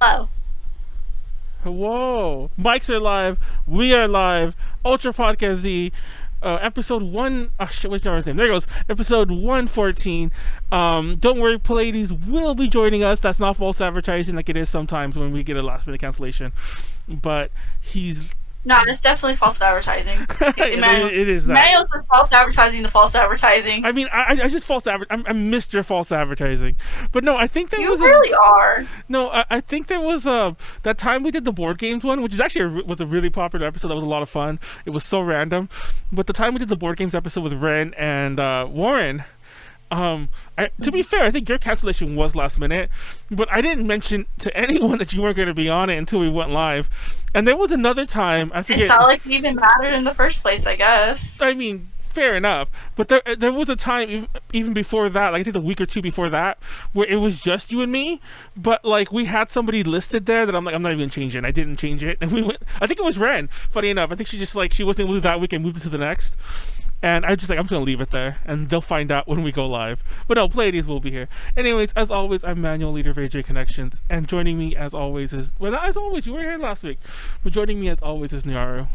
Oh. Whoa. Mics are live. We are live. Ultra Podcast Z. Episode 1. Oh shit, what's your name? There it goes. Episode 114. Don't worry, Pleiades will be joining us. That's not false advertising like it is sometimes when we get a last minute cancellation. But he's. No, it's definitely false advertising. It is that. Manuel's just false advertising the false advertising. I mean, I just false advertising. I'm Mr. False Advertising. But no, I think that you was. You really are. No, I think there was that time we did the board games one, which is actually was a really popular episode. That was a lot of fun. It was so random. But the time we did the board games episode with Ren and Warren. To be fair, I think your cancellation was last minute, but I didn't mention to anyone that you weren't going to be on it until we went live. And there was another time, I forget. It's not like it even mattered in the first place, I guess. I mean, fair enough. But there was a time, even before that, like I think a week or two before that, where it was just you and me, but like we had somebody listed there that I'm like, I'm not even changing. I didn't change it. And we went, I think it was Ren, funny enough. I think she just like, she wasn't able to do that week and moved it to the next. And I just like, I'm just gonna leave it there, and they'll find out when we go live. But no, Pleiades will be here. Anyways, as always, I'm Manuel, leader of AJ Connections, and joining me as always is, well, not as always, you were here last week, but joining me as always is Nyaru.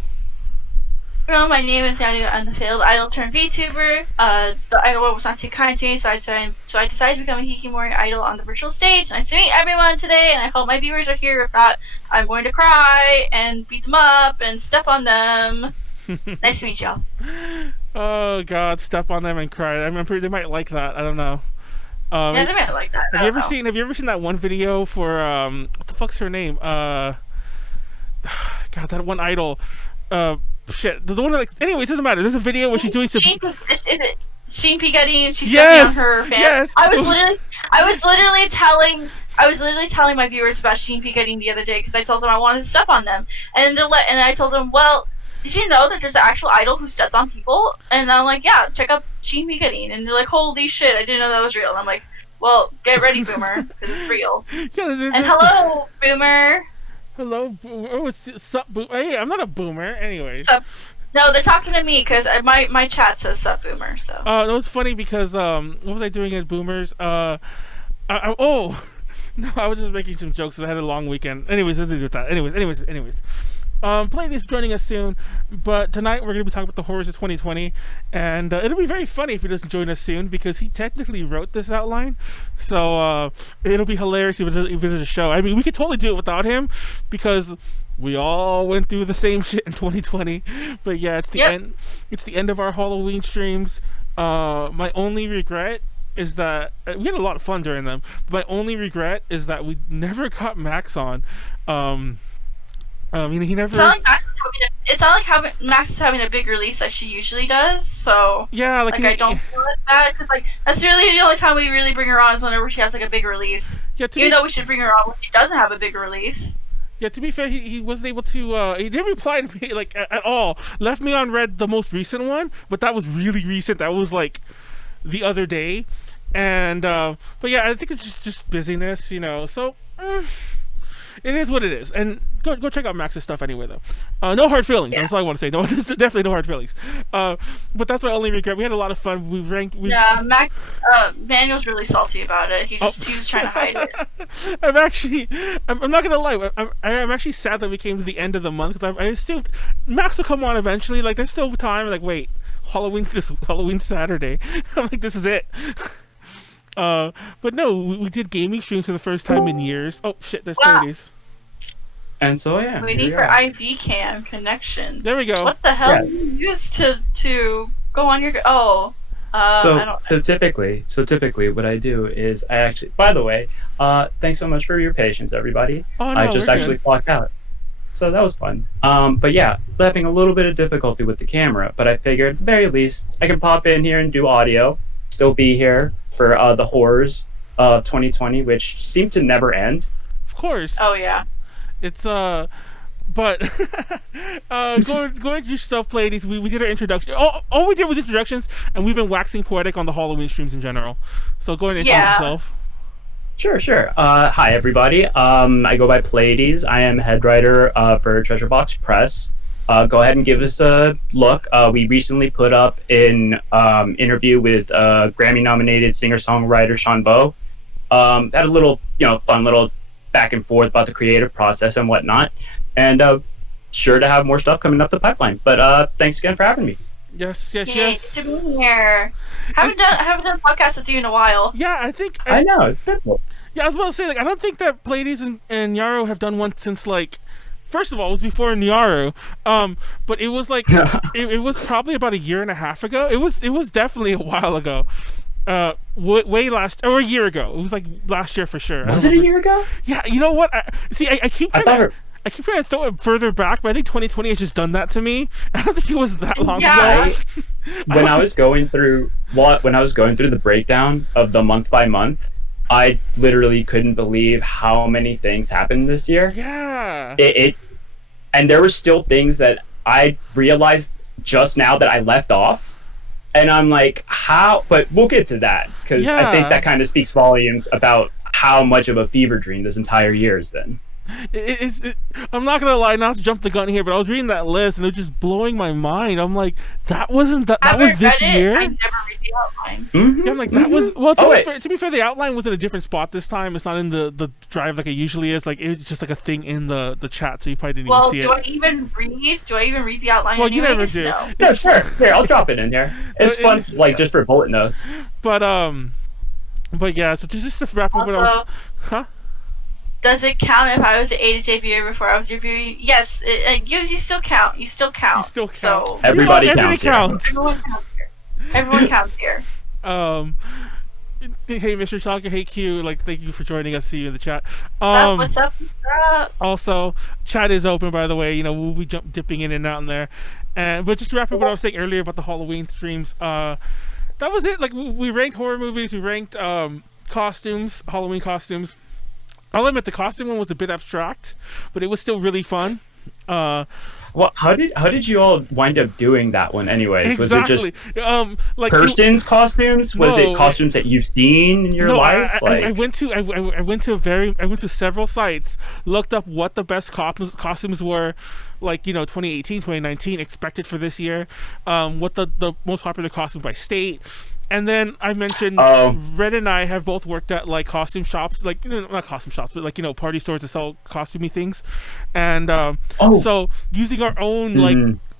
Hello, my name is Nyaru. I'm the failed idol turned VTuber. The idol world was not too kind to me, so I decided to become a Hikimori idol on the virtual stage. Nice to meet everyone today, and I hope my viewers are here. If not, I'm going to cry and beat them up and step on them. Nice to meet y'all. Oh god, step on them and cry. I remember they might like that. I don't know. Yeah, they might like that. Have you ever seen that one video for what the fuck's her name? God, that one idol. Shit, the one like. Anyway, it doesn't matter. There's a video where she's doing some. Is it Sheen Pigatti and she's stepping on her fan? Yes. I was literally telling my viewers about Sheen Pigatti the other day because I told them I wanted to step on them, and I told them, well, did you know that there's an actual idol who steps on people? And I'm like, yeah, check out Sheen Pigatti. And they're like, holy shit, I didn't know that was real. And I'm like, well, get ready, Boomer, because it's real. Yeah, and hello, Boomer. Hello, oh, sup, Boomer. Hey, I'm not a Boomer, anyway. Sup. No, they're talking to me because my chat says sup, Boomer. So. That was funny because what was I doing at Boomers? Oh. No, I was just making some jokes because I had a long weekend. Anyways, let's do that. Anyways. Pleiades is joining us soon, but tonight we're going to be talking about the horrors of 2020, and it'll be very funny if he doesn't join us soon because he technically wrote this outline, so it'll be hilarious if it is a show. I mean, we could totally do it without him because we all went through the same shit in 2020, but yeah, it's the end. It's the end of our Halloween streams. My only regret is that we had a lot of fun during them. But my only regret is that we never got Max on. He never. It's not like Max is having a big release like she usually does. So yeah, like I don't feel it bad because like that's really the only time we really bring her on is whenever she has like a big release. Yeah, even though we should bring her on when she doesn't have a big release. Yeah, to be fair, he wasn't able to. He didn't reply to me like at all. Left me on read the most recent one, but that was really recent. That was like the other day, and but yeah, I think it's just busyness, you know. So. It is what it is, and go check out Max's stuff anyway. Though, no hard feelings. Yeah. That's all I want to say. No, definitely no hard feelings. But that's my only regret. We had a lot of fun. Manuel's really salty about it. He's trying to hide it. I'm not gonna lie. I'm actually sad that we came to the end of the month because I assumed Max will come on eventually. Like there's still time. Like wait, Halloween Saturday. I'm like this is it. But no, we did gaming streams for the first time in years. Oh shit, there's Pleiades. And so yeah, waiting for IV cam connection. There we go. What the hell do you use to go on your? So typically, what I do is I actually. By the way, thanks so much for your patience, everybody. Oh, no, I just actually clocked out, so that was fun. But yeah, having a little bit of difficulty with the camera, but I figured at the very least I can pop in here and do audio, still be here for the horrors of 2020, which seem to never end. Of course. Oh yeah. It's but going to yourself, Pleiades. We did our introduction. All we did was introductions, and we've been waxing poetic on the Halloween streams in general. So go ahead and introduce yourself. Sure. Hi everybody. I go by Pleiades. I am head writer for Treasure Box Press. Go ahead and give us a look. We recently put up an interview with Grammy-nominated singer-songwriter Sean Bowe. Had a little, fun little back and forth about the creative process and whatnot. And sure to have more stuff coming up the pipeline. But thanks again for having me. Yes. Yay, good to be here. I haven't done a podcast with you in a while. Yeah, I think I know it's difficult. Yeah, I was about to say, like, I don't think that Pleiades and Nyaru have done one since, like, first of all, it was before Nyaru, but it was like it was probably about a year and a half ago. It was definitely a while ago. Way last, or a year ago. It was like last year for sure. Was it a year ago? Yeah, you know what? I keep trying to throw it further back, but I think 2020 has just done that to me. I don't think it was that long ago. When I was going through the breakdown of the month by month, I literally couldn't believe how many things happened this year. Yeah. And there were still things that I realized just now that I left off. And I'm like, how? But we'll get to that, because I think that kind of speaks volumes about how much of a fever dream this entire year has been. I'm not gonna lie, not to jump the gun here, but I was reading that list and it was just blowing my mind. I'm like, that was this year. I never read the outline. Mm-hmm. Yeah, I'm like, that was to be fair, the outline was in a different spot this time. It's not in the drive like it usually is. Like, it's just like a thing in the chat, so you probably didn't even see it. Do I even read the outline? Well, you never anyways? do. No. Yeah, sure. Here, I'll drop it in here. It's fun, like just for bullet notes. But yeah. So just to wrap up, Also, huh? Does it count if I was an A to J viewer before I was your viewer? Yes, you still count. You still count. So everybody counts. Everyone counts here. Hey, Mr. Shaka, hey Q, like, thank you for joining us. See you in the chat. What's up? Also, chat is open, by the way. You know, we'll be dipping in and out in there. But just to wrap up what I was saying earlier about the Halloween streams, that was it. Like, we ranked horror movies, we ranked costumes, Halloween costumes. I'll admit the costume one was a bit abstract, but it was still really fun. Well, how did you all wind up doing that one anyways? Exactly. Was it just like Kirsten's costumes? Was it costumes that you've seen in your life? I went to several sites, looked up what the best costumes were, like, 2018, 2019 expected for this year, what the most popular costumes by state. And then I mentioned Red and I have both worked at like costume shops, like not costume shops, but like party stores to sell costumey things. And so using our own like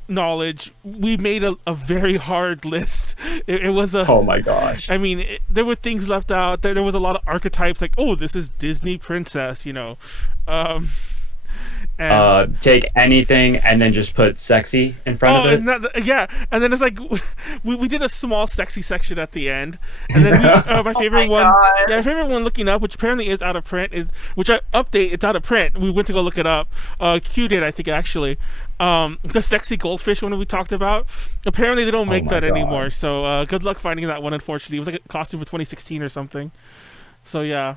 knowledge, we made a very hard list. It was a, oh my gosh. I mean, there were things left out. There was a lot of archetypes, like, oh, this is Disney princess, And take anything and then just put sexy in front of it. And then it's like we did a small sexy section at the end, and then my favorite my favorite one looking up, which apparently is out of print, which I update. It's out of print. We went to go look it up. Q did, I think, actually. The sexy goldfish one we talked about. Apparently they don't make that anymore. So good luck finding that one. Unfortunately, it was like a costume for 2016 or something. So yeah.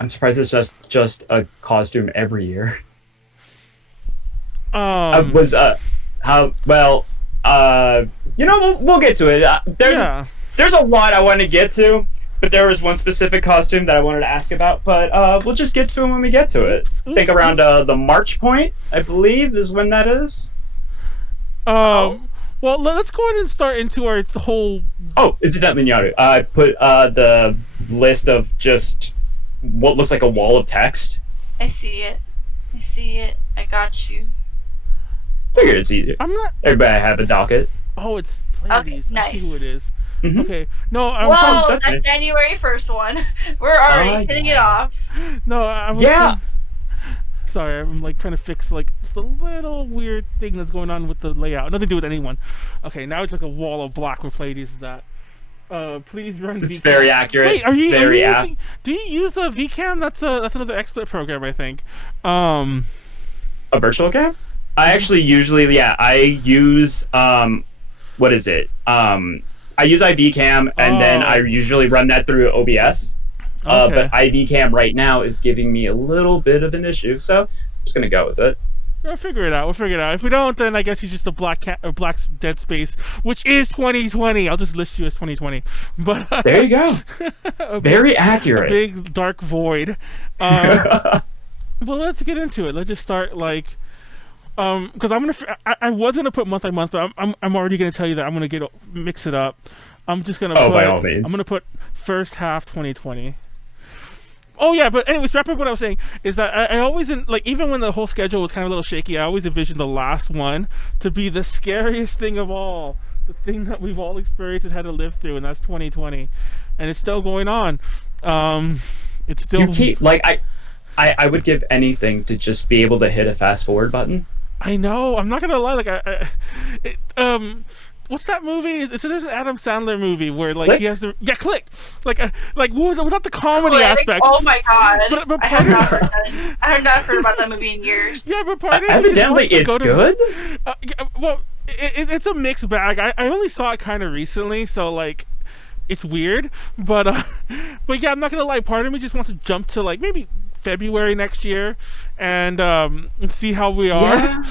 I'm surprised it's just a costume every year. We'll get to it. There's a lot I want to get to, but there was one specific costume that I wanted to ask about, but we'll just get to it when we get to it. I think around the March point, I believe, is when that is. Well, let's go ahead and start into our whole... Oh, incidentally, Nyaru, I put the list of just what looks like a wall of text. I see it. I got you. Figured it's easier. I'm not... Everybody have a docket. Oh, it's Pleiades. Okay, nice. I see who it is. Mm-hmm. Okay. No, Whoa, that January 1st one. We're already hitting it off. No, sorry, I'm like trying to fix like just a little weird thing that's going on with the layout. Nothing to do with anyone. Okay, now it's like a wall of black where Pleiades is that. Please run. It's very accurate. Wait, do you use a VCam? That's another XSplit program, I think. A virtual cam? I actually usually I use what is it? I use iVCam and then I usually run that through OBS. Okay. But iVCam right now is giving me a little bit of an issue, so I'm just gonna go with it. We'll figure it out. If we don't, then I guess he's just a black dead space, which is 2020. I'll just list you as 2020. But there you go. Very accurate. A big dark void. Well, let's get into it. Let's just start like, because I was gonna put month by month, but I'm already gonna tell you that I'm gonna mix it up. I'm just gonna by all means. I'm gonna put first half 2020. Oh yeah, but anyways, wrap up what I was saying is that I always like even when the whole schedule was kind of a little shaky, I always envisioned the last one to be the scariest thing of all, the thing that we've all experienced and had to live through, and that's 2020, and it's still going on. It's still. You keep like I would give anything to just be able to hit a fast forward button. I know. I'm not gonna lie. Like what's that movie? There's an Adam Sandler movie where like Click? he has the Click, like without the comedy Click? aspect. Oh my god! But I have not heard that. I have not heard about that movie in years. Yeah, but part of it Evidently, just wants to it's go good. yeah, well, it's a mixed bag. I only saw it kind of recently, so like it's weird. But yeah, I'm not gonna lie. Part of me just wants to jump to like maybe February next year and see how we are. Yeah.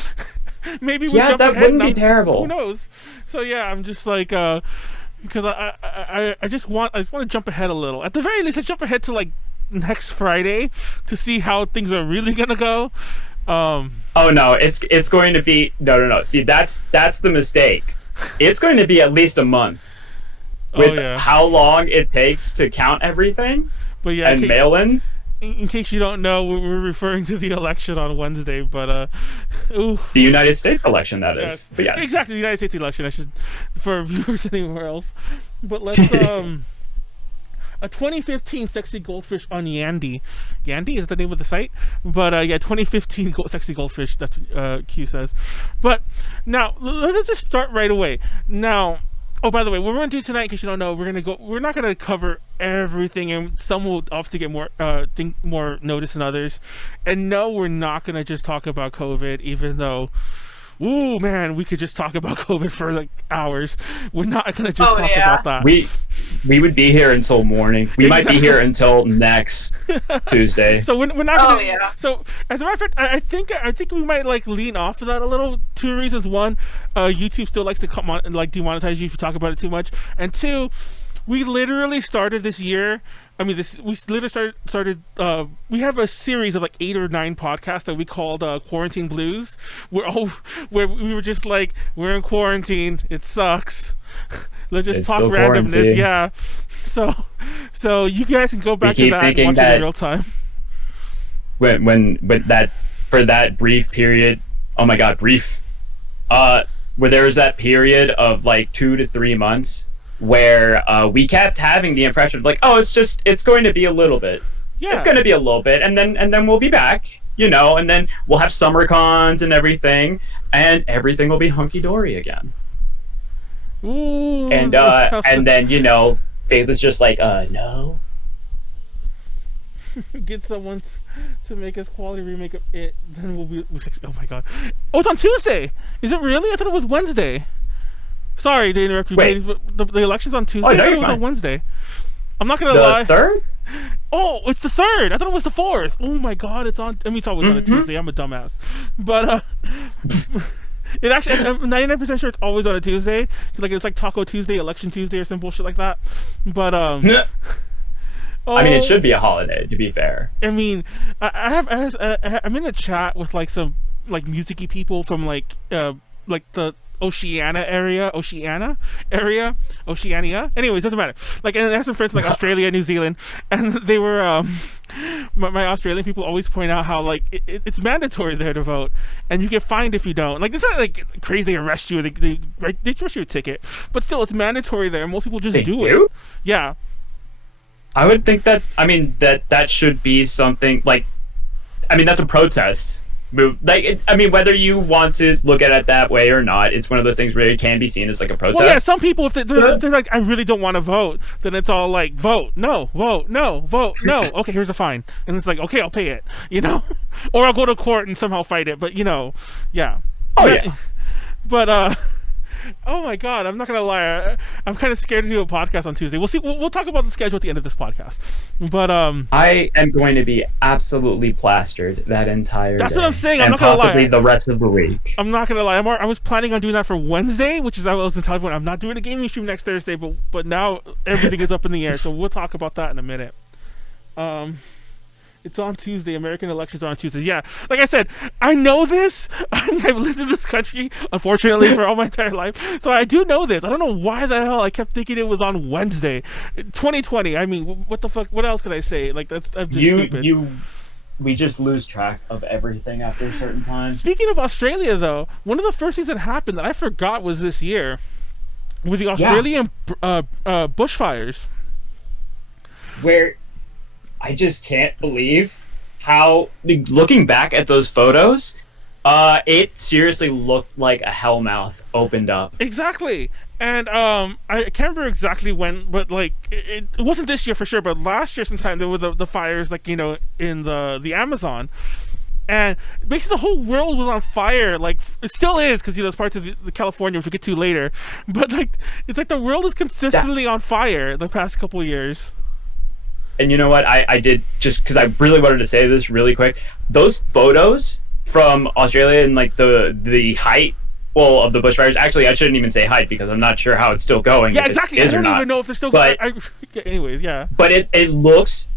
Maybe we Yeah, jump that ahead. wouldn't be terrible. Who knows? So yeah, I'm just like because I just want to jump ahead a little. At the very least, let's jump ahead to like next Friday to see how things are really gonna go. Oh no, it's going to be no. See, that's the mistake. It's going to be at least a month with how long it takes to count everything. But yeah, and mail-in. In case you don't know, we're referring to the election on Wednesday, but the United States election, that is. But yes, exactly, the United States election. I should for viewers anywhere else. But let's a 2015 sexy goldfish on Yandy. Yandy is the name of the site, but yeah, 2015 sexy goldfish. That's what Q says. But now let's just start right away. Now. Oh, by the way, what we're gonna do tonight, in case you don't know, we're not gonna cover everything, and some will obviously get more notice than others. And no, we're not gonna just talk about COVID, even though, ooh man, we could just talk about COVID for like hours. We're not gonna just talk about that. We would be here until morning. We might be here until next Tuesday. So we're not gonna. Yeah. So as a matter of fact, I think we might like lean off of that a little. Two reasons: one, YouTube still likes to come on and like demonetize you if you talk about it too much, and two, we literally started this year. I mean, we literally started. We have a series of like 8 or 9 podcasts that we called Quarantine Blues. Where we were just like, we're in quarantine. It sucks. Let's just talk randomness. Quarantine. Yeah. So you guys can go back to that and watch it in real time. When that for that brief period. Oh my God, brief. Where there was that period of like 2 to 3 months. Where we kept having the impression of like, oh, it's going to be a little bit. Yeah. It's going to be a little bit, and then we'll be back, and then we'll have summer cons and everything will be hunky dory again. Ooh. And then Faith was just like, no. Get someone to make us quality remake of it, then we'll be. Oh my God! Oh, it's on Tuesday. Is it really? I thought it was Wednesday. Sorry to interrupt you. Wait. The election's on Tuesday. Oh, no, I thought you're it was fine. on Wednesday. I'm not gonna lie. The 3rd? Oh, it's the 3rd. I thought it was the 4th. Oh my God, it's on. I mean, it's always on a Tuesday. I'm a dumbass, but it actually. I'm 99% sure it's always on a Tuesday. Like it's like Taco Tuesday, Election Tuesday, or some bullshit like that. But I mean, it should be a holiday, to be fair. I mean, I'm in a chat with like some like music-y people from like the Oceania. Anyways, doesn't matter. Like, and I have some friends from, like Australia, New Zealand, and they were my Australian people always point out how like it's mandatory there to vote, and you get fined if you don't. Like, it's not like crazy. They arrest you. They arrest you a ticket, but still, it's mandatory there. Most people just do it. Yeah. I would think that. I mean, that should be something like. I mean, that's a protest move. Like, I mean, whether you want to look at it that way or not, it's one of those things where it can be seen as like a protest. Well, yeah, some people, if they're like, I really don't want to vote, then it's all like, vote, no, vote, no, vote, no. Okay, here's a fine, and it's like, okay, I'll pay it, or I'll go to court and somehow fight it. But yeah. Oh yeah. But oh my God, I'm not gonna lie. I'm kind of scared to do a podcast on Tuesday. We'll see. We'll talk about the schedule at the end of this podcast. But I am going to be absolutely plastered that entire day. That's what I'm saying. I'm and not gonna possibly lie. the rest of the week. I'm not gonna lie. I was planning on doing that for Wednesday, which is I was entitled when I'm not doing a gaming stream next Thursday. But now everything is up in the air. So we'll talk about that in a minute. It's on Tuesday. American elections are on Tuesdays. Yeah, like I said, I know this. I've lived in this country, unfortunately, for all my entire life, so I do know this. I don't know why the hell I kept thinking it was on Wednesday, 2020. I mean, what the fuck? What else could I say? Like I'm just stupid. We just lose track of everything after a certain time. Speaking of Australia, though, one of the first things that happened that I forgot was this year with the Australian bushfires, where I just can't believe how, looking back at those photos, it seriously looked like a hellmouth opened up. Exactly. And I can't remember exactly when, but like it wasn't this year for sure, but last year sometime there were the fires, like, you know, in the Amazon. And basically the whole world was on fire. Like, it still is, because, you know, it's parts of the California, which we'll get to later. But like, it's like the world is consistently on fire the past couple of years. And you know what? I did, just because I really wanted to say this really quick. Those photos from Australia and like the height, well, of the bushfires. Actually, I shouldn't even say height because I'm not sure how it's still going. Yeah, exactly. I don't even know if they're still going. Anyways, yeah. But it looked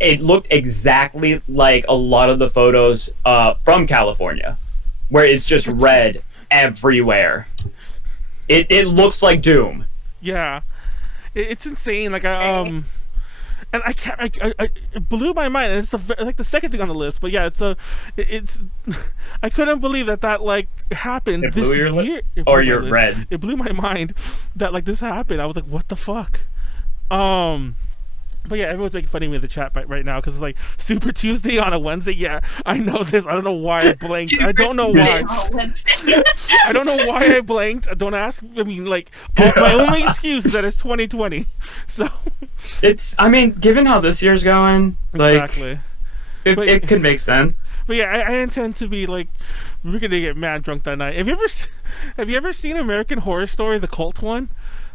exactly like a lot of the photos from California, where it's just red everywhere. It looks like doom. Yeah, it's insane. Like and I can't. It blew my mind. And it's like the second thing on the list. But yeah, it's. I couldn't believe that like happened it blew this your year. Or your red. It blew my mind that like this happened. I was like, what the fuck? But yeah, everyone's making fun of me in the chat right now because it's like Super Tuesday on a Wednesday. Yeah, I know this. I don't know why I blinked. I don't know why. I don't know why I blinked. Don't ask. I mean, like, my only excuse is that it's 2020. So it's. I mean, given how this year's going, like, exactly, it could make sense. But yeah, I intend to be like, we're gonna get mad drunk that night. Have you ever seen American Horror Story, the cult one?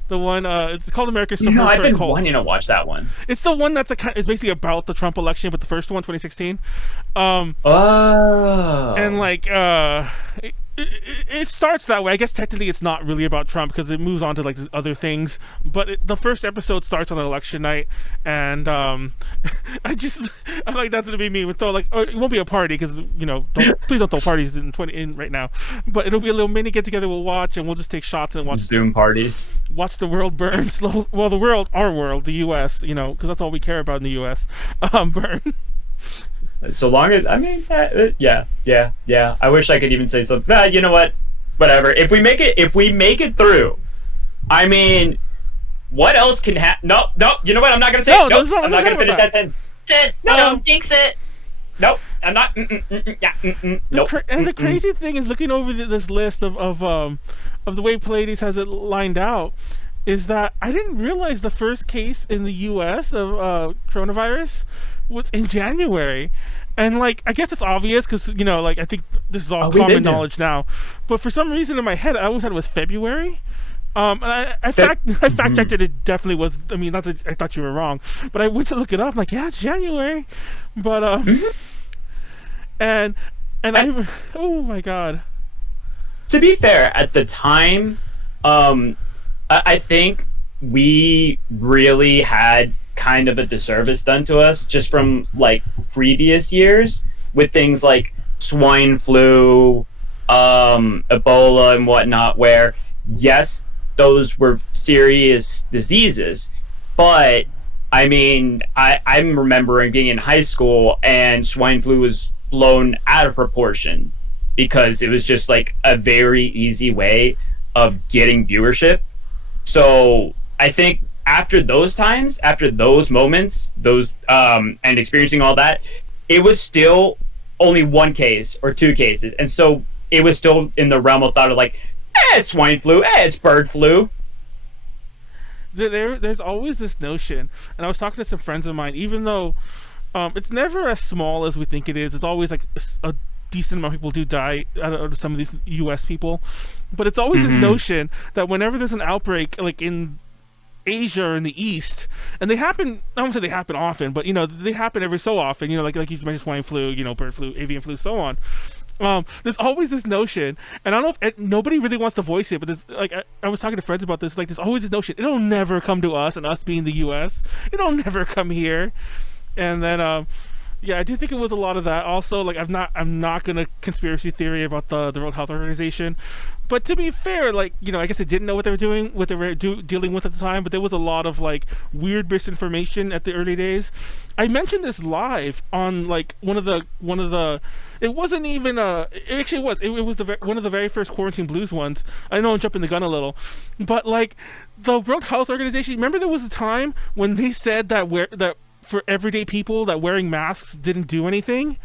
The one, it's called American Stuff. I've been wanting to watch that one. It's the one that's it's basically about the Trump election, but the first one, 2016. Oh. And like, it starts that way. I guess technically it's not really about Trump because it moves on to like other things. But the first episode starts on election night, and I'm like, that's gonna be me. Throw like, it won't be a party because, you know, please don't throw parties in right now. But it'll be a little mini get together. We'll watch and we'll just take shots and watch Zoom parties. Watch the world burn slow. Well, the world, our world, the U.S. You know, because that's all we care about in the U.S. Burn. So long as, I mean, yeah. I wish I could even say something. You know what? Whatever. If we make it through, I mean, what else can happen? No. You know what? I'm not gonna say. No, nope, I'm not gonna finish that sentence. Don't jinx it. Nope, I'm not. Nope. And the crazy thing is, looking over this list of the way Pleiades has it lined out, is that I didn't realize the first case in the U.S. of coronavirus was in January. And like, I guess it's obvious because, you know, like, I think this is all common knowledge now. But for some reason in my head, I always thought it was February. And I fact checked it. It definitely was. I mean, not that I thought you were wrong, but I went to look it up. I'm like, yeah, it's January. But and oh my god. To be fair, at the time, I think we really had kind of a disservice done to us just from like previous years with things like swine flu, Ebola and whatnot, where yes, those were serious diseases, but I mean, I'm remembering being in high school and swine flu was blown out of proportion because it was just like a very easy way of getting viewership. So I think after those times, after those moments, and experiencing all that, it was still only one case or two cases. And so it was still in the realm of thought of like, it's swine flu, it's bird flu. There's always this notion, and I was talking to some friends of mine, even though it's never as small as we think it is. It's always like a decent amount of people do die out of some of these U.S. people. But it's always this notion that whenever there's an outbreak, like in Asia or in the East, and they happen, I don't say they happen often, but, you know, they happen every so often, you know, like you mentioned swine flu, you know, bird flu, avian flu, so on. There's always this notion, and I don't know if nobody really wants to voice it, but there's, like, I was talking to friends about this, like, there's always this notion, it'll never come to us, and us being the U.S., it'll never come here. And then Yeah, I do think it was a lot of that. Also, like I'm not gonna conspiracy theory about the World Health Organization, but to be fair, like I guess they didn't know what they were doing, what they were dealing with at the time. But there was a lot of like weird misinformation at the early days. I mentioned this live on like one of the. It wasn't even it actually was. It was one of the very first Quarantine Blues ones. I know I'm jumping the gun a little, but like the World Health Organization. Remember, there was a time when they said that for everyday people that wearing masks didn't do anything.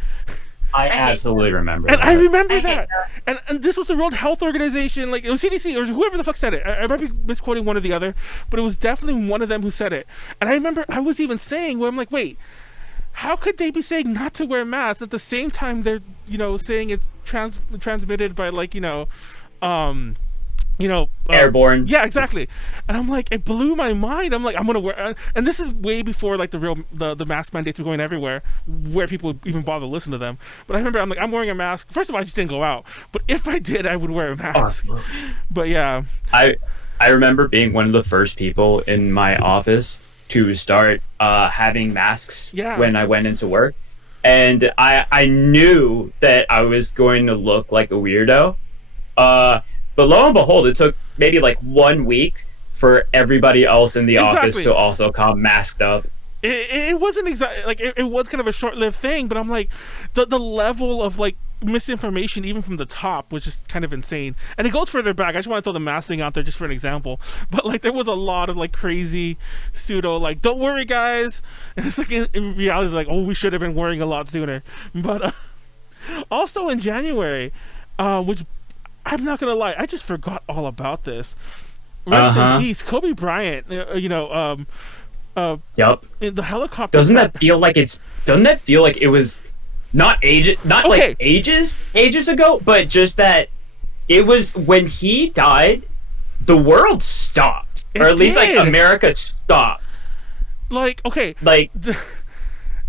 I absolutely remember and that. I remember that. And this was the World Health Organization, like it was CDC or whoever the fuck said it. I might be misquoting one or the other, but it was definitely one of them who said it. And I remember I was even saying, where I'm like, wait, how could they be saying not to wear masks at the same time they're saying it's transmitted by like airborne. Yeah, exactly. And I'm like, it blew my mind. I'm like, I'm gonna wear, and this is way before like the mask mandates were going everywhere, where people would even bother to listen to them. But I remember I'm wearing a mask. First of all, I just didn't go out, but if I did, I would wear a mask. But yeah, I remember being one of the first people in my office to start having masks when I went into work, and I knew that I was going to look like a weirdo. But lo and behold, it took maybe like 1 week for everybody else in the office to also come masked up. It wasn't exactly like it was kind of a short-lived thing, but I'm like the level of like misinformation even from the top was just kind of insane. And it goes further back. I just want to throw the mask thing out there just for an example. But like there was a lot of like crazy pseudo like, don't worry guys, and it's like in reality like, oh, we should have been worrying a lot sooner. But also in January, which I'm not gonna lie, I just forgot all about this. Rest in peace, Kobe Bryant. Yep. In the helicopter. Doesn't that feel like it was not ages ago, but just that it was when he died, the world stopped, or at least like America stopped. Like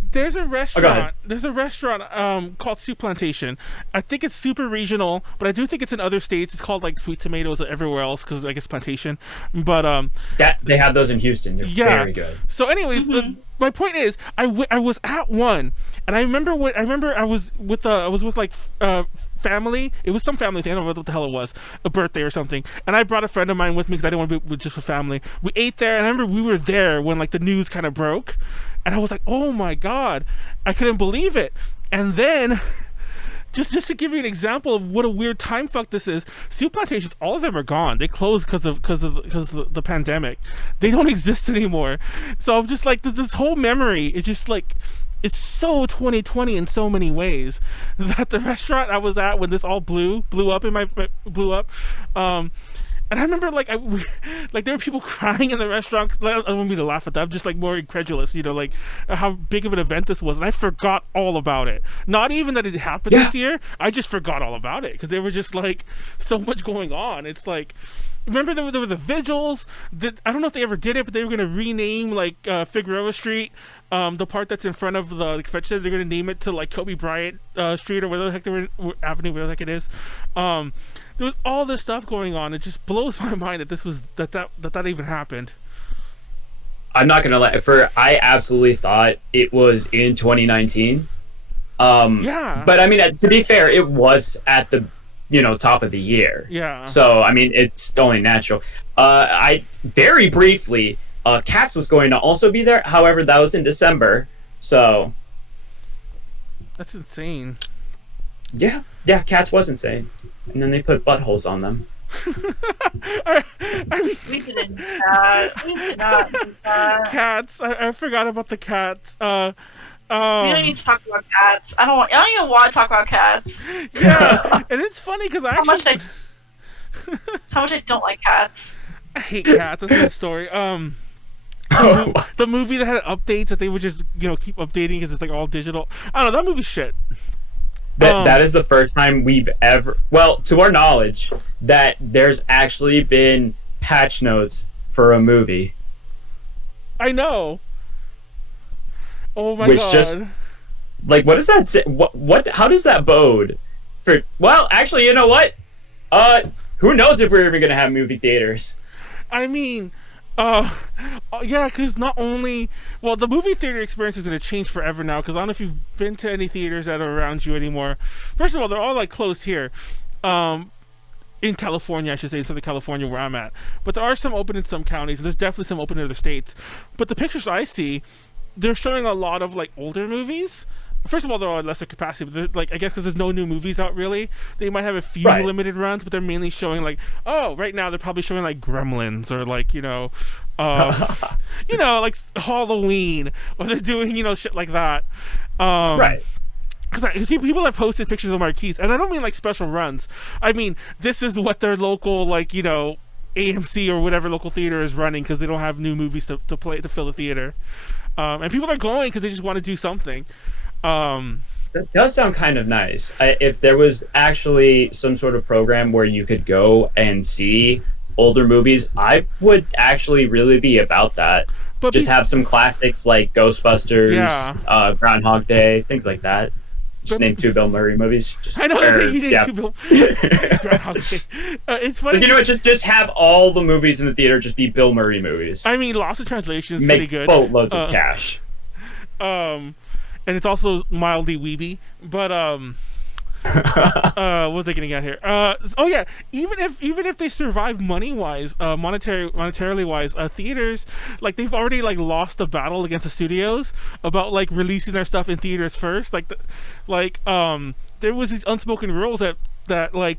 There's a restaurant. There's a restaurant called Soup Plantation. I think it's super regional, but I do think it's in other states. It's called like Sweet Tomatoes everywhere else because I guess Plantation. But that they have those in Houston. They're very good. So, anyways, my point is, I was at one, and I remember I was with like family. It was some family thing. I don't know what the hell it was, a birthday or something. And I brought a friend of mine with me because I didn't want to be just with family. We ate there, and I remember we were there when like the news kind of broke. And I was like, oh my God, I couldn't believe it. And then, just to give you an example of what a weird time fuck this is, soup plantations, all of them are gone. They closed because of the pandemic. They don't exist anymore. So I'm just like, this whole memory is just like, it's so 2020 in so many ways. That the restaurant I was at when this all blew up, and I remember, like, there were people crying in the restaurant. I don't want me to laugh at that. I'm just, like, more incredulous, like, how big of an event this was. And I forgot all about it. Not even that it happened this year. I just forgot all about it. Because there was just, like, so much going on. It's, like, remember there were the vigils. I don't know if they ever did it, but they were going to rename, like, Figueroa Street. The part that's in front of the convention center, they're going to name it to, like, Kobe Bryant Street or whatever the heck Avenue, whatever the heck it is. There was all this stuff going on. It just blows my mind that this was that even happened. I'm not gonna lie. I absolutely thought it was in 2019. But I mean, to be fair, it was at the top of the year. Yeah. So I mean, it's only natural. I very briefly, Cats was going to also be there. However, that was in December. So that's insane. Yeah, Cats was insane. And then they put buttholes on them. I mean, we didn't do that. We did not do that. Cats. I forgot about the cats. We don't need to talk about cats. I don't even want to talk about cats. Yeah, and it's funny because how much I don't like cats. I hate cats. That's a story. The movie that had updates that they would just keep updating because it's like all digital. I don't know, that movie's shit. That is the first time we've ever, well, to our knowledge, that there's actually been patch notes for a movie. I know. Oh my god. Just, like, what does that say? What? How does that bode? Well, actually, you know what? Who knows if we're ever gonna have movie theaters? I mean, Uh, yeah, because not only, well, the movie theater experience is going to change forever now. Because I don't know if you've been to any theaters that are around you anymore. First of all, they're all like closed here, in California, I should say, in Southern California, where I'm at. But there are some open in some counties, and there's definitely some open in other states. But the pictures I see, they're showing a lot of like older movies. First of all, they're all at lesser capacity. But like, I guess because there's no new movies out really, they might have a few Right. limited runs, but they're mainly showing like, oh, right now they're probably showing like Gremlins or like like Halloween, or they're doing shit like that. Right. Because people have posted pictures of the marquees, and I don't mean like special runs. I mean this is what their local AMC or whatever local theater is running because they don't have new movies to play to fill the theater, and people are going because they just want to do something. That does sound kind of nice. If there was actually some sort of program where you could go and see older movies, I would actually really be about that. But Just have some classics like Ghostbusters, Groundhog Day, things like that. Just name 2 Bill Murray movies. I know you did too, Bill. It's funny. So you know what? Just have all the movies in the theater just be Bill Murray movies. I mean, Lost in Translation is Make pretty good. boatloads of cash. And it's also mildly weeby. But what was I getting at here? Oh yeah, even if they survive money wise, monetarily wise, theaters they've already lost the battle against the studios about releasing their stuff in theaters first. There was these unspoken rules that I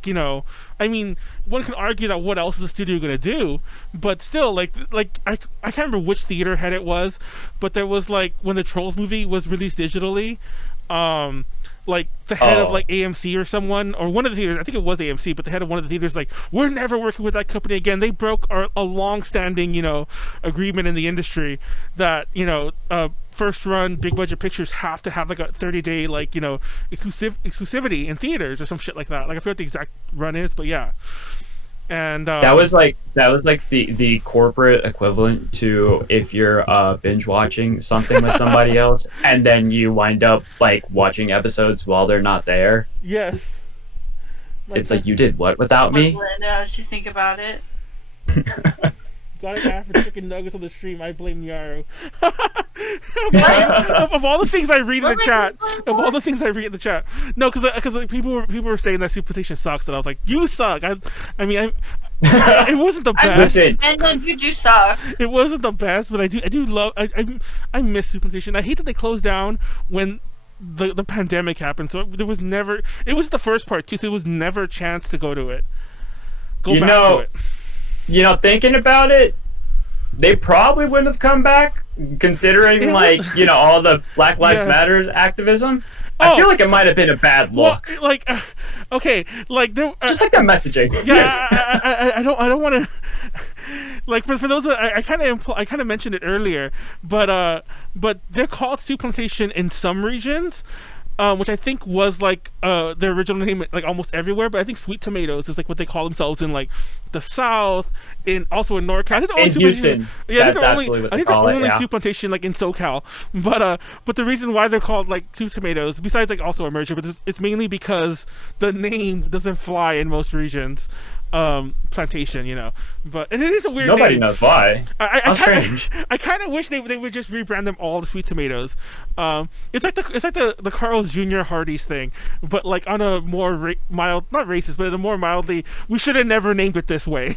mean, one can argue that what else is the studio gonna do, but still, I can't remember which theater head it was, but there was when the Trolls movie was released digitally, the head of AMC or someone, or one of the theaters, I think it was AMC, but the head of one of the theaters we're never working with that company again. They broke a long-standing agreement in the industry that first run big budget pictures have to have a 30-day exclusivity in theaters or some shit like that. I forget what the exact run is, but yeah. And that was the corporate equivalent to if you're binge watching something with somebody else and then you wind up watching episodes while they're not there. Yes. It's you did what without me? Linda, as you think about it. Got an ad for chicken nuggets on the stream. I blame Nyaru. of all the things I read in the chat, no, because people were saying that superstition sucks, and I was like, you suck. I mean, it wasn't the best. And then you do suck. It wasn't the best, but I do love. I miss superstition. I hate that they closed down when the pandemic happened. So there was never. It was the first part too. There was never a chance to go to it. Go back to it. Thinking about it, they probably wouldn't have come back, considering all the Black Lives Matter activism. I feel like it might have been a bad look. Well, okay, there, just the messaging. Yeah, I don't want to. For those, I kind of mentioned it earlier, but they're called soup plantation in some regions. Which I think was their original name almost everywhere, but I think Sweet Tomatoes is what they call themselves in the South, also in NorCal. I think the only in Houston, yeah, that's absolutely what they call it. only soup plantation in SoCal. But the reason why they're called Sweet Tomatoes, besides also a merger, but it's mainly because the name doesn't fly in most regions. Plantation, but and it is a weird Nobody name. knows why. Strange. I kind of wish they would just rebrand them all to Sweet Tomatoes. It's like the Carl's Jr. Hardee's thing, but on a more mild, not racist, but in a more mildly, we should have never named it this way.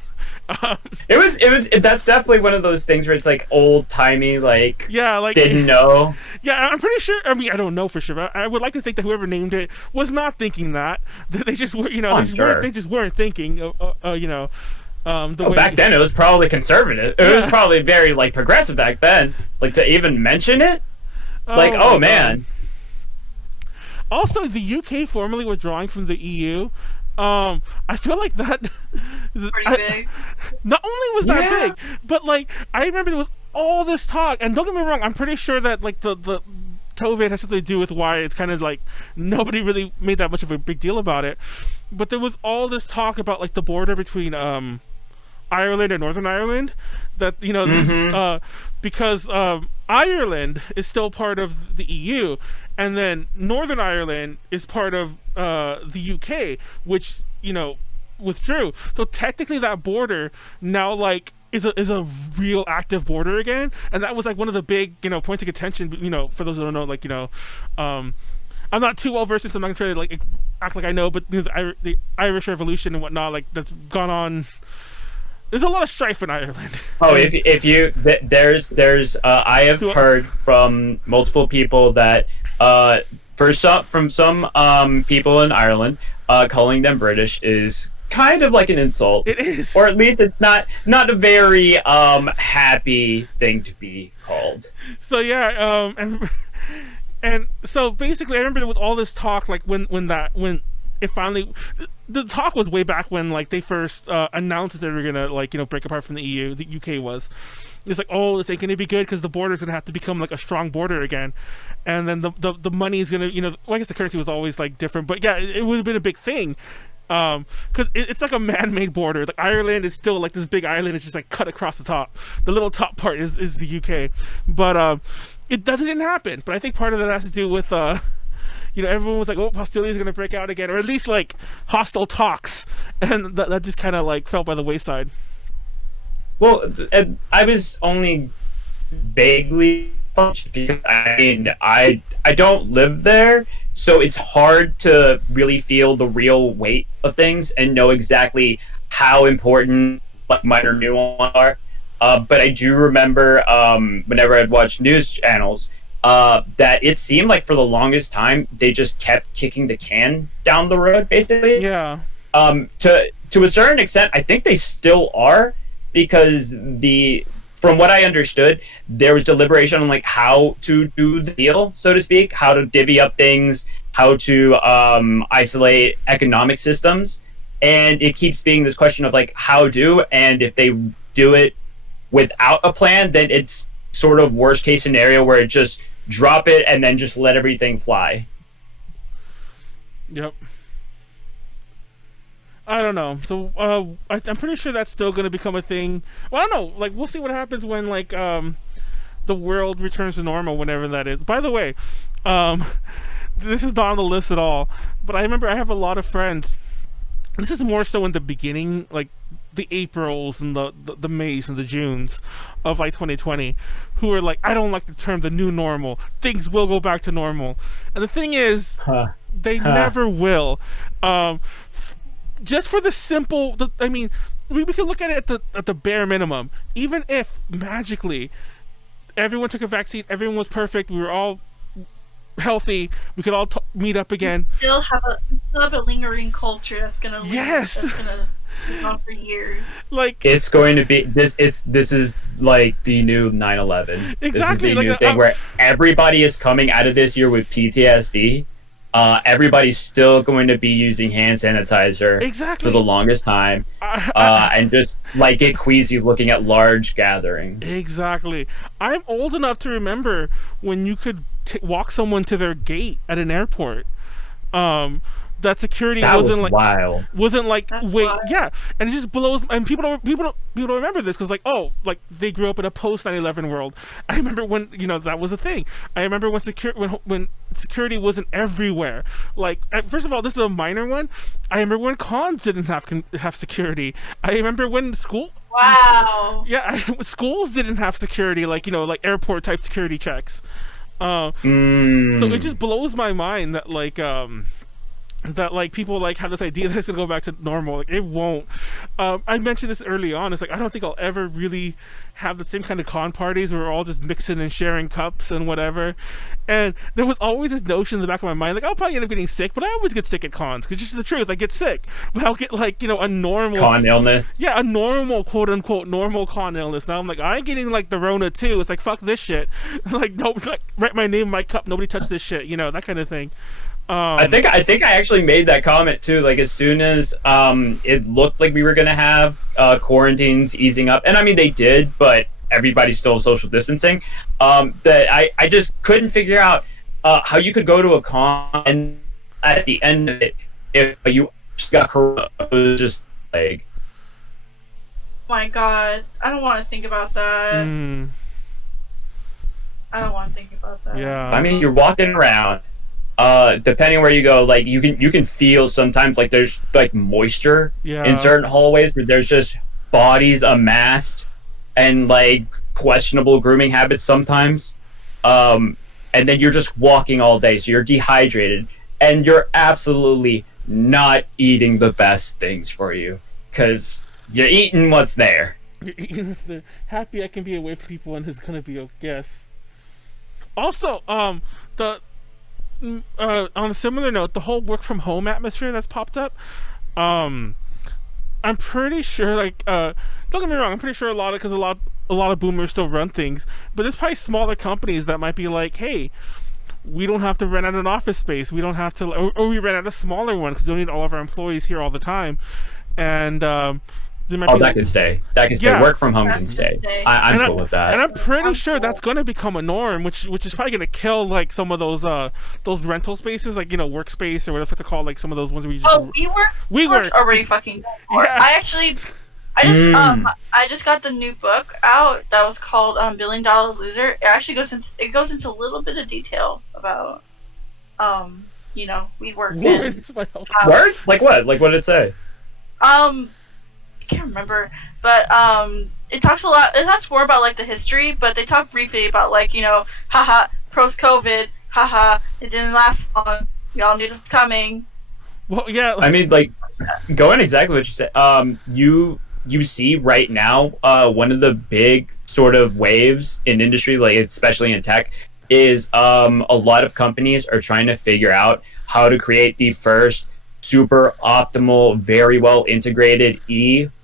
That's definitely one of those things where it's old timey, didn't know. Yeah, I'm pretty sure. I mean, I don't know for sure, but I would like to think that whoever named it was not thinking that they just were, they just weren't thinking. Back then it was probably conservative. It was probably very progressive back then. To even mention it, man. Also, the UK formally withdrawing from the EU. I feel like that. Pretty big. Not only was that big, but I remember there was all this talk, and don't get me wrong, I'm pretty sure that the COVID has something to do with why it's kind of nobody really made that much of a big deal about it. But there was all this talk about the border between Ireland and Northern Ireland, that because Ireland is still part of the EU, and then Northern Ireland is part of the UK, which withdrew. So technically, that border now is a real active border again, and that was like one of the big points of contention. For those who don't know, I'm not too well versed in, so I'm not gonna try to act like I know, but the Irish Revolution and whatnot, that's gone on. There's a lot of strife in Ireland. Oh, if you there's I have heard from multiple people that from some people in Ireland, calling them British is kind of like an insult. It is, or at least it's not a very happy thing to be called. So yeah, and so basically, I remember there was all this talk when it finally, the talk was way back when they first announced that they were gonna break apart from the EU. The UK was. It's like, oh, this ain't gonna be good because the border's gonna have to become a strong border again, and then the money's gonna well, I guess the currency was always different, but yeah, it would have been a big thing. Because it's like a man-made border. Ireland is still this big island. It's just cut across the top. The little top part is the UK, but that didn't happen. But I think part of that has to do with everyone was oh, hostilities are gonna break out again, or at least hostile talks, and that just kind of fell by the wayside. Well, I was only vaguely because I don't live there. So it's hard to really feel the real weight of things and know exactly how important minor nuances are. But I do remember whenever I'd watch news channels that it seemed like for the longest time they just kept kicking the can down the road, basically. Yeah. To a certain extent, I think they still are, because from what I understood, there was deliberation on how to do the deal, so to speak, how to divvy up things, how to isolate economic systems, and it keeps being this question of how do, and if they do it without a plan, then it's sort of worst case scenario where it just drop it and then just let everything fly. Yep. I don't know. So I'm pretty sure that's still going to become a thing. Well, I don't know. We'll see what happens when the world returns to normal, whenever that is. By the way, this is not on the list at all, but I remember I have a lot of friends. This is more so in the beginning, the Aprils and the Mays and the Junes of 2020, who are I don't like the term the new normal. Things will go back to normal, and the thing is, they never will. Just for the simple, I mean, we can look at it at the bare minimum. Even if magically everyone took a vaccine, everyone was perfect, we were all healthy, we could all meet up again. We still have a lingering culture that's gonna linger, yes, that's gonna go on for years. It's going to be this. This is the new 9/11. Exactly, this is the new thing where everybody is coming out of this year with PTSD. Everybody's still going to be using hand sanitizer exactly for the longest time, and just get queasy looking at large gatherings. Exactly. I'm old enough to remember when you could walk someone to their gate at an airport. That security wasn't wild. Wasn't That's wait, wild. yeah, and it just blows. And people don't remember this because they grew up in a post 9/11 world. I remember when that was a thing. I remember when security wasn't everywhere. First of all, this is a minor one. I remember when cons didn't have security. I remember when school. Wow. Yeah, schools didn't have security, airport type security checks. So it just blows my mind that that people have this idea that it's gonna go back to normal. It won't. I mentioned this early on. It's I don't think I'll ever really have the same kind of con parties where we're all just mixing and sharing cups and whatever. And there was always this notion in the back of my mind, I'll probably end up getting sick, but I always get sick at cons because just the truth, I get sick. But I'll get a normal con illness. Yeah, a normal quote unquote normal con illness. Now I'm I ain't getting the Rona too. It's fuck this shit. No, write my name in my cup. Nobody touch this shit. That kind of thing. I think I actually made that comment too. As soon as it looked like we were gonna have quarantines easing up, and I mean they did, but everybody's still social distancing. That I just couldn't figure out how you could go to a con and at the end of it, if you got corona, it was just My God, I don't want to think about that. I don't want to think about that. Yeah. I mean, you're walking around. Depending on where you go, you can feel sometimes there's moisture in certain hallways where there's just bodies amassed and like questionable grooming habits sometimes. And then you're just walking all day, so you're dehydrated, and you're absolutely not eating the best things for you because you're eating what's there. You're eating what's there. Happy I can be away from people and it's gonna be okay. Yes. Also, the on a similar note, the whole work from home atmosphere that's popped up. I'm pretty sure, like, don't get me wrong, I'm pretty sure a lot of boomers still run things, but there's probably smaller companies that might be like, hey, we don't have to rent out an office space, we don't have to, or we rent out a smaller one because we don't need all of our employees here all the time, and there might be, that can stay. That can stay. Yeah. Work from home can stay. I'm cool with that. And I'm pretty sure that's going to become a norm, which is probably going to kill like some of those rental spaces, like, you know, workspace or whatever to call, like some of those ones where you just we worked already fucking. Yeah. I just got the new book out that was called $1 Billion Loser. It actually goes into a little bit of detail about you know, we work in Word? Like what? Like what did it say? I can't remember, but it talks more about like the history, but they talk briefly about, like, you know, haha, post COVID, haha, it didn't last long, we all knew this was coming. Well, yeah. I mean, like, going exactly what you said. You see right now, one of the big sort of waves in industry, like especially in tech, is a lot of companies are trying to figure out how to create the first super optimal, very well integrated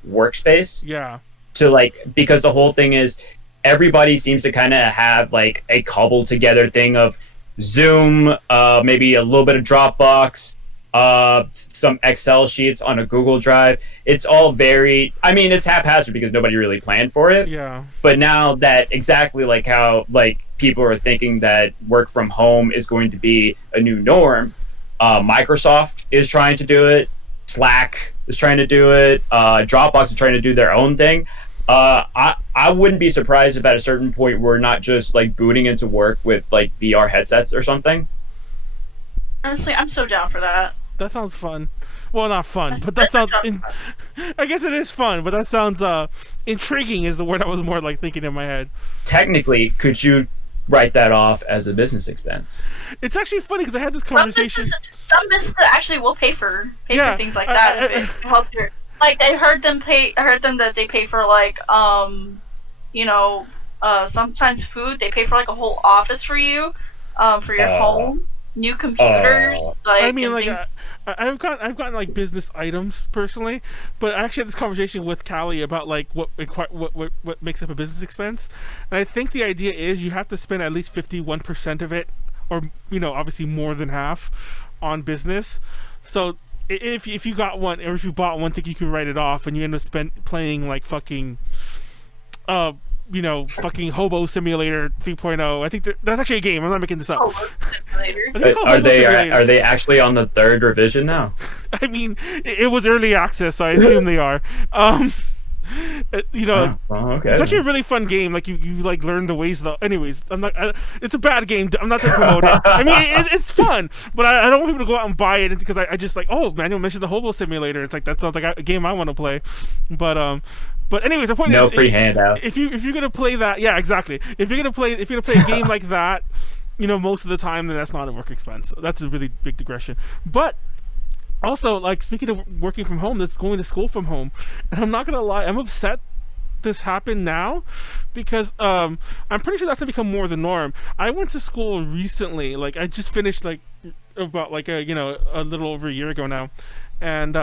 workspace. Yeah. To like, because the whole thing is everybody seems to kind of have like a cobbled together thing of Zoom, maybe a little bit of Dropbox, some Excel sheets on a Google Drive. It's all very, I mean, it's haphazard because nobody really planned for it. Yeah. But now that exactly like how like people are thinking that work from home is going to be a new norm, Microsoft is trying to do it. Slack is trying to do it. Dropbox is trying to do their own thing. I wouldn't be surprised if at a certain point we're not just like booting into work with like VR headsets or something. Honestly, I'm so down for that. That sounds fun. Well, not fun, but that sounds. I guess it is fun, but that sounds intriguing. Is the word I was more like thinking in my head. Technically, could you write that off as a business expense? It's actually funny because I had this conversation. Some businesses actually will pay for things like that if it helps your. Like I heard them that they pay for like you know, sometimes food. They pay for like a whole office for you, for your home. New computers, like, I mean, like I've gotten like business items personally, but I actually had this conversation with Callie about like what makes up a business expense, and I think the idea is you have to spend at least 51% of it, or, you know, obviously more than half, on business. So if you got one, or if you bought one, think you can write it off, and you end up playing like fucking you know, fucking Hobo Simulator 3.0. I think that's actually a game. I'm not making this up. Hobo Simulator. Are they actually on the 3rd revision now? I mean, it was early access, so I assume they are. You know, okay. It's actually a really fun game. Like you like learn the ways. Anyways, it's a bad game. I'm not gonna promote it. I mean, it's fun, but I don't want people to go out and buy it because I just like, oh, Manuel mentioned the Hobo Simulator. It's like that sounds like a game I want to play, But anyways, the point is, no free handout. If you're gonna play that, yeah, exactly. If you're gonna play a game like that, you know, most of the time, then that's not a work expense. That's a really big digression. But also, like, speaking of working from home, that's going to school from home, and I'm not gonna lie, I'm upset this happened now because I'm pretty sure that's gonna become more the norm. I went to school recently, like I just finished like about like a little over a year ago now, and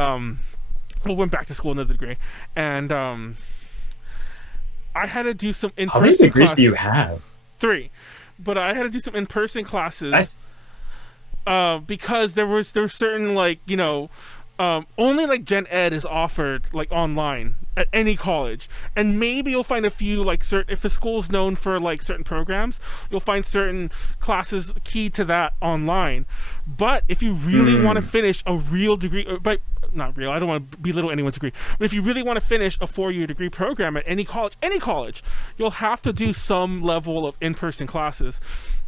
went back to school another degree, and I had to do some in-person How many degrees classes. do you have? 3, but I had to do some in-person classes. Nice. Because there's certain, like, you know, only like Gen Ed is offered like online at any college, and maybe you'll find a few like if the school's known for like certain programs, you'll find certain classes key to that online. But if you really want to finish a real degree, but not real, I don't want to belittle anyone's degree, but if you really want to finish a 4-year degree program at any college, you'll have to do some level of in-person classes.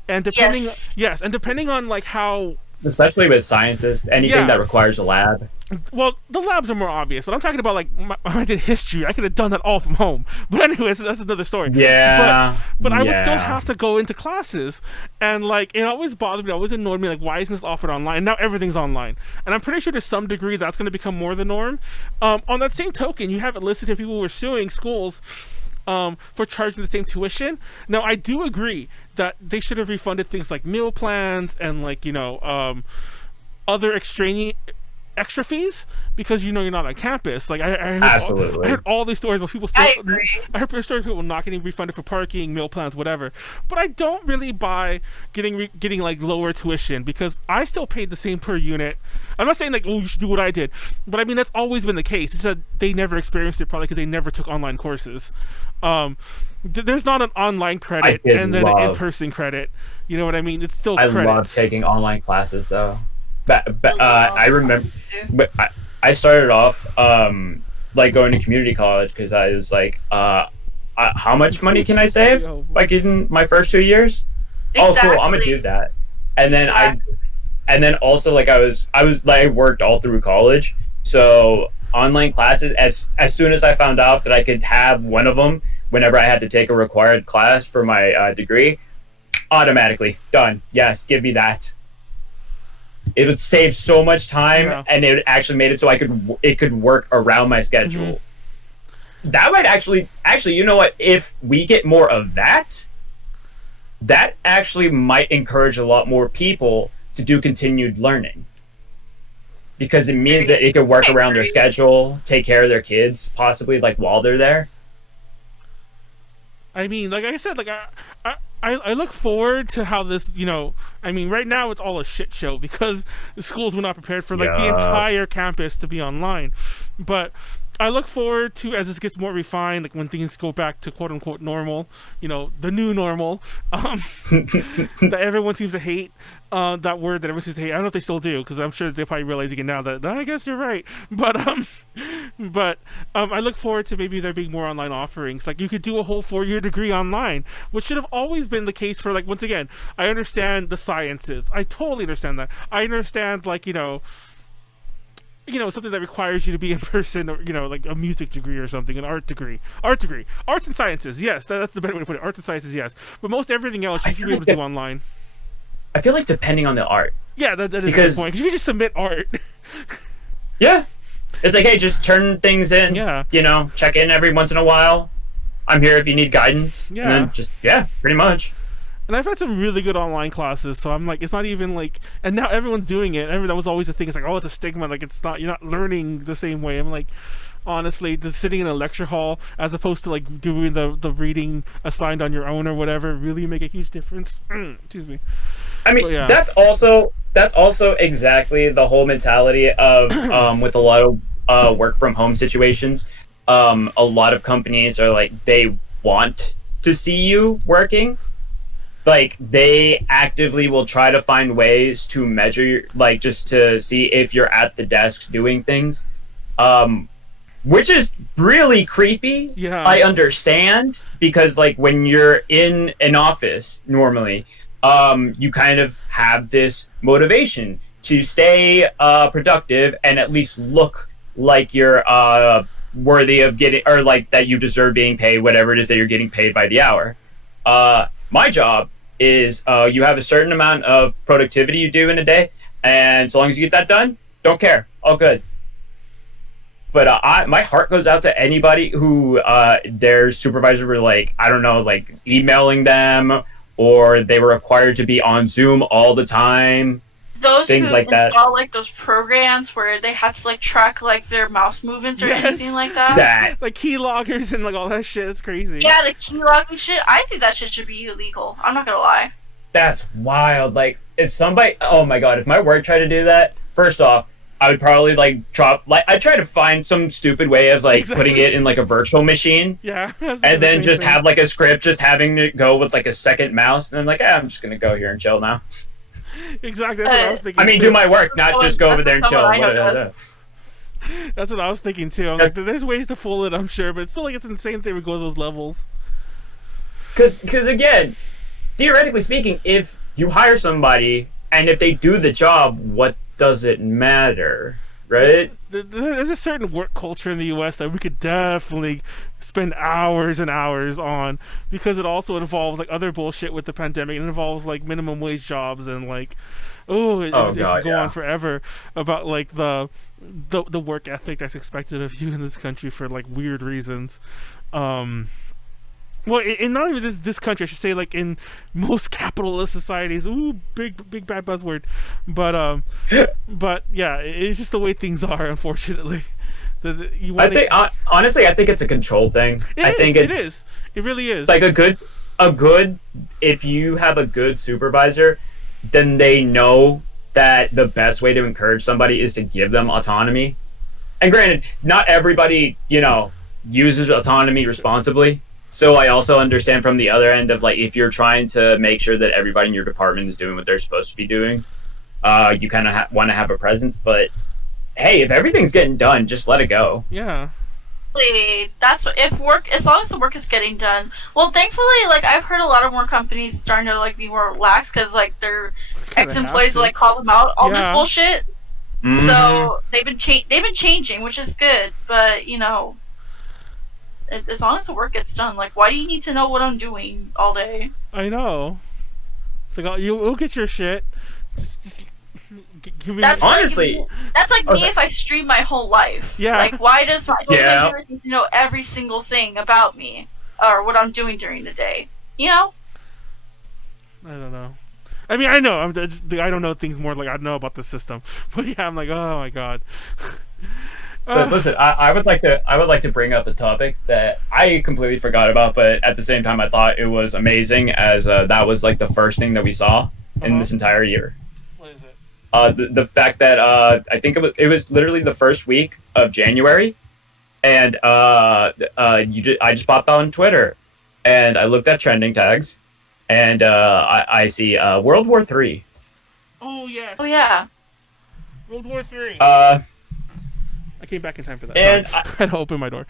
And depending, yes, and depending on like how especially with sciences, anything Yeah. that requires a lab. Well, the labs are more obvious, but I'm talking about like when I did history. I could have done that all from home. But anyways, that's another story. Yeah, But I would still yeah. have to go into classes, and like it always bothered me. It always annoyed me. Like, why isn't this offered online? And now everything's online, and I'm pretty sure to some degree that's going to become more the norm. On that same token, you have it listed here people who were suing schools for charging the same tuition. Now, I do agree that they should have refunded things like meal plans and like other extra fees, because you're not on campus. Like Absolutely. I heard all these stories where people still. I agree. I heard stories of people not getting refunded for parking, meal plans, whatever. But I don't really buy getting like lower tuition, because I still paid the same per unit. I'm not saying like, oh, you should do what I did, but I mean that's always been the case. It's that they never experienced it, probably because they never took online courses. There's not an online credit and then an in-person credit. You know what I mean? It's still I credits. love taking online classes though. I remember, but I started off like going to community college because I was like, how much money can I save like in my first 2 years? Oh, cool! I'm gonna do that. And then and then also like I worked all through college, so online classes. As soon as I found out that I could have one of them whenever I had to take a required class for my degree, automatically done. Yes, give me that. It would save so much time, and it actually made it so it could work around my schedule. That might actually, you know what? If we get more of that, that actually might encourage a lot more people to do continued learning, because it means that it could work around their schedule, take care of their kids, possibly like while they're there. I mean, like I said, like I look forward to how this, I mean, right now it's all a shit show because the schools were not prepared for like the entire campus to be online. But I look forward to, as this gets more refined, like when things go back to quote unquote normal, the new normal, that everyone seems to hate, that word that everyone seems to hate. I don't know if they still do, because I'm sure they're probably realizing it now that I guess you're right. But I look forward to maybe there being more online offerings. Like you could do a whole 4-year degree online, which should have always been the case for, like, once again, I understand the sciences. I totally understand that. I understand, like, something that requires you to be in person, or like a music degree or something, an art degree, arts and sciences. Yes, that's the better way to put it. Arts and sciences, yes. But most everything else you should be able to do online. I feel like depending on the art. Yeah, that is a good point. Because you can just submit art. Yeah, it's like, hey, just turn things in. Yeah. Check in every once in a while. I'm here if you need guidance. Yeah. And then pretty much. And I've had some really good online classes, so I'm like, it's not even like, and now everyone's doing it. That was always the thing. It's like, oh, it's a stigma. Like, it's not, you're not learning the same way. I'm like, honestly, just sitting in a lecture hall as opposed to like doing the reading assigned on your own or whatever really make a huge difference. Excuse me. I mean, that's also exactly the whole mentality of with a lot of work from home situations. A lot of companies are like, they want to see you working. Like, they actively will try to find ways to measure, like, just to see if you're at the desk doing things, which is really creepy. Yeah, I understand, because like when you're in an office normally, you kind of have this motivation to stay productive and at least look like you're worthy of getting, or like that you deserve being paid whatever it is that you're getting paid by the hour. My job is you have a certain amount of productivity you do in a day, and so long as you get that done, don't care, all good. But my heart goes out to anybody who their supervisor were like, I don't know, like emailing them, or they were required to be on Zoom all the time. Those things who like that. install like those programs where they have to like track like their mouse movements or anything like that. Like keyloggers and like all that shit. It's crazy. Yeah, the keylogging shit. I think that shit should be illegal. I'm not gonna lie. That's wild. Like, if somebody, oh my god, if my work tried to do that, first off, I would probably like drop, like, I'd try to find some stupid way of like putting it in like a virtual machine. Yeah. And then just have like a script just having to go with like a second mouse, and I'm like, I'm just gonna go here and chill now. Exactly. That's what I was thinking. I mean, do my work, not just go over there and chill. That's what I was thinking too. I'm like, there's ways to fool it, I'm sure, but it's still like it's insane they would go to those levels. Because again, theoretically speaking, if you hire somebody And if they do the job, what does it matter, right? There's a certain work culture in the U.S. that we could definitely spend hours and hours on, because it also involves like other bullshit with the pandemic. It involves like minimum wage jobs and like, it can go on forever about like the work ethic that's expected of you in this country for like weird reasons. Well, in not even this country, I should say, like in most capitalist societies. Ooh, big bad buzzword, but yeah, it's just the way things are, unfortunately. Honestly, I think it's a control thing. It really is. Like a good. If you have a good supervisor, then they know that the best way to encourage somebody is to give them autonomy. And granted, not everybody, uses autonomy responsibly. So I also understand from the other end of like, if you're trying to make sure that everybody in your department is doing what they're supposed to be doing, you kind of want to have a presence. But hey, if everything's getting done, just let it go. Yeah. That's what, as long as the work is getting done. Well, thankfully, like I've heard a lot of more companies starting to like be more relaxed because like their ex-employees will like call them out all this bullshit. Mm-hmm. So they've been changing, which is good. But as long as the work gets done, like why do you need to know what I'm doing all day? I know. It's like you'll get your shit. Just give me. Honestly, that's like me if I stream my whole life. Yeah. Like why does my viewer need to know every single thing about me or what I'm doing during the day? I don't know. I mean, I know. I don't know things more like I know about the system, but yeah, I'm like, oh my god. But listen, I would like to bring up a topic that I completely forgot about, but at the same time, I thought it was amazing as that was like the first thing that we saw in this entire year. What is it? The fact that I think it was literally the first week of January, and I just popped on Twitter, and I looked at trending tags, and I see World War III. Oh yes. Oh yeah. World War III. I came back in time for that. And I had to open my door.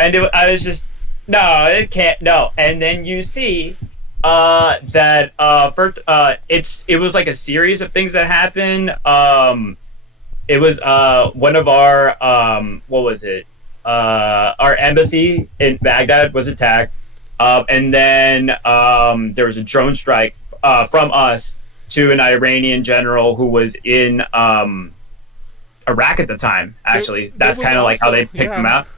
And I was just, no, it can't, no. And then you see that it was like a series of things that happened. It was one of our, what was it? Our embassy in Baghdad was attacked. And then there was a drone strike from us to an Iranian general who was in Iraq at the time. Actually, that's kind of like how they picked him out.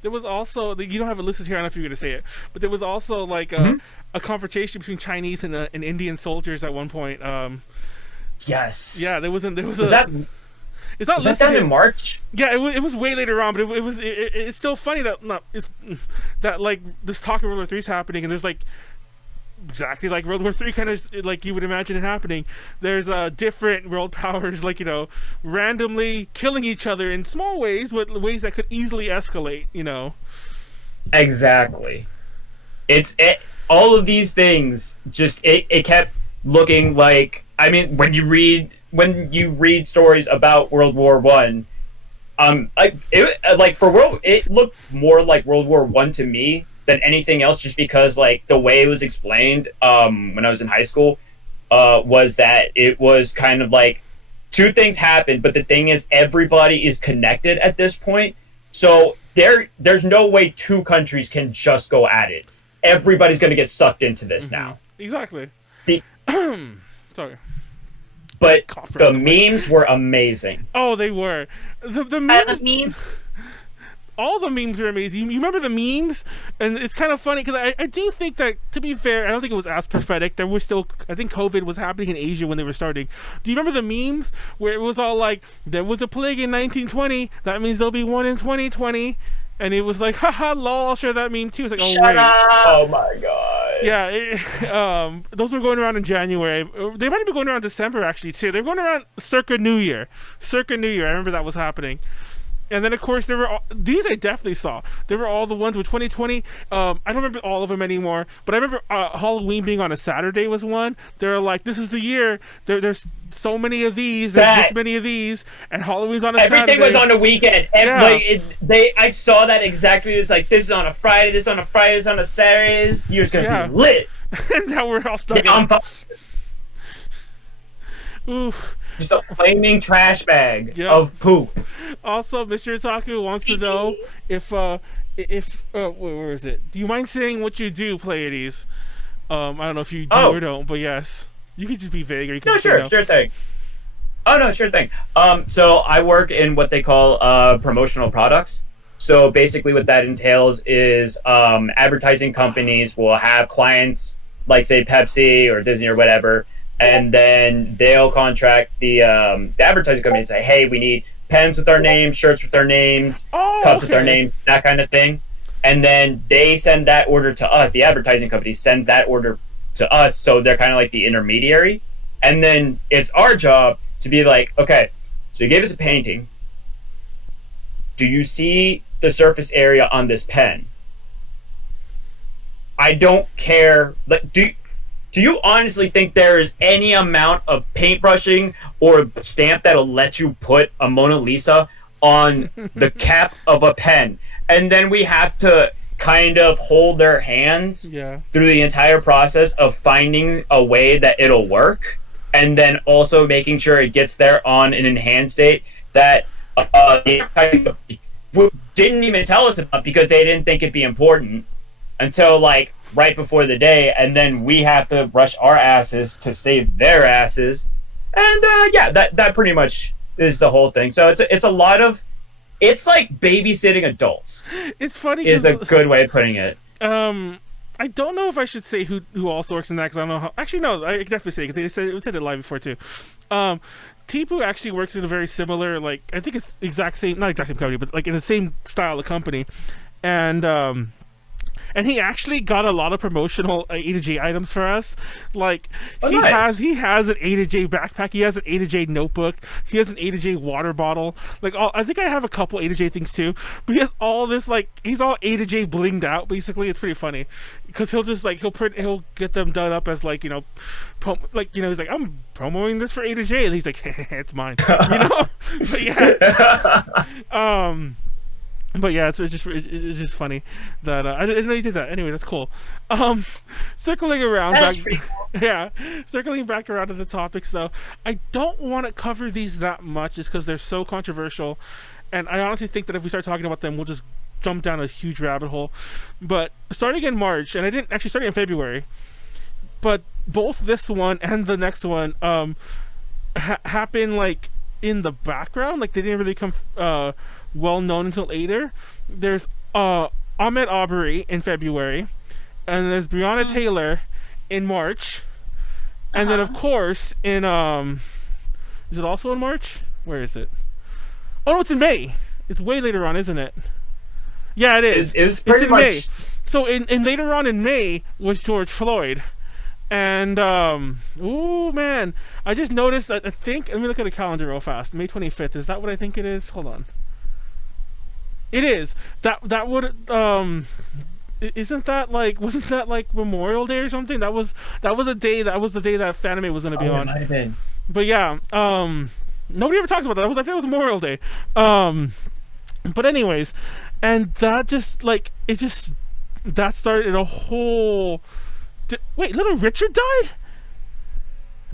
There was also, you don't have it listed here. I don't know if you're going to say it, but there was also like a confrontation between Chinese and Indian soldiers at one point. Yes. Yeah, there was that it's not was that done in March? Yeah, it was way later on, but it's still funny that that like this talk of World War III is happening, and there's like exactly like World War III, kind of like you would imagine it happening. There's different world powers like randomly killing each other in small ways, but ways that could easily escalate. Exactly. All of these things just it kept looking like, I mean, when you read stories about World War I, it looked more like World War I to me than anything else, just because like the way it was explained when I was in high school was that it was kind of like two things happened, but the thing is everybody is connected at this point, so there's no way two countries can just go at it. Everybody's going to get sucked into this now. Exactly. Sorry. But the memes were amazing. Oh, they were. The memes. The all the memes were amazing. You remember the memes? And it's kind of funny because I do think that, to be fair, I don't think it was as prophetic. There was still, I think COVID was happening in Asia when they were starting. Do you remember the memes where it was all like, there was a plague in 1920, that means there'll be one in 2020? And it was like, haha, lol, I'll share that meme too. It's like, oh, Shut wait. up. Oh my god. Yeah, those were going around in January. They might have been going around December, actually, too. They were going around circa New Year. I remember that was happening. And then, of course, there were these I definitely saw. There were all the ones with 2020. I don't remember all of them anymore, but I remember Halloween being on a Saturday was one. They're like, this is the year. There's so many of these. There's this many of these, and Halloween's on a Saturday. Everything was on a weekend. And Yeah. I saw that exactly. It's like, this is on a Friday, this is on a Friday, this is on a Saturday. This year's gonna be lit. And now we're all stuck. Oof. Just a flaming trash bag Yep. of poop. Also, Mr. Otaku wants to know if where is it? Do you mind saying what you do, Pleiades? I don't know if you do or don't, but yes, you could just be vague, or you can Sure thing. Oh no, sure thing. So I work in what they call promotional products. So basically, what that entails is advertising companies will have clients like, say, Pepsi or Disney or whatever, and then they'll contract the advertising company and say, hey, we need pens with our names, shirts with our names, cups with our names, that kind of thing. And then they send that order to us. The advertising company sends that order to us, so they're kind of like the intermediary. And then it's our job to be like, okay, so you gave us a painting. Do you see the surface area on this pen? I don't care. Like, do you honestly think there is any amount of paintbrushing or stamp that'll let you put a Mona Lisa on the cap of a pen? And then we have to kind of hold their hands through the entire process of finding a way that it'll work, and then also making sure it gets there on an enhanced date that didn't even tell us about, because they didn't think it'd be important until like right before the day, and then we have to rush our asses to save their asses. And that pretty much is the whole thing. So it's a lot of, it's like babysitting adults. It's funny, is a good way of putting it. I don't know if I should say who also works in that, because I don't know how. Actually, no, I can definitely say, because we said it live before too. Tipu actually works in a very similar, like, I think it's not exact same company, but like in the same style of company, and he actually got a lot of promotional A to J items for us. Like, he has an A to J backpack, he has an A to J notebook, he has an A to J water bottle. Like, I think I have a couple A to J things too. But he has all this, like, he's all A to J blinged out. Basically, it's pretty funny because he'll just like he'll get them done up as like, you know, he's like, I'm promoting this for A to J, and he's like, it's mine, you know. But yeah. But yeah, it's just funny that I didn't know you did that. Anyway, that's cool. Circling around, circling back around to the topics though. I don't want to cover these that much, just because they're so controversial, and I honestly think that if we start talking about them, we'll just jump down a huge rabbit hole. But starting in March, and I didn't actually start in February, but both this one and the next one happen like in the background, like they didn't really come well known until later. There's Ahmed Aubrey in February, and there's Breonna Taylor in March, and then of course in is it also in March? Where is it? Oh no, it's in May. It's way later on, isn't it? Yeah, it is. It's pretty much May. So in later on in May was George Floyd. And oh man, I just noticed that, I think, let me look at the calendar real fast. May 25th, is that what I think it is? Hold on. It is. That would wasn't that like Memorial Day or something? That was the day that Fanime was gonna be on. It might have been. But yeah, nobody ever talks about that. I think it was Memorial Day. But anyways, and that just like that started a whole. Wait, Little Richard died?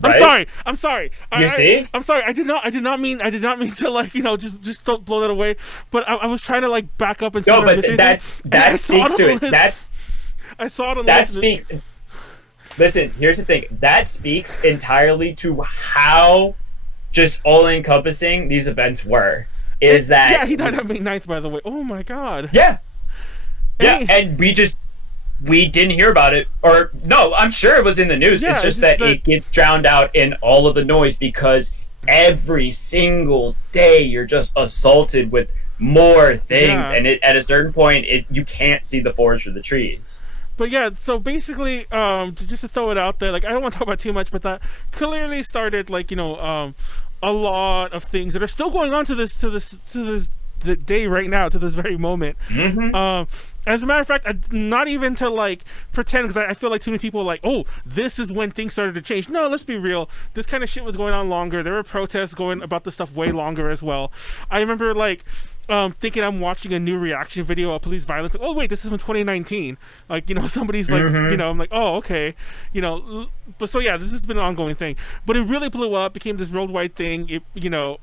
Right? I'm sorry. You see? I'm sorry. I did not mean to, like, you know, just don't blow that away. But I was trying to like back up and no, but that speaks to it. I saw it on that the speaks. Listen, here's the thing. That speaks entirely to how just all-encompassing these events were. He died on May 9th, by the way. Oh my god. Yeah. And we didn't hear about it, or no, I'm sure it was in the news. It's just that it gets drowned out in all of the noise, because every single day you're just assaulted with more things, and at a certain point you can't see the forest for the trees. But yeah, so basically, just to throw it out there, like, I don't want to talk about too much, but that clearly started, like, you know, a lot of things that are still going on to this the day right now, to this very moment. As a matter of fact, not even to like pretend, because I feel like too many people are like, oh, this is when things started to change. No, let's be real. This kind of shit was going on longer. There were protests going about this stuff way longer as well. I remember, like, thinking I'm watching a new reaction video of police violence. Oh wait, this is from 2019. Like, you know, somebody's like, you know, I'm like, oh okay, you know. But so yeah, this has been an ongoing thing. But it really blew up, became this worldwide thing. It, you know,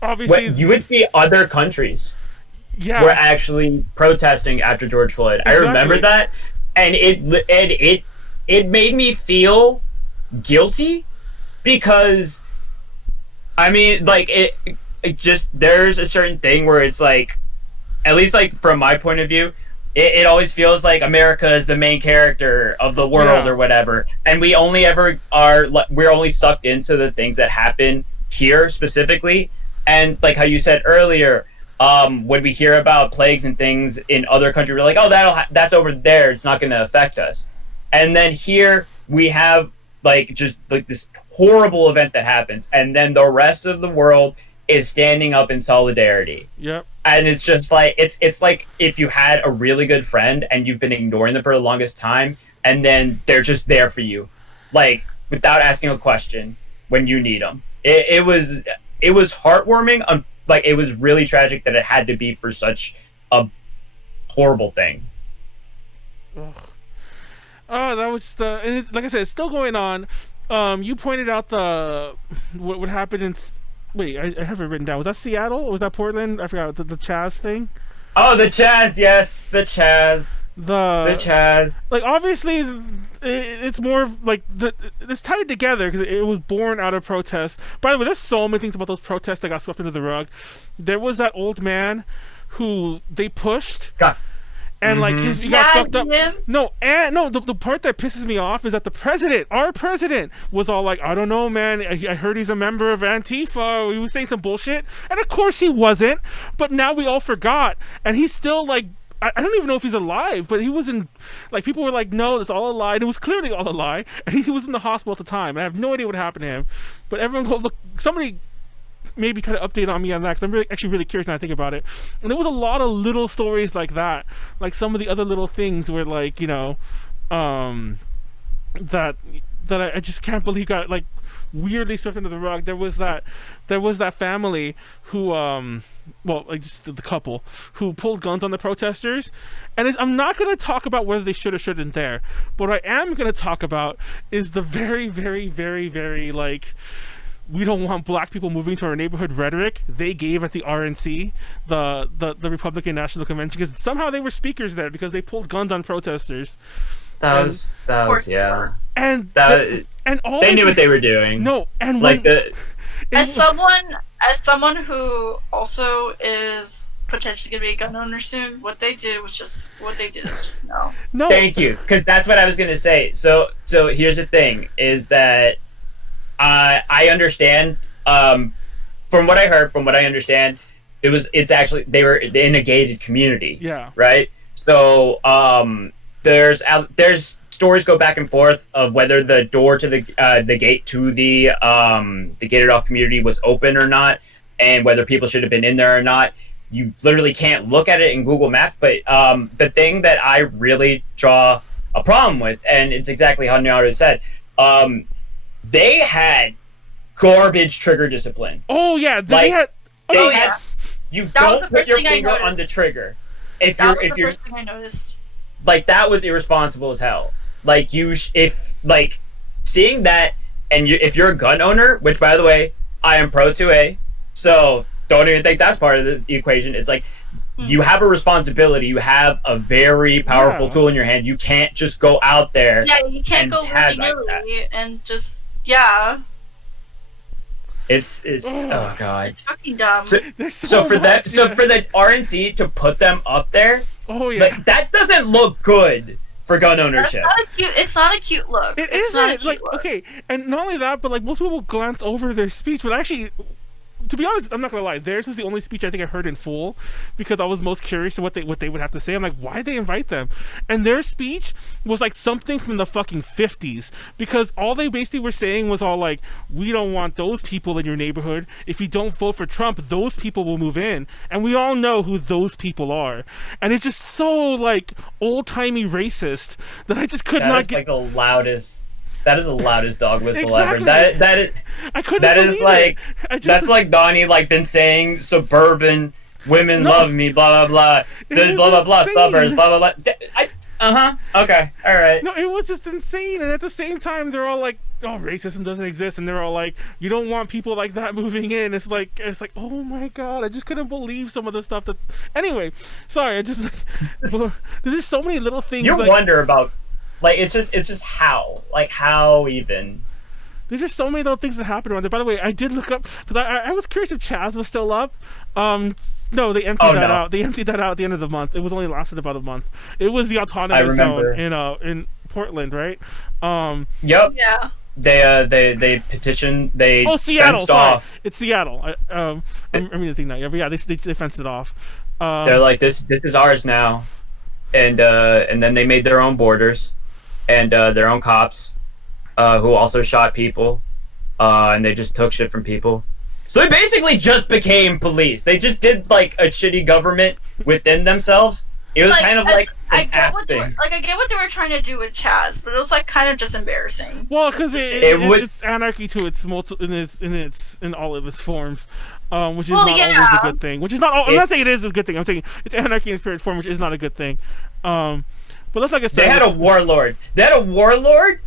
obviously you would see other countries yeah were actually protesting after George Floyd. Exactly. I remember that, and it made me feel guilty because, I mean, like it just, there's a certain thing where it's like, at least like from my point of view, it always feels like America is the main character of the world or whatever, and we only ever are, we're only sucked into the things that happen here specifically. And like how you said earlier, when we hear about plagues and things in other countries, we're like, oh, that's over there, it's not going to affect us. And then here we have like just like this horrible event that happens, and then the rest of the world is standing up in solidarity. Yep. And it's just like, it's like if you had a really good friend and you've been ignoring them for the longest time, and then they're just there for you, like without asking a question when you need them. It was heartwarming. Like, it was really tragic that it had to be for such a horrible thing. Ugh. Oh, that was and like I said, it's still going on. You pointed out what happened in. Wait, I have it written down. Was that Seattle or was that Portland? I forgot the Chaz thing. Oh, the Chaz, yes, the Chaz. The Chaz. Like, obviously, it's more of, like, it's tied together because it was born out of protests. By the way, there's so many things about those protests that got swept under the rug. There was that old man who they pushed. God. And like he got fucked up. No, the part that pisses me off is that the president, our president, was all like, I don't know, man. I heard he's a member of Antifa. He was saying some bullshit, and of course he wasn't. But now we all forgot, and he's still like, I don't even know if he's alive. But he was in, like, people were like, no, it's all a lie. And it was clearly all a lie, and he was in the hospital at the time. And I have no idea what happened to him. But everyone go look. Somebody maybe try to update on me on that, because I'm actually really curious now I think about it. And there was a lot of little stories like that, like some of the other little things where, like, you know, that I just can't believe got like weirdly swept under the rug. There was that family who well, like just the couple who pulled guns on the protesters, and I'm not going to talk about whether they should or shouldn't there, but what I am going to talk about is the very, very, very, very, like, we don't want black people moving to our neighborhood rhetoric they gave at the RNC, the Republican National Convention, because somehow they were speakers there because they pulled guns on protesters. That was yeah. And all they knew what they were doing. No, and like as someone who also is potentially going to be a gun owner soon, what they did is just no. No. Thank you, because that's what I was going to say. So here's the thing: is that I understand, from what I heard, from what I understand, it's actually, they were in a gated community. Yeah. Right? So, there's stories go back and forth of whether the door to the gate to the gated off community was open or not, and whether people should have been in there or not. You literally can't look at it in Google Maps, but the thing that I really draw a problem with, and it's exactly how Nyaru said, they had garbage trigger discipline. Oh yeah, they had. Yeah. You don't put your finger on the trigger. If you're first thing I noticed. Like, that was irresponsible as hell. Like, seeing that, and if you're a gun owner, which by the way, I am pro 2A, so don't even think that's part of the equation. It's like, you have a responsibility. You have a very powerful tool in your hand. You can't just go out there. Yeah, you can't go willy-nilly and just. Yeah. It's oh god. It's fucking dumb. So for the RNC to put them up there, oh yeah, like, that doesn't look good for gun ownership. It's not a cute look. It isn't. Like, okay, and not only that, but like most people glance over their speech, but actually, to be honest, I'm not gonna lie, theirs was the only speech I think I heard in full, because I was most curious to what they would have to say. I'm like, why'd they invite them? And their speech was like something from the fucking 50s, because all they basically were saying was all like, we don't want those people in your neighborhood. If you don't vote for Trump, those people will move in, and we all know who those people are. And it's just so like old-timey racist that I just could not get. Like the loudest. That is the loudest dog whistle Exactly. ever. That is I couldn't. that is believe like it. I just, that's like Donnie like been saying suburban women No. love me, blah blah blah, It blah was blah blah, insane. suburbs, blah blah blah. Okay, all right. No, it was just insane, and at the same time, they're all like, "Oh, racism doesn't exist," and they're all like, "You don't want people like that moving in." It's like, oh my god, I just couldn't believe some of the stuff that. Anyway, sorry, I just there's just so many little things. You like, wonder about, like, it's just how even. There's just so many little things that happen around there. By the way, I did look up because I was curious if Chaz was still up. No, they emptied that out. They emptied that out at the end of the month. It was only lasted about a month. It was the autonomous zone in Portland, right? Yep. Yeah. They petitioned. They Seattle. fenced Sorry. off. It's Seattle. I mean the thing now. Yeah, but yeah, they fenced it off. They're like, this is ours now, and then they made their own borders, and their own cops, who also shot people, and they just took shit from people. So they basically just became police. They just did like a shitty government within themselves. It was kind of like I an get what they were, acting. I get what they were trying to do with Chaz, but it was like kind of just embarrassing. Well, because it's anarchy to its in all of its forms, which is not always a good thing. Which is not. I'm not saying it is a good thing. I'm saying it's anarchy in its purest form, which is not a good thing. But let's like I said, They had a warlord. They had a warlord,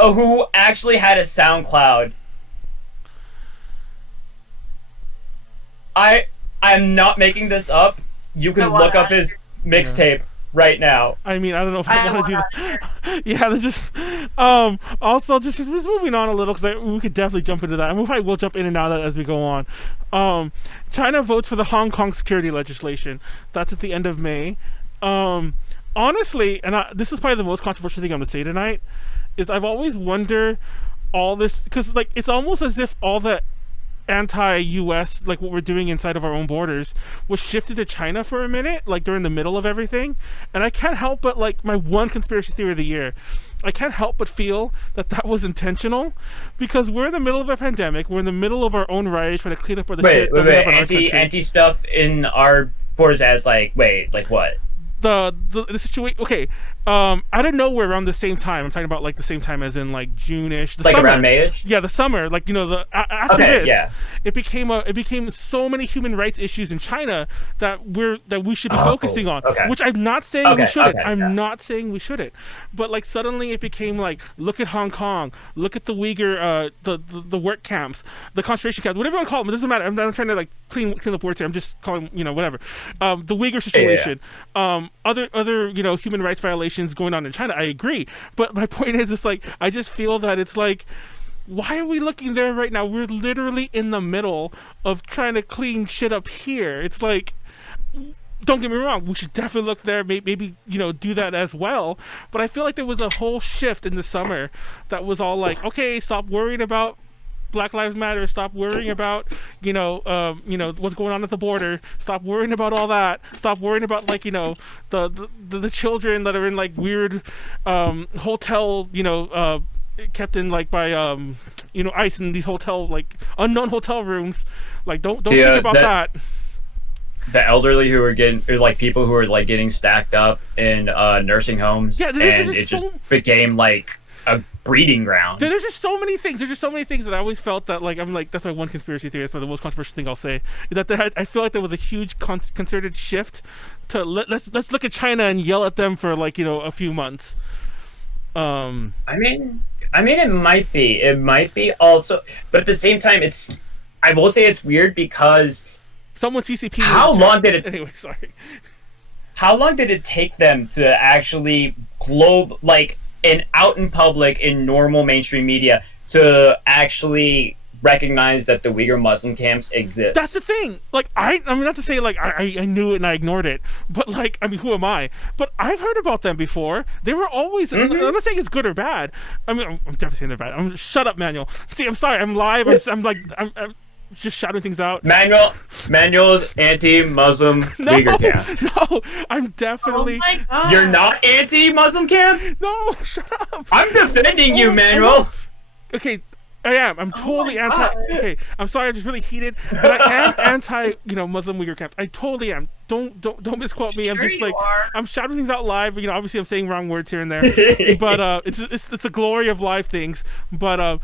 who actually had a SoundCloud. I'm not making this up. You can look up his mixtape right now. I mean, I don't know if I want to do that. Yeah, they're just also just moving on a little because we could definitely jump into that. And we probably will jump in and out of that as we go on. China votes for the Hong Kong security legislation. That's at the end of May. Honestly, and this is probably the most controversial thing I'm gonna say tonight, is I've always wondered all this because like it's almost as if all the anti-US, like what we're doing inside of our own borders, was shifted to China for a minute, like during the middle of everything. And I can't help but, like, my one conspiracy theory of the year, I can't help but feel that was intentional, because we're in the middle of a pandemic, we're in the middle of our own riots trying to clean up all the shit that we have in our country. Anti stuff in our borders as like what? The situation. Okay, out of nowhere around the same time. I'm talking about like the same time as in like June-ish. The like summer. Around May-ish. Yeah, the summer. Like after this, yeah. it became so many human rights issues in China that we should be focusing on. Okay. Which I'm not saying we shouldn't. Okay, I'm not saying we shouldn't. But like suddenly it became like, look at Hong Kong, look at the Uyghur, the work camps, the concentration camps, whatever you want to call them. It doesn't matter. I'm not trying to like clean up words here. I'm just calling whatever. The Uyghur situation. Other human rights violations going on in China. I agree, but my point is, it's like I just feel that it's like, why are we looking there right now? We're literally in the middle of trying to clean shit up here. It's like, don't get me wrong, we should definitely look there, maybe do that as well. But I feel like there was a whole shift in the summer that was all like, okay, stop worrying about Black Lives Matter. Stop worrying about, what's going on at the border. Stop worrying about all that. Stop worrying about like, the children that are in like weird hotel, kept in like by ICE in these hotel like unknown hotel rooms. Like don't think about that. The elderly who are people who are like getting stacked up in nursing homes, and it just became like a breeding ground. There's just so many things. There's just so many things that I always felt that like I'm like, that's my one conspiracy theory. That's probably the most controversial thing I'll say, is that I feel like there was a huge concerted shift to let's look at China and yell at them for like a few months. I mean it might be also, but at the same time I will say it's weird because someone CCP. How long did it? Anyway, sorry. How long did it take them to actually and out in public in normal mainstream media to actually recognize that the Uyghur Muslim camps exist? That's the thing. Like I mean, not to say like I knew it and I ignored it, but like I mean, who am I? But I've heard about them before. They were always. I'm not saying it's good or bad. I mean, I'm definitely saying they're bad. Shut up, Manuel. See, I'm sorry. I'm live. I'm just shouting things out. Manuel's anti-Muslim Uyghur camp. No, I'm definitely. Oh my God. You're not anti-Muslim camp? No, shut up. I'm defending you, Manuel. Okay, I am. I'm totally my anti. God. Okay, I'm sorry. I'm just really heated, but I am anti. Muslim Uyghur camps. I totally am. Don't misquote me. I'm Sure just you like are. I'm shouting things out live. Obviously I'm saying wrong words here and there, but it's the glory of live things. But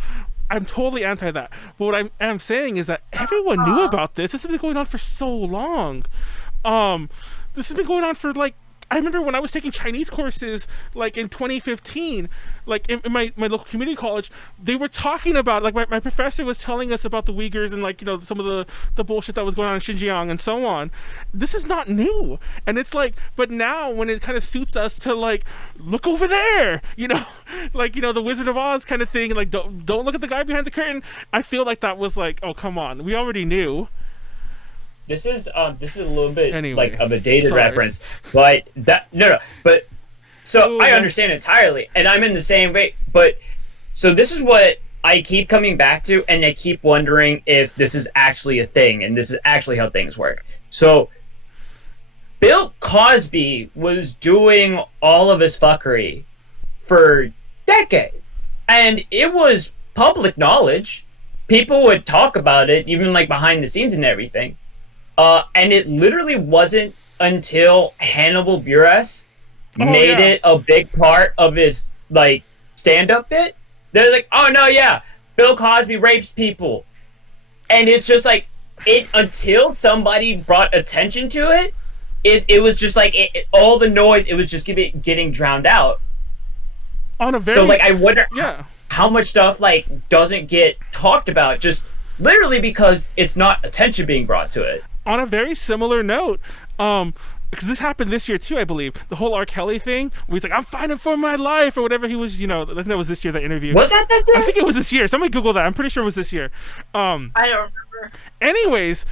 I'm totally anti that. But what I am saying is that everyone knew about this. This has been going on for so long. This has been going on for like. I remember when I was taking Chinese courses, like in 2015, like in my local community college, they were talking about, like my professor was telling us about the Uyghurs and like, some of the bullshit that was going on in Xinjiang and so on. This is not new. And it's like, but now when it kind of suits us to like, look over there, like, the Wizard of Oz kind of thing, like don't look at the guy behind the curtain. I feel like that was like, oh, come on. We already knew. This is a little bit Anyway, like of a dated sorry. reference, but but so Ooh, I yeah. understand entirely, and I'm in the same way. But so this is what I keep coming back to, and I keep wondering if this is actually a thing, and this is actually how things work. So Bill Cosby was doing all of his fuckery for decades, and it was public knowledge. People would talk about it, even like behind the scenes and everything. And it literally wasn't until Hannibal Buress made it a big part of his like stand-up bit. They're like, oh no, yeah, Bill Cosby rapes people, and it's just like it until somebody brought attention to it. It was just like all the noise. It was just getting drowned out. On a very So like I wonder yeah. how much stuff like doesn't get talked about just literally because it's not attention being brought to it. On a very similar note, because this happened this year too, I believe, the whole R. Kelly thing, where he's like, I'm fighting for my life, or whatever he was, I think that was this year, that interview. Was that this year? I think it was this year. Somebody Google that. I'm pretty sure it was this year. I don't remember. Anyways,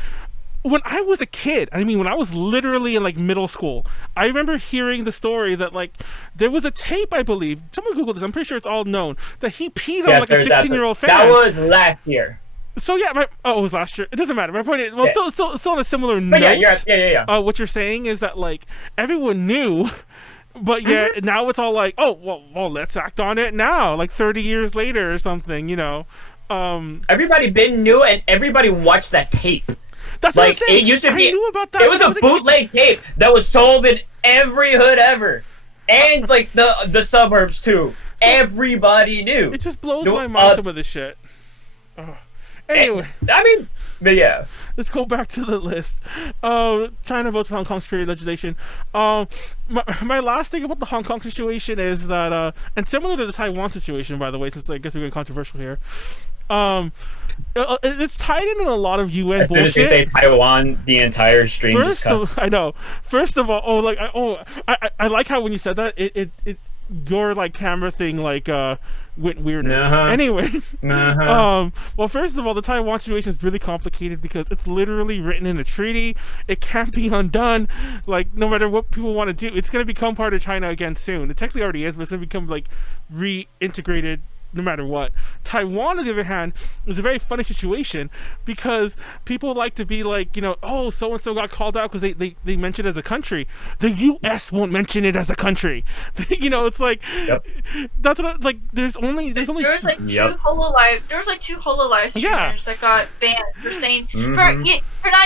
when I was a kid, when I was literally in like middle school, I remember hearing the story that like there was a tape, I believe. Someone Google this. I'm pretty sure it's all known, that he peed on like a 16-year-old fan. That was last year. So yeah, it was last year. It doesn't matter. My point is, well, still on a similar But note. yeah. What you're saying is that like everyone knew, but yet now it's all like, oh well, let's act on it now, like 30 years later or something, Everybody knew, and everybody watched that tape. That's what I'm Like saying. it used to be. I knew about that. It was when I a kid. bootleg tape that was sold in every hood ever, and like the suburbs too. Everybody knew. It just blows No, my mind, some of this shit. Ugh. Anyway, But yeah. let's go back to the list. China votes for Hong Kong security legislation. My last thing about the Hong Kong situation is that, and similar to the Taiwan situation, by the way, since I guess we're getting controversial here, it's tied in a lot of UN As soon as bullshit. you say Taiwan, the entire stream just cuts. I know. First of all, I like how when you said that, it your like camera thing like went weirder. Anyway, well, first of all, the Taiwan situation is really complicated because it's literally written in a treaty. It can't be undone. Like no matter what people want to do, it's going to become part of China again soon. It technically already is, but it's going to become like reintegrated no matter what. Taiwan, on the other hand, is a very funny situation because people like to be like, oh, so and so got called out because they mention it as a country. The U.S. won't mention it as a country. It's like that's what like. There's only There was like two Hololive streamers that got banned for saying for not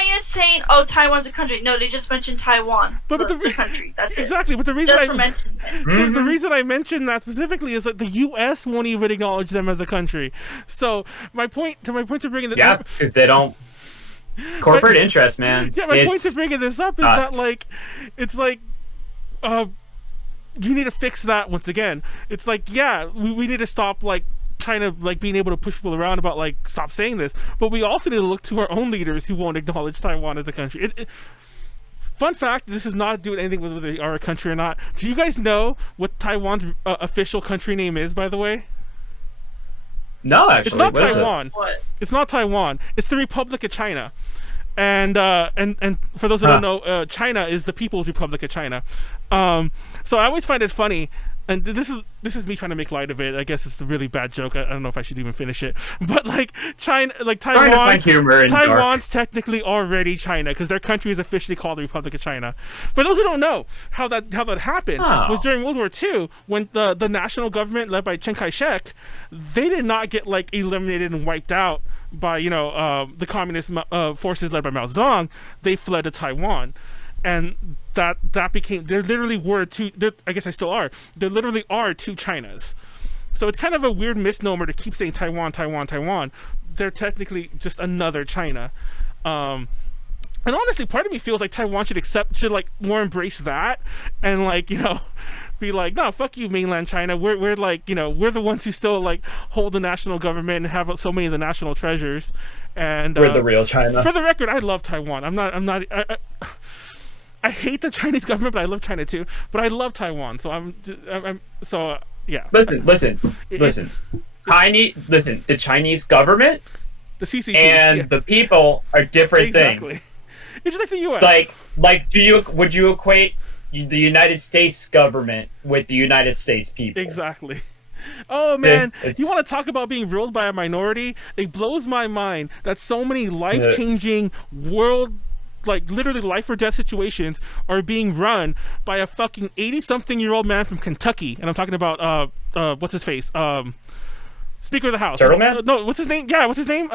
even saying Taiwan's a country. No, they just mentioned Taiwan. But the country. That's exactly. it. But the reason Just for mentioning it. the reason I mentioned that specifically is that the U.S. won't even acknowledge them as a country. So my point to bringing this up, because they don't. Corporate interest, man. Yeah, my point to bringing this up is that like, it's like, you need to fix that once again. It's like, yeah, we need to stop like China like being able to push people around about like stop saying this, but we also need to look to our own leaders who won't acknowledge Taiwan as a country. Fun fact, this is not doing anything with whether they are a country or not. Do you guys know what Taiwan's official country name is, by the way? No, actually. It's not what Taiwan. What? It's not Taiwan. It's the Republic of China. And for those who don't know, China is the People's Republic of China. So I always find it funny and this is me trying to make light of it. I guess it's a really bad joke. I don't know if I should even finish it. But like China, like Trying to Taiwan, find humor in Taiwan's dark. technically already China because their country is officially called the Republic of China. For those who don't know how that happened was during World War II when the national government led by Chiang Kai-shek, they did not get like eliminated and wiped out by the communist forces led by Mao Zedong. They fled to Taiwan. And that became, there literally were two, I guess I still are, there literally are two Chinas. So it's kind of a weird misnomer to keep saying Taiwan, Taiwan, Taiwan. They're technically just another China. And honestly, part of me feels like Taiwan should like more embrace that and like, be like, no, fuck you, mainland China. We're like, we're the ones who still like hold the national government and have so many of the national treasures. And We're the real China. For the record, I love Taiwan. I hate the Chinese government, but I love China too. But I love Taiwan, so yeah. Listen. The Chinese government The CCP and the people are different things. It's just like the U.S. Would you equate the United States government with the United States people? Exactly. Oh man, you want to talk about being ruled by a minority? It blows my mind that so many life-changing literally life or death situations are being run by a fucking 80-something-year-old man from Kentucky. And I'm talking about what's his face? Speaker of the House. Turtle Man? No, what's his name? Yeah, what's his name?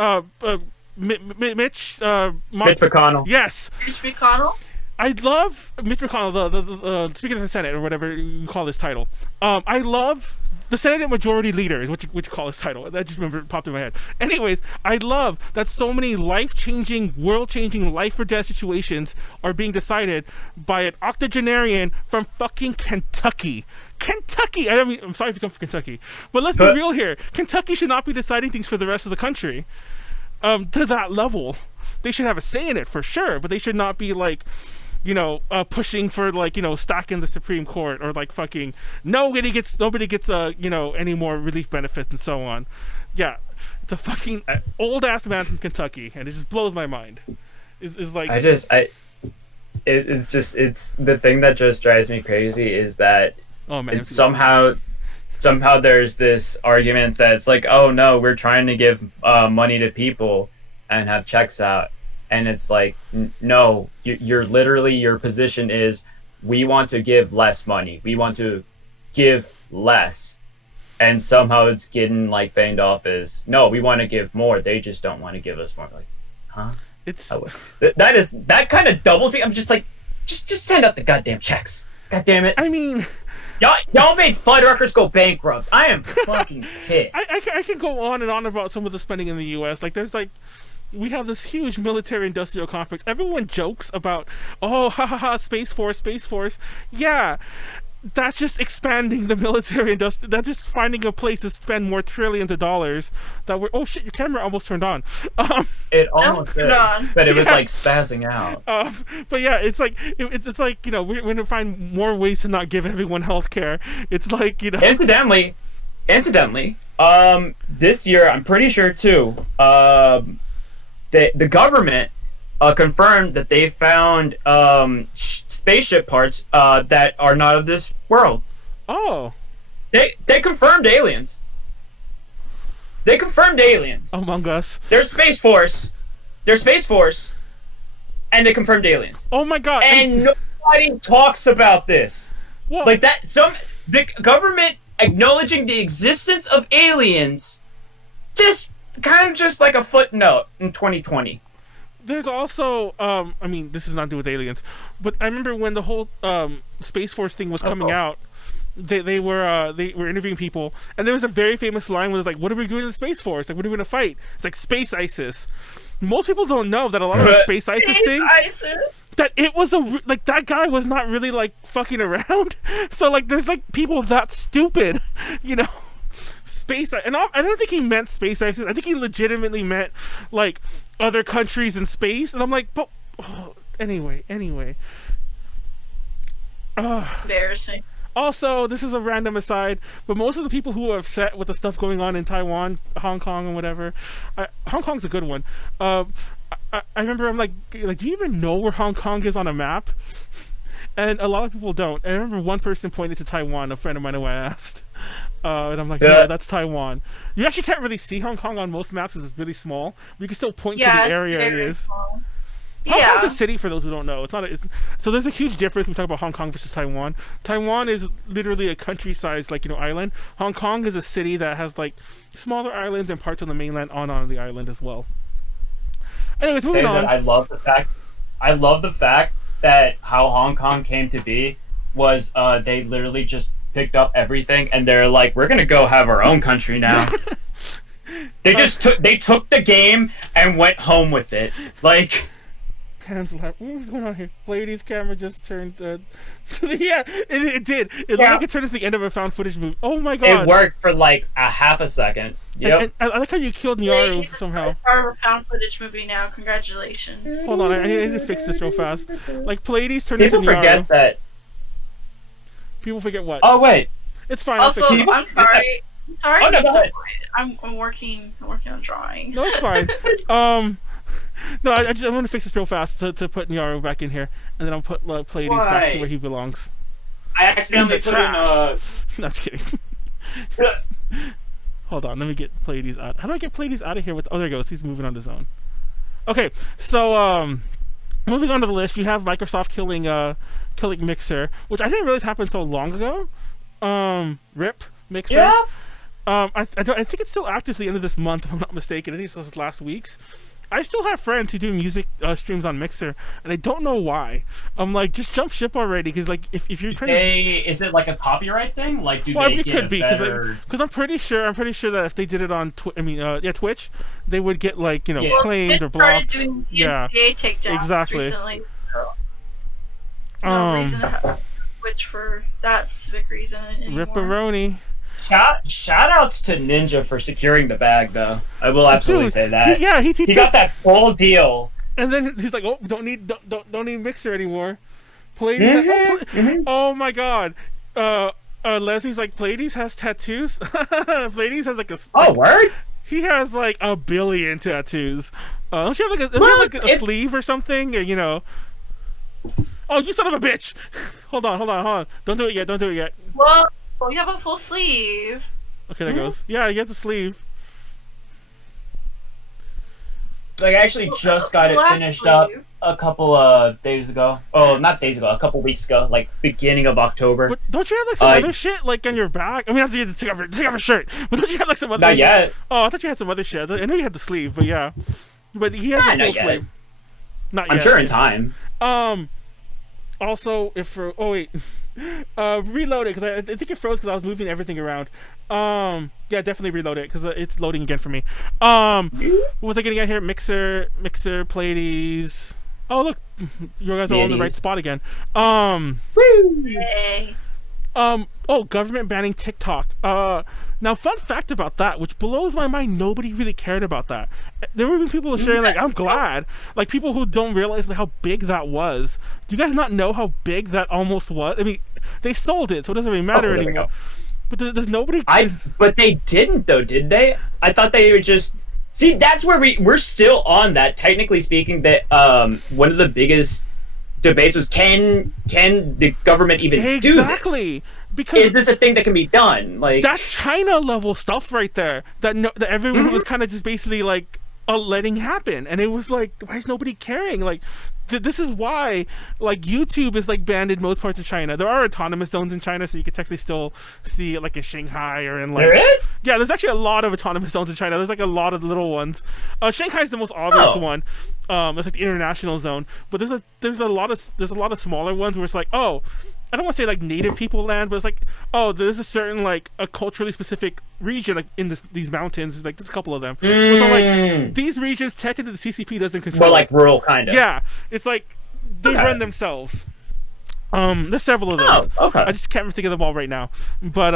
Mitch Mitch McConnell. Yes. Mitch McConnell? I love Mitch McConnell, the Speaker of the Senate, or whatever you call his title. I love the Senate Majority Leader is what you call his title. That just popped in my head. Anyways, I love that so many life-changing, world-changing, life-or-death situations are being decided by an octogenarian from fucking Kentucky. Kentucky! I'm sorry if you come from Kentucky. But let's be real here. Kentucky should not be deciding things for the rest of the country. To that level. They should have a say in it for sure, but they should not be like, pushing for like, stacking the Supreme Court or like fucking nobody gets any more relief benefits and so on. Yeah, it's a fucking old ass man from Kentucky, and it just blows my mind. It's like it's the thing that just drives me crazy is that it's somehow there's this argument that's like, oh no, we're trying to give money to people and have checks out. And it's like, no, you're literally, your position is, we want to give less money. We want to give less. And somehow it's getting like feigned off as, no, we want to give more. They just don't want to give us more. Like, huh? That kind of double thing. I'm just like, just send out the goddamn checks. God damn it. I mean, y'all made Fuddruckers go bankrupt. I am fucking pissed. I can go on and on about some of the spending in the U.S. Like, there's like, we have this huge military-industrial complex. Everyone jokes about, Space Force. Yeah, that's just expanding the military-industrial. That's just finding a place to spend more trillions of dollars. Oh shit, your camera almost turned on. It almost did, but it was like spazzing out. But yeah, it's like it's like we're gonna find more ways to not give everyone health care. It's like Incidentally, this year I'm pretty sure too. The government confirmed that they found spaceship parts that are not of this world. Oh. They confirmed aliens. They confirmed aliens. Among Us. They're Space Force. And they confirmed aliens. Oh my god. And nobody talks about this. Well, like that. The government acknowledging the existence of aliens, just like a footnote in 2020. There's also, I mean, this is not to do with aliens, but I remember when the whole Space Force thing was coming out, they were interviewing people, and there was a very famous line where it was like, what are we doing in the Space Force? Like, what are we going to fight? It's like Space ISIS. Most people don't know that a lot of the Space ISIS thing, that it was that guy was not really like fucking around. So like, there's like people that stupid, Space, and I don't think he meant Space ISIS. I think he legitimately meant like other countries in space. And I'm like, but anyway. Embarrassing. Also, this is a random aside, but most of the people who are upset with the stuff going on in Taiwan, Hong Kong, and whatever, Hong Kong's a good one. I remember I'm like, do you even know where Hong Kong is on a map? and a lot of people don't. And I remember one person pointed to Taiwan, a friend of mine who I asked. And I'm like, Yeah. no, that's Taiwan. You actually can't really see Hong Kong on most maps because it's really small. But you can still point to the area it very is. small. Hong Yeah. Kong's a city, for those who don't know. It's not. So there's a huge difference when we talk about Hong Kong versus Taiwan. Taiwan is literally a country-sized, like, island. Hong Kong is a city that has like smaller islands and parts of the mainland on the island as well. Anyways, moving on. I love the fact that how Hong Kong came to be was they literally just picked up everything and they're like, we're gonna go have our own country now. They took the game and went home with it. Like, Hands lap. What's going on here? Pleiades camera just turned. Yeah, it did. It looked like it turned to the end of a found footage movie. Oh my god! it worked for like a half a second. Yep. And I like how you killed Nyaru somehow. It's part of a found footage movie now. Congratulations. Hold on, I need to fix this real fast. Like Pleiades turned People into Nyaru. forget that. People forget what? Oh wait. It's fine. Also, I'll fix it. I'm sorry. I'm sorry. Oh, no, to be go so ahead. quiet. I'm working on drawing. No, it's fine. No, I'm going to fix this real fast to put Nyaru back in here, and then I'll put Pleiades back to Why? where he belongs. I accidentally In the put in No, just kidding. Hold on, let me get Pleiades out. How do I get Pleiades out of here? Oh, there he goes. He's moving on his own. Okay, so moving on to the list, you have Microsoft killing Mixer, which I didn't realize happened so long ago. RIP Mixer. Yeah. I think it's still active to the end of this month, if I'm not mistaken. I think it's just last week's. I still have friends who do music streams on Mixer, and I don't know why. I'm like, just jump ship already, because like if you're trying Is it like a copyright thing? Like, do well, they it get could be better... because I'm pretty sure that if they did it on Twitch, they would get like Yeah. claimed or They started blocked. doing Yeah. DMCA takedowns Exactly. recently. So no reason to have Twitch for that specific reason anymore. Ripperoni. Shout outs to Ninja for securing the bag, though. I will absolutely Dude, say that. He Got that full deal. and then he's like, oh, don't need Mixer anymore. Pleiades. Oh my god. Leslie's like, Pleiades has tattoos. Pleiades has like a. Oh, word? He has like 1 billion tattoos. Don't you have like a sleeve or something? Or, Oh, you son of a bitch! Hold on. Don't do it yet. Well, you have a full sleeve. Okay, there goes. Yeah, he has a sleeve. Like, I actually just got it finished up a couple of days ago. Oh, not days ago, a couple weeks ago, like beginning of October. But don't you have like some other shit like on your back? I mean, after you take off your shirt, but don't you have like some other? Not yet. Oh, I thought you had some other shit. I know you had the sleeve, but yeah. But he has a full not yet. sleeve. Not yet. I'm sure in time. Also, reload it, because I think it froze because I was moving everything around. Yeah, definitely reload it because it's loading again for me. What was I getting at here? Mixer, Pleiades. Oh look, you guys are all in the right spot again. Yay. Government banning TikTok. Now, fun fact about that, which blows my mind, nobody really cared about that. There were even people sharing, like, I'm glad. Like, people who don't realize like, how big that was. Do you guys not know how big that almost was? I mean, they sold it, so it doesn't really matter anymore. But there's nobody... But they didn't, though, did they? I thought they were just... See, that's where we're still on that. Technically speaking, that one of the biggest debates was, can the government even do this? Exactly. Because is this a thing that can be done? Like, that's China level stuff right there. That everyone was kind of just basically like letting happen, and it was like, why is nobody caring? Like, this is why like YouTube is like banned in most parts of China. There are autonomous zones in China, so you can technically still see it like in Shanghai or in like. There is? Yeah, there's actually a lot of autonomous zones in China. There's like a lot of little ones. Shanghai's the most obvious one. It's like the international zone, but there's a lot of smaller ones where it's like, oh, I don't want to say like native people land, but it's like, oh, there's a certain like a culturally specific region like in these mountains. Like there's a couple of them. So like these regions, technically the CCP doesn't control. Well, like rural kind of. Yeah, it's like they run themselves. There's several of those. Oh, okay. I just can't think of them all right now. But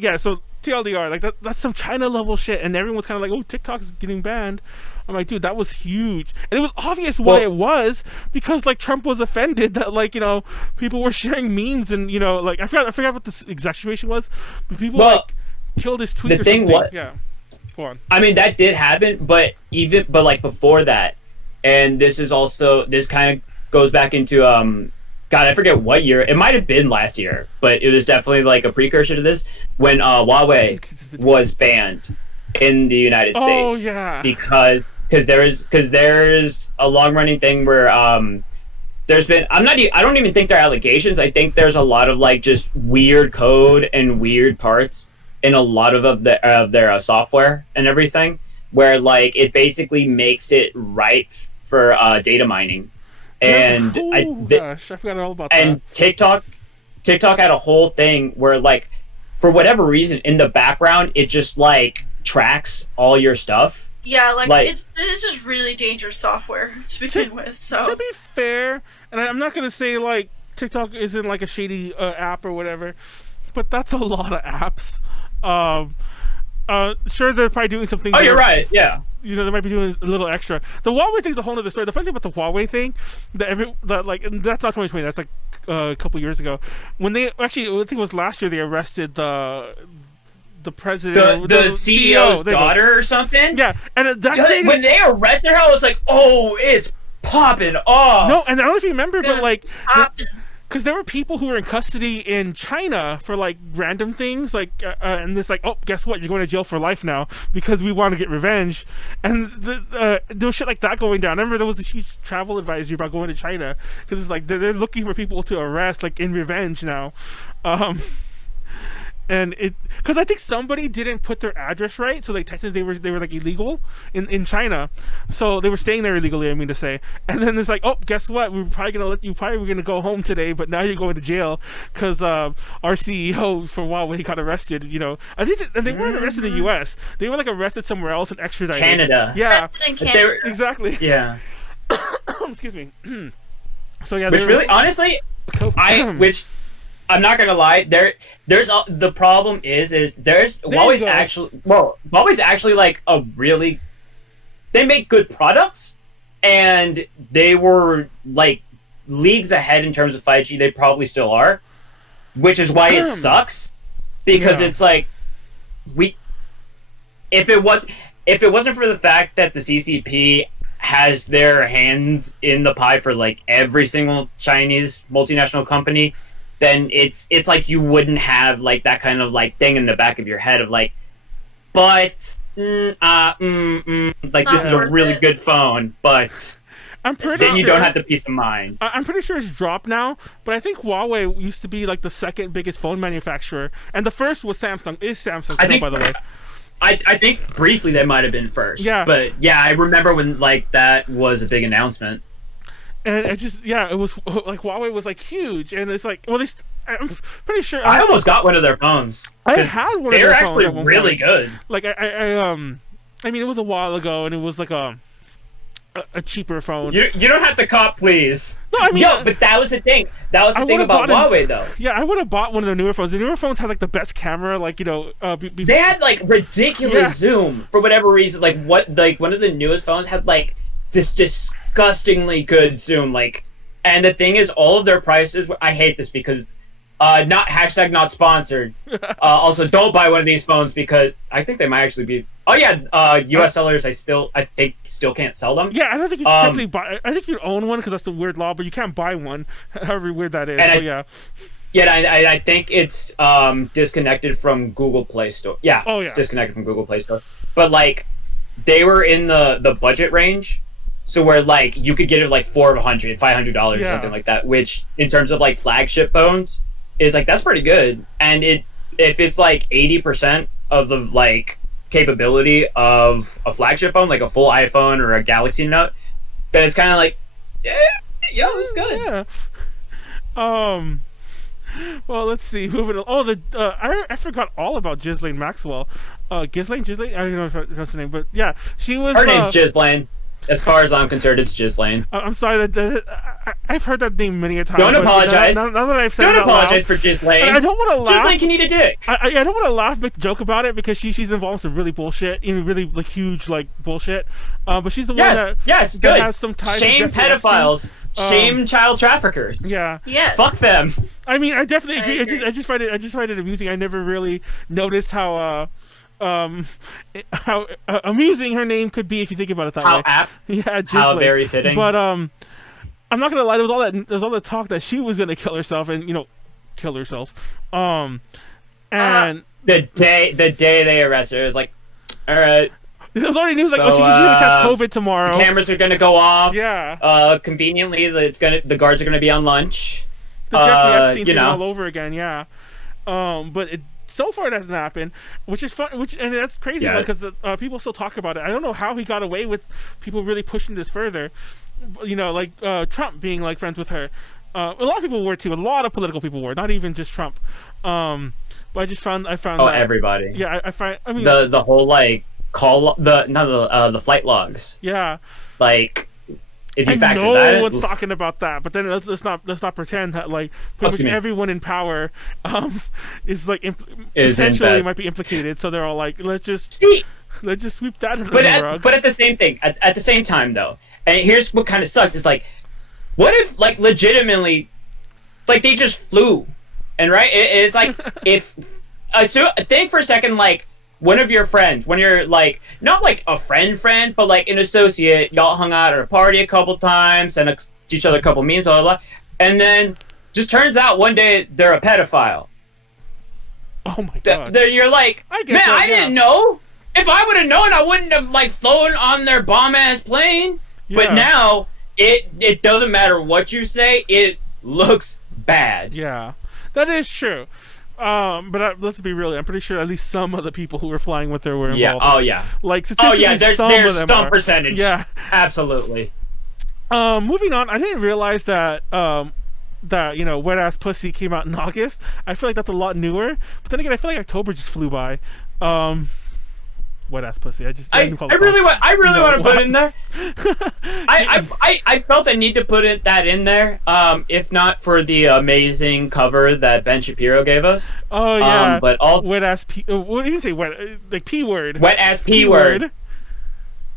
yeah, so TLDR, like that's some China level shit, and everyone's kind of like, oh, TikTok's getting banned. I'm like, dude, that was huge, and it was obvious why it was, because like Trump was offended that like people were sharing memes, and like I forgot what the exact situation was, but people like killed his tweet or something. Yeah, go on. I mean, that did happen, but like before that, and this kind of goes back into God, I forget what year. It might have been last year, but it was definitely like a precursor to this when Huawei was banned in the United States. Oh yeah. Because there's a long running thing where there's been I don't even think they're allegations. I think there's a lot of like just weird code and weird parts in a lot of their software and everything, where like it basically makes it ripe for data mining. And gosh, I forgot all about and that. TikTok had a whole thing where like for whatever reason in the background it just like tracks all your stuff. Yeah, like it's just really dangerous software to begin with. So to be fair, and I'm not gonna say like TikTok isn't like a shady app or whatever, but that's a lot of apps. Sure, they're probably doing something. Oh, you're right. Yeah. You know, they might be doing a little extra. The Huawei thing's a whole other story. The funny thing about the Huawei thing, and that's not 2020. That's like a couple years ago. When they actually, I think it was last year, they arrested the president, the CEO's daughter or something. Yeah, and when they arrested her, I was like, oh, it's popping off. No, and I don't know if you remember, but like. Because there were people who were in custody in China for like random things, like and it's like, oh, guess what? You're going to jail for life now because we want to get revenge, and there was shit like that going down. I remember there was a huge travel advisory about going to China because it's like they're looking for people to arrest like in revenge now. And it, because I think somebody didn't put their address right, so like technically they were like illegal in China, so they were staying there illegally. I mean to say, and then it's like, oh, guess what? We're probably gonna go home today, but now you're going to jail because our CEO for Huawei got arrested. You know, I think they weren't arrested in the U.S. They were like arrested somewhere else and extradited. Canada. Yeah, Canada. Exactly. Yeah. Excuse me. So yeah, which really, honestly, I'm not gonna lie. The problem is Huawei's actually like a really, they make good products, and they were like leagues ahead in terms of 5G. They probably still are, which is why it sucks, because it's like if it wasn't for the fact that the CCP has their hands in the pie for like every single Chinese multinational company, then it's like you wouldn't have like that kind of like thing in the back of your head of like, but like this is a really good phone, but I'm pretty then sure you don't have the peace of mind. I'm pretty sure it's dropped now, but I think Huawei used to be like the second biggest phone manufacturer, and the first was Samsung. Is Samsung still, by the way? I think briefly they might have been first. Yeah. But yeah, I remember when like that was a big announcement. And it just, it was like Huawei was like huge, and it's like, well, I'm pretty sure I almost got one of their phones. I had one of their phones. They're actually really good. Like I mean, it was a while ago, and it was like a cheaper phone. You don't have to cop, please. No, I mean, but that was the thing. That was the thing about Huawei, though. Yeah, I would have bought one of the newer phones. The newer phones had like the best camera, like they had like ridiculous zoom for whatever reason. Like one of the newest phones had like this disgustingly good zoom. Like, and the thing is, all of their prices. I hate this because. Not sponsored. Also, don't buy one of these phones because I think they might actually be. Oh yeah, U.S. sellers. I think still can't sell them. Yeah, I don't think you can technically buy. I think you own one because that's the weird law, but you can't buy one. However weird that is. I think it's disconnected from Google Play Store. Yeah. Oh yeah. It's disconnected from Google Play Store. But like, they were in the budget range. So where like you could get it like $400, $500 or something like that, which in terms of like flagship phones is like that's pretty good. And if it's like 80% of the like capability of a flagship phone, like a full iPhone or a Galaxy Note, then it's kind of like it's good. Yeah. Well, let's see. Moving on. Oh, I forgot all about Ghislaine Maxwell. Ghislaine. I don't know if that's her name, but yeah, she was. Her name's Ghislaine. As far as I'm concerned, it's Ghislaine. I'm sorry I've heard that name many a time. Don't apologize. Now that I've said don't it apologize for Ghislaine. I don't want to laugh. Ghislaine can eat a dick. I don't want to laugh, make a joke about it because she's involved in some really bullshit, really like huge like bullshit. But she's the one that has some ties. Shame pedophiles. Shame child traffickers. Yeah. Yes. Fuck them. I mean, I definitely agree. I just find it amusing. I never really noticed how amusing her name could be if you think about it that way. How apt. Yeah, just how very fitting. But I'm not gonna lie. There was all that talk that she was gonna kill herself, and kill herself. And the day they arrested her, it was like, all right. There was already news like, So, she's gonna catch COVID tomorrow. The cameras are gonna go off. Yeah. Conveniently, the guards are gonna be on lunch. The Jeffrey Epstein thing all over again. Yeah. But so far it hasn't happened, which is fun. And that's crazy because the people still talk about it. I don't know how he got away with people really pushing this further. Like Trump being like friends with her. A lot of people were too. A lot of political people were, not even just Trump. But I found that, everybody. Yeah, I mean the whole like the flight logs. Yeah. Like if you factor know that, one's talking about that, but then let's not pretend that like pretty much everyone in power is like potentially might be implicated. So they're all like, let's just sweep that under the rug. But at the same time though, and here's what kind of sucks is like, what if like legitimately, like they just flew, and right? It's like if so think for a second like one of your friends, when you're like not like a friend, but like an associate, y'all hung out at a party a couple times, sent each other a couple memes, blah blah blah, and then just turns out one day they're a pedophile. Oh my god! Then you're like, I didn't know. If I would have known, I wouldn't have like flown on their bomb ass plane. Yeah. But now it doesn't matter what you say, it looks bad. Yeah, that is true. But let's be real. I'm pretty sure at least some of the people who were flying with her were involved. Yeah. Oh yeah. Like statistically, there's some are. percentage. Yeah. Absolutely. Moving on. I didn't realize that Wet Ass Pussy came out in August. I feel like that's a lot newer. But then again, I feel like October just flew by. Wet Ass Pussy. I really want to put it in there. I felt I need to put that in there. If not for the amazing cover that Ben Shapiro gave us. Oh yeah. But all Wet Ass P. What did you say? Wet like P word. Wet Ass P word.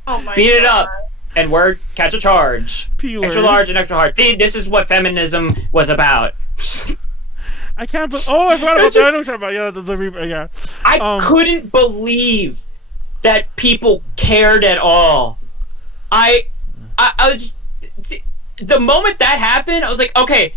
Oh my. Beat it up. And word catch a charge. P word. Extra large and extra hard. See, this is what feminism was about. I can't. I forgot about that. I know what you're talking about. Yeah, I couldn't believe that people cared at all. I was just, the moment that happened, I was like, okay,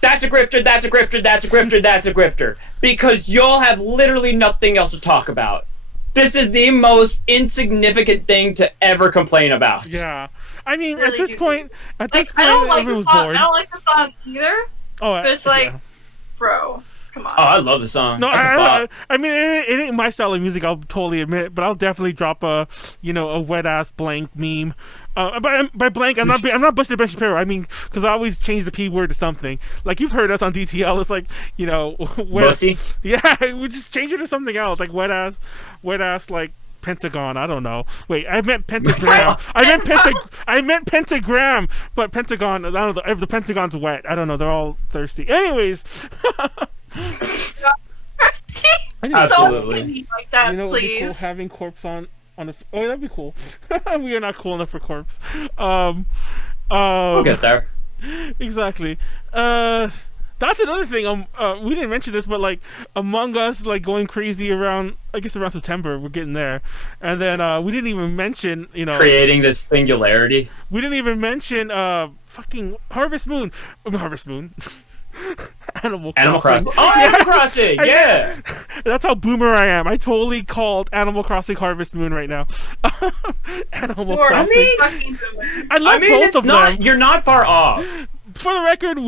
that's a grifter, that's a grifter, that's a grifter, that's a grifter, because y'all have literally nothing else to talk about. This is the most insignificant thing to ever complain about. Yeah, I mean, really, at this point, I don't like the song. I don't like the song either. Oh, but it's like, bro. Come on. Oh, I love the song. No, I mean, it ain't my style of music. I'll totally admit, but I'll definitely drop a wet ass blank meme. By blank, I'm not busting Ben Shapiro. I mean, because I always change the P word to something. Like you've heard us on DTL. It's like Bussy. Yeah, we just change it to something else, like wet ass like Pentagon. I don't know. Wait, I meant pentagram. I meant pentagram, but Pentagon. I don't know. If the Pentagon's wet, I don't know. They're all thirsty. Anyways. Absolutely. Like that, it would be cool having corpse on a. Oh, that'd be cool. We are not cool enough for corpse. We'll get there. Exactly. That's another thing. We didn't mention this, but like Among Us, like going crazy around. I guess around September, we're getting there, and then we didn't even mention creating this singularity. We didn't even mention fucking Harvest Moon. Animal Crossing. Oh, Animal Crossing! Yeah! That's how boomer I am. I totally called Animal Crossing Harvest Moon right now. Animal Crossing. I love both of them. You're not far off. For the record,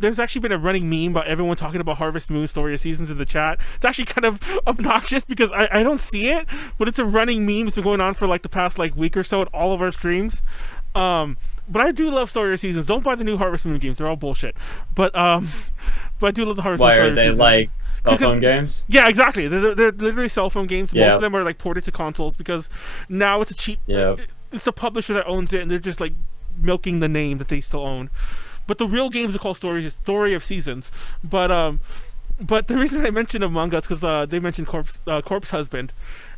there's actually been a running meme about everyone talking about Harvest Moon Story of Seasons in the chat. It's actually kind of obnoxious because I don't see it, but it's a running meme. It's been going on for like the past like week or so at all of our streams. But I do love Story of Seasons. Don't buy the new Harvest Moon games; they're all bullshit. But I do love the Harvest Moon. Why are they like cell phone games? Yeah, exactly. They're literally cell phone games. Yeah. Most of them are like ported to consoles because now it's a cheap. Yep. It's the publisher that owns it, and they're just like milking the name that they still own. But the real games are called Story of Seasons. But the reason I mentioned Among Us because they mentioned Corpse Husband,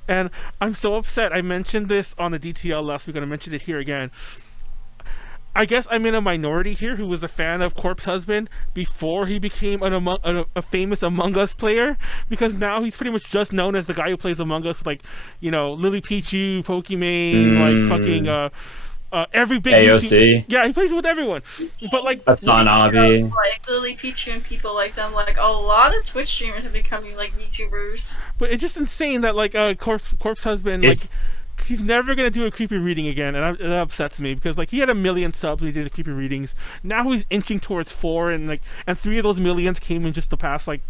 and I'm so upset. I mentioned this on the DTL last week, and I mentioned it here again. I guess I'm in a minority here who was a fan of Corpse Husband before he became a famous Among Us player, because now he's pretty much just known as the guy who plays Among Us with like, Lily Pichu, Pokimane, like fucking every big AOC. yeah, he plays with everyone. But like Asanabi. Like Lily Pichu and people like them. Like a lot of Twitch streamers are becoming like VTubers. but it's just insane that like Corpse Husband It's- like he's never gonna do a creepy reading again, and that upsets me because like he had 1 million subs when he did the creepy readings. Now he's inching towards 4, and 3 of those millions came in just the past like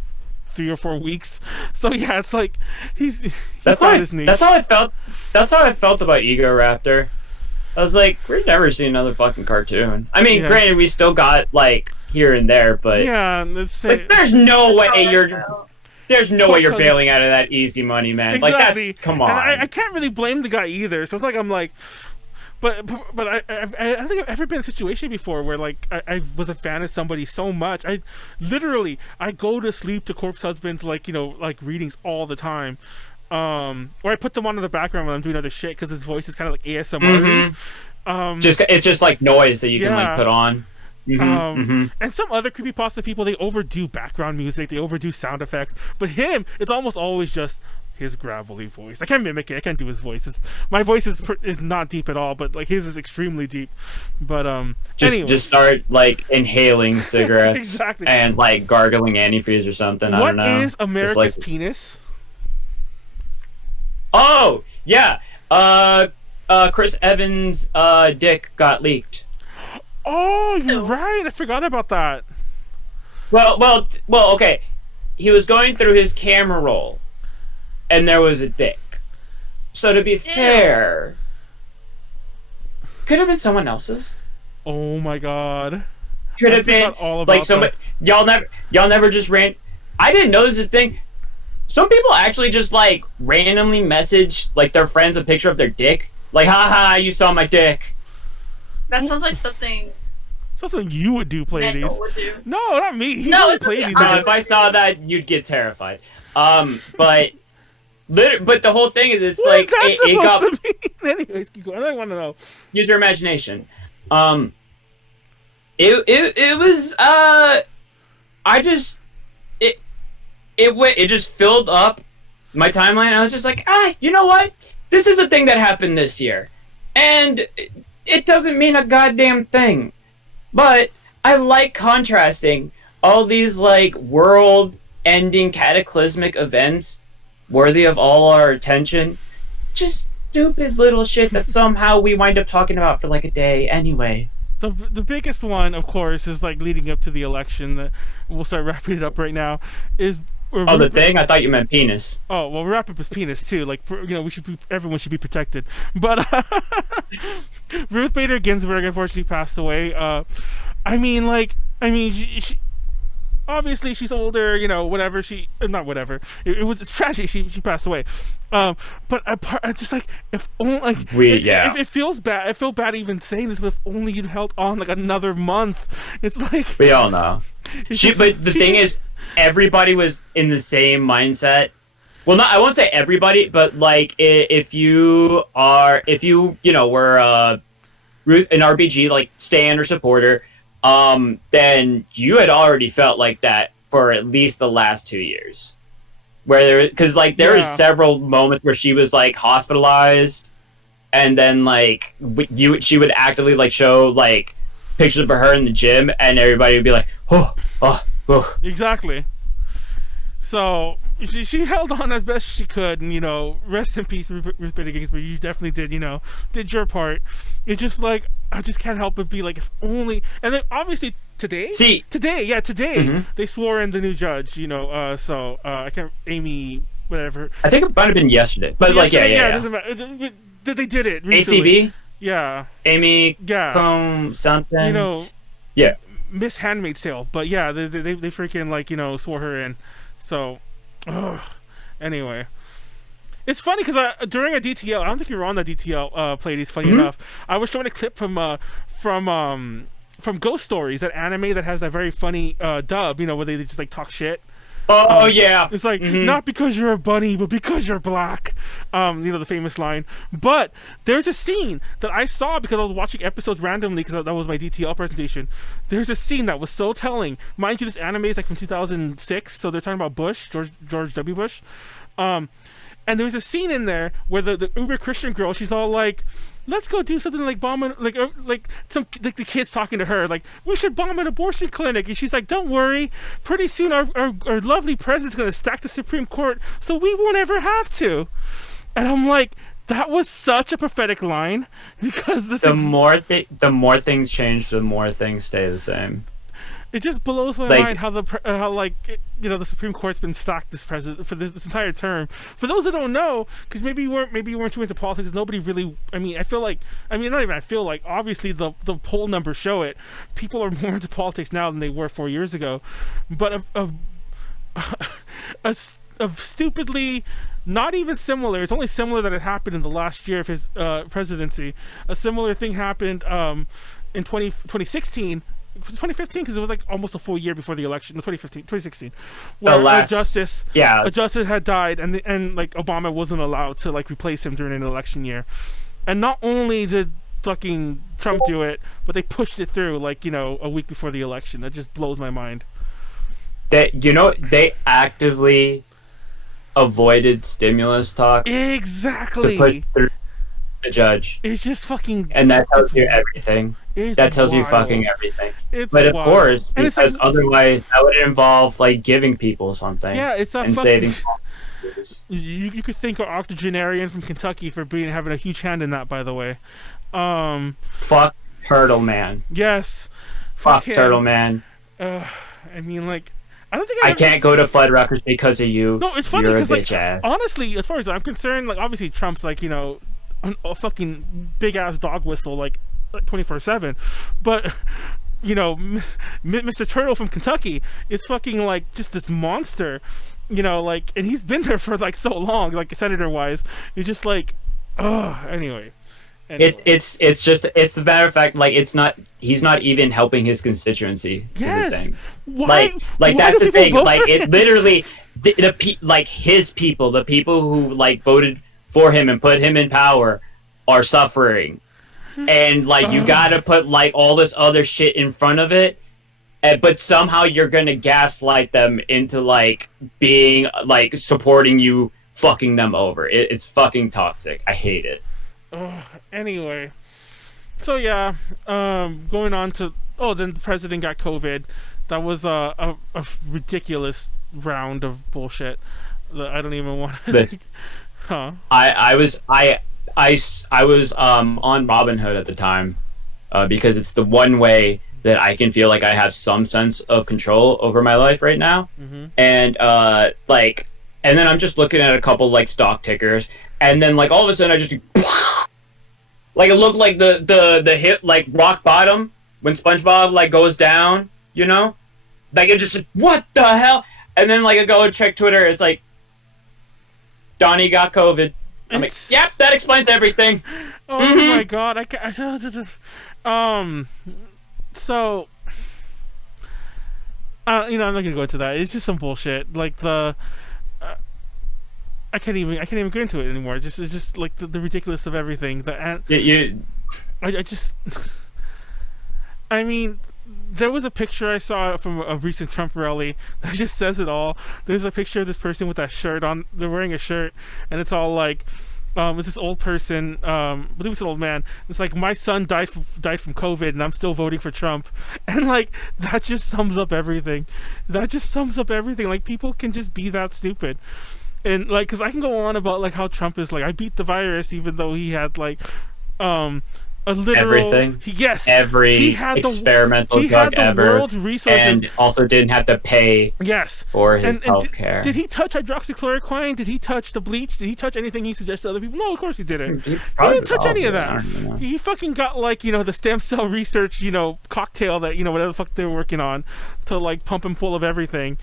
3 or 4 weeks. So yeah, it's like he's That's got how his niche. that's how I felt. That's how I felt about Ego Raptor. I was like, we're never seeing another fucking cartoon. I mean, Yeah. granted, we still got like here and there, but Yeah, it's like, there's no way Oh, you're. There's no way you're Corpse bailing out of that easy money, man. exactly. Like that's come on. And I can't really blame the guy either. So it's like I'm like, but I don't think I've ever been in a situation before where like I was a fan of somebody so much. I go to sleep to Corpse Husband's like readings all the time. Or I put them on in the background when I'm doing other shit because his voice is kind of like ASMR. It's just like noise that you can Yeah. like put on. And some other creepypasta people, they overdo background music, they overdo sound effects. But him, it's almost always just his gravelly voice. I can't mimic it. I can't do his voice. My voice is not deep at all, but like his is extremely deep. But anyway. Just start like inhaling cigarettes Exactly. and like gargling antifreeze or something. I What don't know. is America's like- penis? Oh yeah. Chris Evans' dick got leaked. Oh, you're Ew. right. I forgot about that. Well. Okay. He was going through his camera roll, and there was a dick. So to be fair, could have been someone else's. Oh my god. Could I have been forgot all about like somebody. Y'all never just ran. I didn't know this is a thing. Some people actually just like randomly message like their friends a picture of their dick. Like, haha, you saw my dick. That sounds like something Something you would do, Pleiades. Manuel would do. No, not me. He No, would it's Pleiades. okay. If I saw that, you'd get terrified. But the whole thing is, it's What like is that it got supposed to mean? Anyways, keep going. I want to know. use your imagination. It was it just filled up my timeline. I was just like, you know what? This is a thing that happened this year, and it doesn't mean a goddamn thing. But I like contrasting all these like world-ending cataclysmic events worthy of all our attention. Just stupid little shit that somehow we wind up talking about for like a day anyway. The biggest one, of course, is like leading up to the election. That we'll start wrapping it up right now. Is The thing? I thought you meant penis. Oh well, wrap up his penis too. Like everyone should be protected. But Ruth Bader Ginsburg unfortunately passed away. She obviously she's older. Whatever. Not whatever. It's tragic. She passed away. But I just like if only like it feels bad. I feel bad even saying this, but if only you'd held on like another month. It's like We all know. But the thing is, everybody was in the same mindset. Well, I won't say everybody, but like if you were an RBG like stan or supporter, then you had already felt like that for at least the last 2 years. There were several moments where she was like hospitalized, and then like she would actively like show like pictures of her in the gym, and everybody would be like, oh. Exactly. So she held on as best she could, and rest in peace, Ruth Bader Ginsburg. You definitely did your part. It's just like I just can't help but be like, if only. And then obviously today they swore in the new judge. So I can't Amy whatever. I think it might have been yesterday, but like yeah. It doesn't matter. They did it recently. ACB. Yeah. Amy. Yeah. Something. Yeah. Miss Handmaid's Tale, but yeah, they freaking like swore her in. So, anyway, it's funny because during a DTL, I don't think you were on that DTL. Pleiades, funny enough, I was showing a clip from Ghost Stories, that anime that has that very funny dub, where they just like talk shit. Oh yeah. It's like not because you're a bunny, but because you're black. The famous line. But there's a scene that I saw because I was watching episodes randomly because that was my DTL presentation. There's a scene that was so telling. Mind you, this anime is like from 2006, so they're talking about Bush, George W. Bush. And there's a scene in there where the uber Christian girl, she's all like, let's go do something like bomb like the kids talking to her like we should bomb an abortion clinic, and she's like, don't worry, pretty soon our lovely president's gonna stack the Supreme Court so we won't ever have to. And I'm like, that was such a prophetic line, because the more things change, the more things stay the same. It just blows my mind how the Supreme Court's been stacked this entire term. For those that don't know, because maybe you weren't too into politics, nobody really. Obviously the poll numbers show it. People are more into politics now than they were 4 years ago, but of stupidly. Not even similar. It's only similar that it happened in the last year of his presidency. A similar thing happened in 2016. It was 2015, because it was like almost a full year before the election. 2016, where a justice had died, and like Obama wasn't allowed to like replace him during an election year. And not only did fucking Trump do it, but they pushed it through like a week before the election. That just blows my mind. They actively avoided stimulus talks exactly to push through the judge. It's just fucking, and that tells you everything. That tells you fucking everything. But of course, because otherwise that would involve like giving people something. Yeah, it's not and saving. You could thank our octogenarian from Kentucky for having a huge hand in that, by the way. Fuck Turtle Man. Yes. Fuck Turtle Man. I mean, like, I don't think I can't go to Flood Records because of you. No, it's funny because like honestly, as far as I'm concerned, like obviously Trump's like a fucking big ass dog whistle like 24/7, but Mr. Turtle from Kentucky is fucking like just this monster, like, and he's been there for like so long, like senator wise. He's just like, anyway. It's the matter of fact, like he's not even helping his constituency. Yes. Is the thing. Why that's the thing. Like it him? Literally his people, the people who like voted for him and put him in power, are suffering, and like you gotta put like all this other shit in front of it, but somehow you're gonna gaslight them into like being like supporting you, fucking them over. It's fucking toxic. I hate it. Anyway, so yeah, going on to then the president got COVID. That was a ridiculous round of bullshit that I don't even want to. I was on Robinhood at the time, because it's the one way that I can feel like I have some sense of control over my life right now. Mm-hmm. And and then I'm just looking at a couple like stock tickers, and then like all of a sudden I just like it looked like the hit like rock bottom when SpongeBob like goes down, like it just what the hell, and then like I go and check Twitter, it's like Donnie got COVID. I'm like, yep, that explains everything. Oh my god, so I'm not gonna go into that. It's just some bullshit. Like I can't even get into it anymore. It's just like the ridiculous of everything. I mean, there was a picture I saw from a recent Trump rally that just says it all. There's a picture of this person with that shirt on. They're wearing a shirt, and it's all like, it's this old person. I believe it's an old man. It's like, my son died from COVID, and I'm still voting for Trump. And like that just sums up everything. Like, people can just be that stupid. And like, because I can go on about like how Trump is like, I beat the virus, even though he had like a literal everything. Every experimental drug ever, world's resources, and also didn't have to pay for his health care. Did he touch hydroxychloroquine? Did he touch the bleach? Did he touch anything he suggested to other people? No, of course he didn't. He didn't touch any of that. He fucking got like the stem cell research cocktail that whatever the fuck they were working on to like pump him full of everything.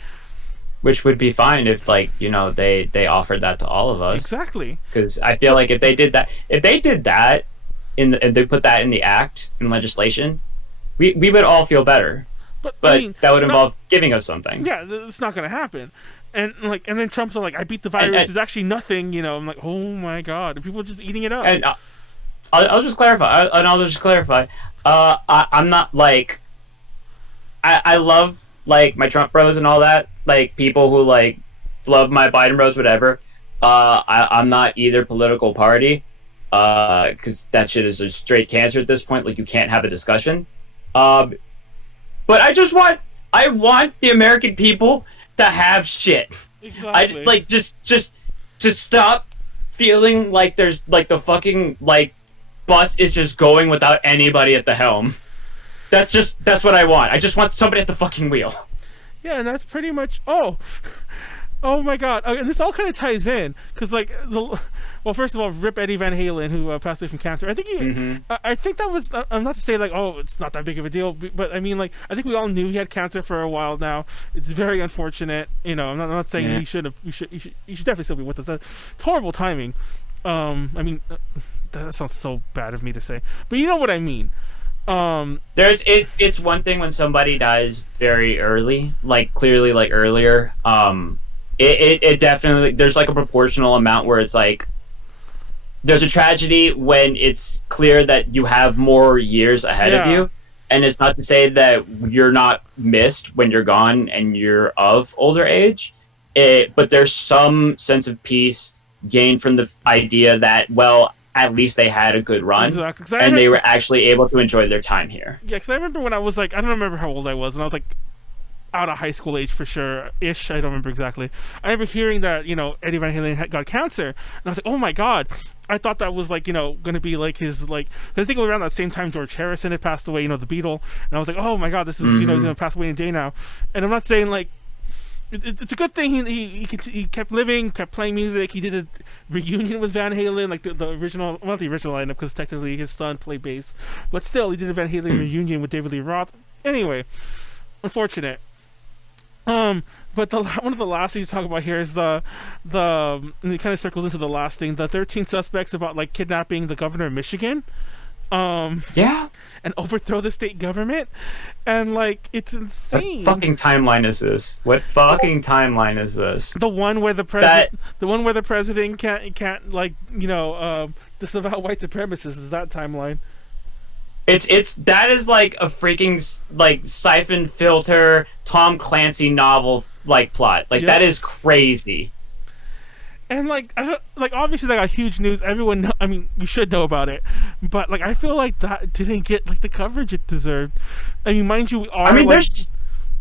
Which would be fine if they offered that to all of us. Exactly. Because I feel like if they did that, if they put that in the act, in legislation, we would all feel better. But I mean, that would involve giving us something. Yeah, it's not gonna happen. And then Trump's like, I beat the virus. It's actually nothing. I'm like, oh my god, and people are just eating it up. And I'll just clarify. I'm not like. I love like my Trump bros and all that. Like people who like love my Biden bros, whatever. I'm not either political party. because that shit is a straight cancer at this point. Like, you can't have a discussion. But I want the American people to have shit. Exactly. Just to stop feeling like there's like the fucking like bus is just going without anybody at the helm. That's what I want. I just want somebody at the fucking wheel. Yeah, and that's pretty much. Oh my God! And this all kind of ties in because, like, well, first of all, rip Eddie Van Halen, who passed away from cancer. I think I think that was. I'm not to say like, oh, it's not that big of a deal, but I mean, like, I think we all knew he had cancer for a while now. It's very unfortunate. You know, I'm not saying he should have. You should definitely still be with us. It's horrible timing. I mean, that sounds so bad of me to say, but you know what I mean. It's one thing when somebody dies very early, like clearly like earlier. It definitely, there's like a proportional amount where it's like there's a tragedy when it's clear that you have more years ahead of you, and it's not to say that you're not missed when you're gone and you're of older age, but there's some sense of peace gained from the idea that, well, at least they had a good run, exactly. And they were actually able to enjoy their time here. Yeah, because I remember when I was like, I don't remember how old I was, and I was like out of high school age for sure, ish. I don't remember exactly. I remember hearing that, you know, Eddie Van Halen got cancer, and I was like, oh my God. I thought that was like, you know, going to be like his, like, I think around that same time George Harrison had passed away, you know, the Beatle, and I was like, oh my God, this is, you know, he's going to pass away in a day now. And I'm not saying like, it's a good thing he kept living, kept playing music. He did a reunion with Van Halen, like the original, well, not the original lineup, because technically his son played bass, but still, he did a Van Halen reunion with David Lee Roth. Anyway, unfortunate. But one of the last things to talk about here is and it kind of circles into the last thing, the 13 suspects about like kidnapping the governor of Michigan. And overthrow the state government, and like, it's insane. What fucking timeline is this? What fucking timeline is this? The one where the president can't like, you know, disavow white supremacists is that timeline. That is like a freaking like siphon filter Tom Clancy novel like plot. Like, that is crazy. And like, obviously they got huge news. Everyone I mean, you should know about it, but like, I feel like that didn't get like the coverage it deserved. I mean, mind you, we are like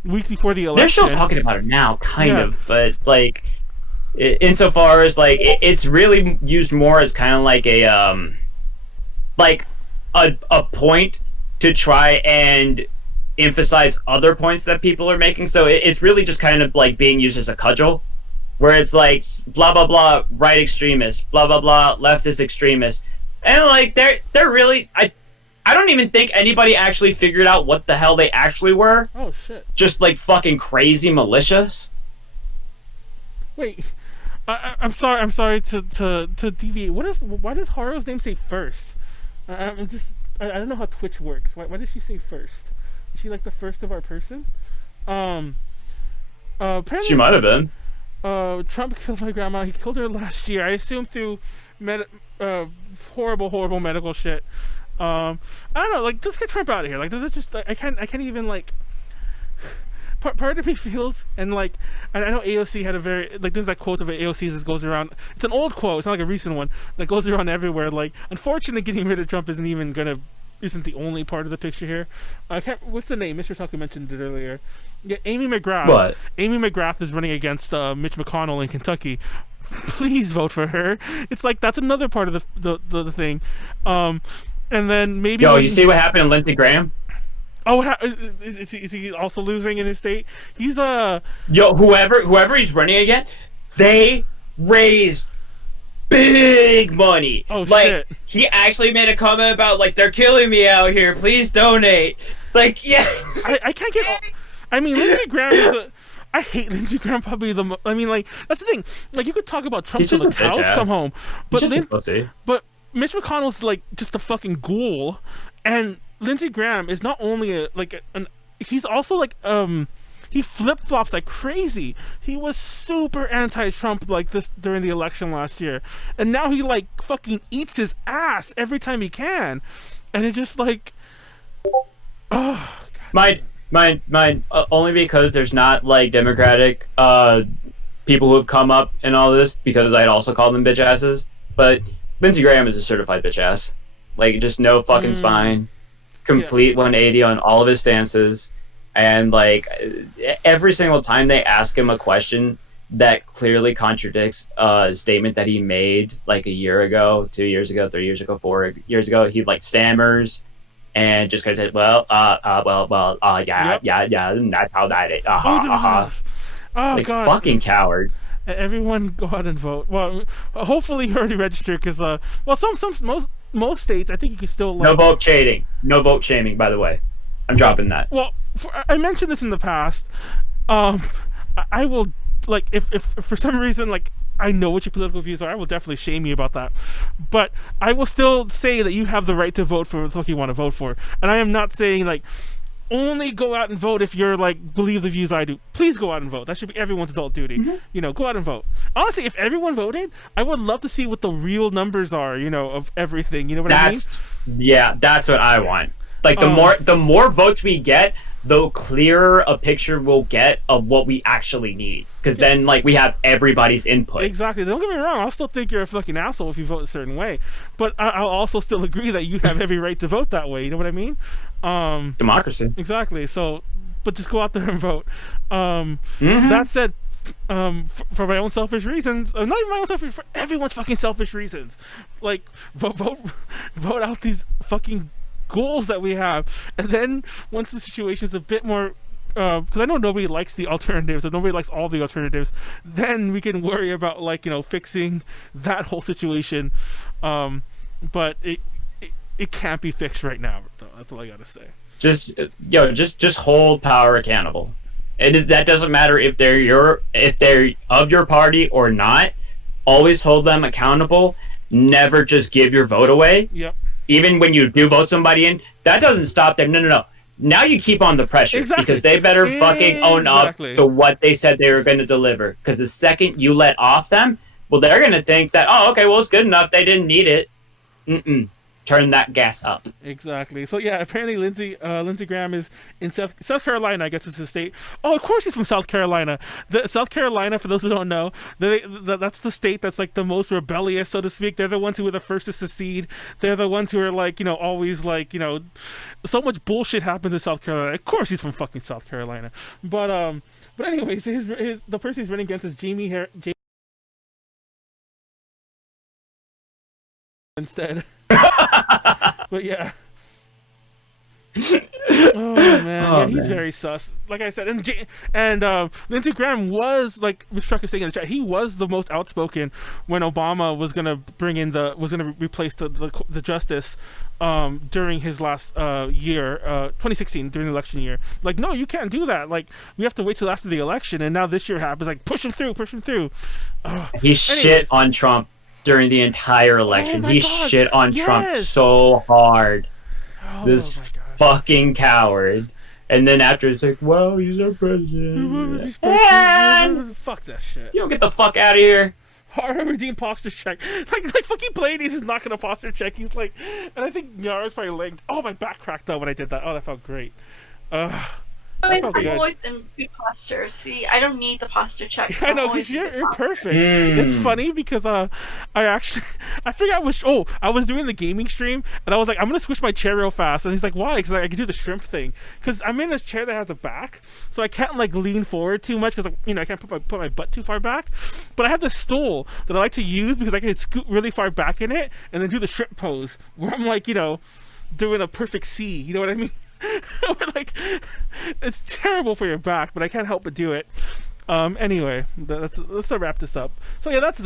weeks before the election. They're still talking about it now, kind of, but like, insofar as like it's really used more as kind of like a point to try and emphasize other points that people are making. So it's really just kind of like being used as a cudgel, where it's like blah blah blah right extremist, blah blah blah leftist extremist, and like they're really, I don't even think anybody actually figured out what the hell they actually were. Oh shit! Just like fucking crazy militias. Wait, I'm sorry to deviate. Why does Haru's name say first? I don't know how Twitch works. Why does she say first? Is she like the first of our person? Apparently, She might have been. Trump killed my grandma. He killed her last year. I assume through horrible medical shit. I don't know. Like, let's get Trump out of here. Like, this is just, I can't even like. Part of me feels, and like, I know AOC had a very, like, there's that quote of AOC's that goes around. It's an old quote. It's not like a recent one that goes around everywhere. Like, unfortunately, getting rid of Trump isn't the only part of the picture here. What's the name? Mr. Tucker mentioned it earlier. Yeah, Amy McGrath. What? Amy McGrath is running against Mitch McConnell in Kentucky. Please vote for her. It's like, that's another part of the thing. And then maybe. Yo, you see what happened to Lindsey Graham? Oh, is he also losing in his state? He's Yo, whoever he's running against, they raised big money. Oh, like, shit. He actually made a comment about, like, they're killing me out here. Please donate. Like, yes. I can't get. I mean, Lindsey Graham I hate Lindsey Graham probably the most. I mean, like, that's the thing. Like, you could talk about Trump till the cows come home, but but Mitch McConnell's like just a fucking ghoul, and Lindsey Graham is not only he's also like he flip-flops like crazy. He was super anti-Trump like this during the election last year, and now he like fucking eats his ass every time he can, and it's just like, oh God. My only because there's not like Democratic people who have come up in all this, because I'd also call them bitch asses, but Lindsey Graham is a certified bitch ass. Like, just no fucking spine. Complete 180 on all of his stances. And, like, every single time they ask him a question that clearly contradicts a statement that he made, like, a year ago, 2 years ago, 3 years ago, 4 years ago, he, like, stammers and just kind of says, yeah, that's how that is. Oh, like, God. fucking coward. Everyone go out and vote. Well, hopefully you already registered, because most states, I think you can still, like... No vote shaming. No vote shaming, by the way. I'm dropping that. Well, I mentioned this in the past. I will, like, if for some reason, like, I know what your political views are, I will definitely shame you about that. But I will still say that you have the right to vote for what the fuck you want to vote for. And I am not saying, like, only go out and vote if you're, like, believe the views I do. Please go out and vote. That should be everyone's adult duty. You know, go out and vote. Honestly, if everyone voted, I would love to see what the real numbers are, you know, of everything. You know what I mean? Yeah, that's what I want. Like, the more votes we get, the clearer a picture we'll get of what we actually need. Because then, like, we have everybody's input. Exactly. Don't get me wrong. I'll still think you're a fucking asshole if you vote a certain way. But I'll also still agree that you have every right to vote that way. You know what I mean? Democracy. Exactly. So, but just go out there and vote. That said, for my own selfish reasons, not even my own selfish, for everyone's fucking selfish reasons, like, vote out these fucking goals that we have, and then once the situation's a bit more, because I know nobody likes the alternatives, and nobody likes all the alternatives, then we can worry about, like, you know, fixing that whole situation. But it can't be fixed right now. That's all I gotta say. Just hold power accountable, and that doesn't matter if they're of your party or not. Always hold them accountable. Never just give your vote away. Yep. Even when you do vote somebody in, that doesn't stop them. No. Now you keep on the pressure, because they better fucking own up to what they said they were going to deliver. Because the second you let off them, well, they're going to think that, oh, okay, well, it's good enough. They didn't need it. Turn that gas up. Exactly. So yeah, apparently Lindsey Graham is in South Carolina. I guess it's a state. Oh, of course he's from South Carolina. South Carolina, for those who don't know, that's the state that's, like, the most rebellious, so to speak. They're the ones who were the first to secede. They're the ones who are, like, you know, always, like, you know, so much bullshit happens in South Carolina. Of course he's from fucking South Carolina. But anyways, the person he's running against is Jamie instead. But yeah. Oh man, he's very sus. Like I said, and Lindsey Graham was, like Mr. Truck is saying in the chat, he was the most outspoken when Obama was gonna replace the justice during his last year, 2016, during the election year. Like, no, you can't do that. Like, we have to wait till after the election, and now this year happens. Like, push him through. He shit on Trump during the entire election. He shit on Trump so hard. This fucking coward. And then after, it's like, well, he's our president. Fuck that shit. You don't get the fuck out of here. Redeem posture check. Like fucking Pleiades is not gonna posture check. He's like, and I think Nyaru's probably linked. Oh, my back cracked though when I did that. Oh, that felt great. I'm always in good posture. See, I don't need the posture check. I know, because you're perfect. It's funny because I forgot which. Oh, I was doing the gaming stream and I was like, I'm gonna switch my chair real fast, and he's like, why? Because I can do the shrimp thing. Because I'm in a chair that has a back, so I can't, like, lean forward too much because, you know, I can't put my butt too far back. But I have this stool that I like to use because I can scoot really far back in it and then do the shrimp pose where I'm, like, you know, doing a perfect C. You know what I mean? Like, it's terrible for your back, but I can't help but do it. Anyway, let's wrap this up. So yeah, that's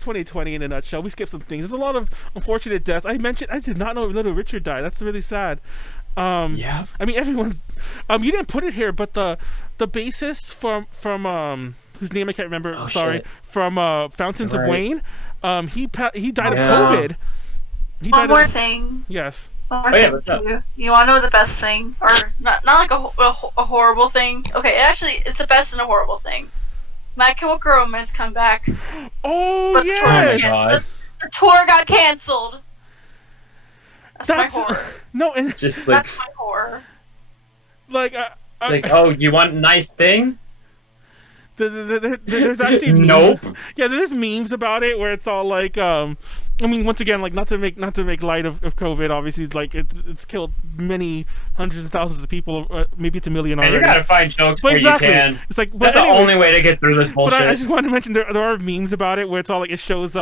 2020 in a nutshell. We skipped some things. There's a lot of unfortunate deaths. I did not know little Richard died. That's really sad. Yeah. I mean, everyone's. You didn't put it here, but the bassist from whose name I can't remember. Oh, sorry. Shit. From Fountains of Wayne. He died of COVID. One more thing. Yes. You want to know the best thing, or not like a horrible thing? Okay, actually, it's the best and a horrible thing. My Chemical Romance come back. Oh yeah! The tour got canceled. That's my horror. No, and just like, that's my horror. Like, like, oh, you want a nice thing? There's actually nope. Yeah, there's memes about it where it's all like I mean, once again, like not to make light of COVID. Obviously, like it's killed many hundreds of thousands of people. Maybe it's a million already. And you gotta find jokes but where exactly. you can. It's like That's anyway, the only way to get through this bullshit. But I just wanted to mention there are memes about it where it's all like it shows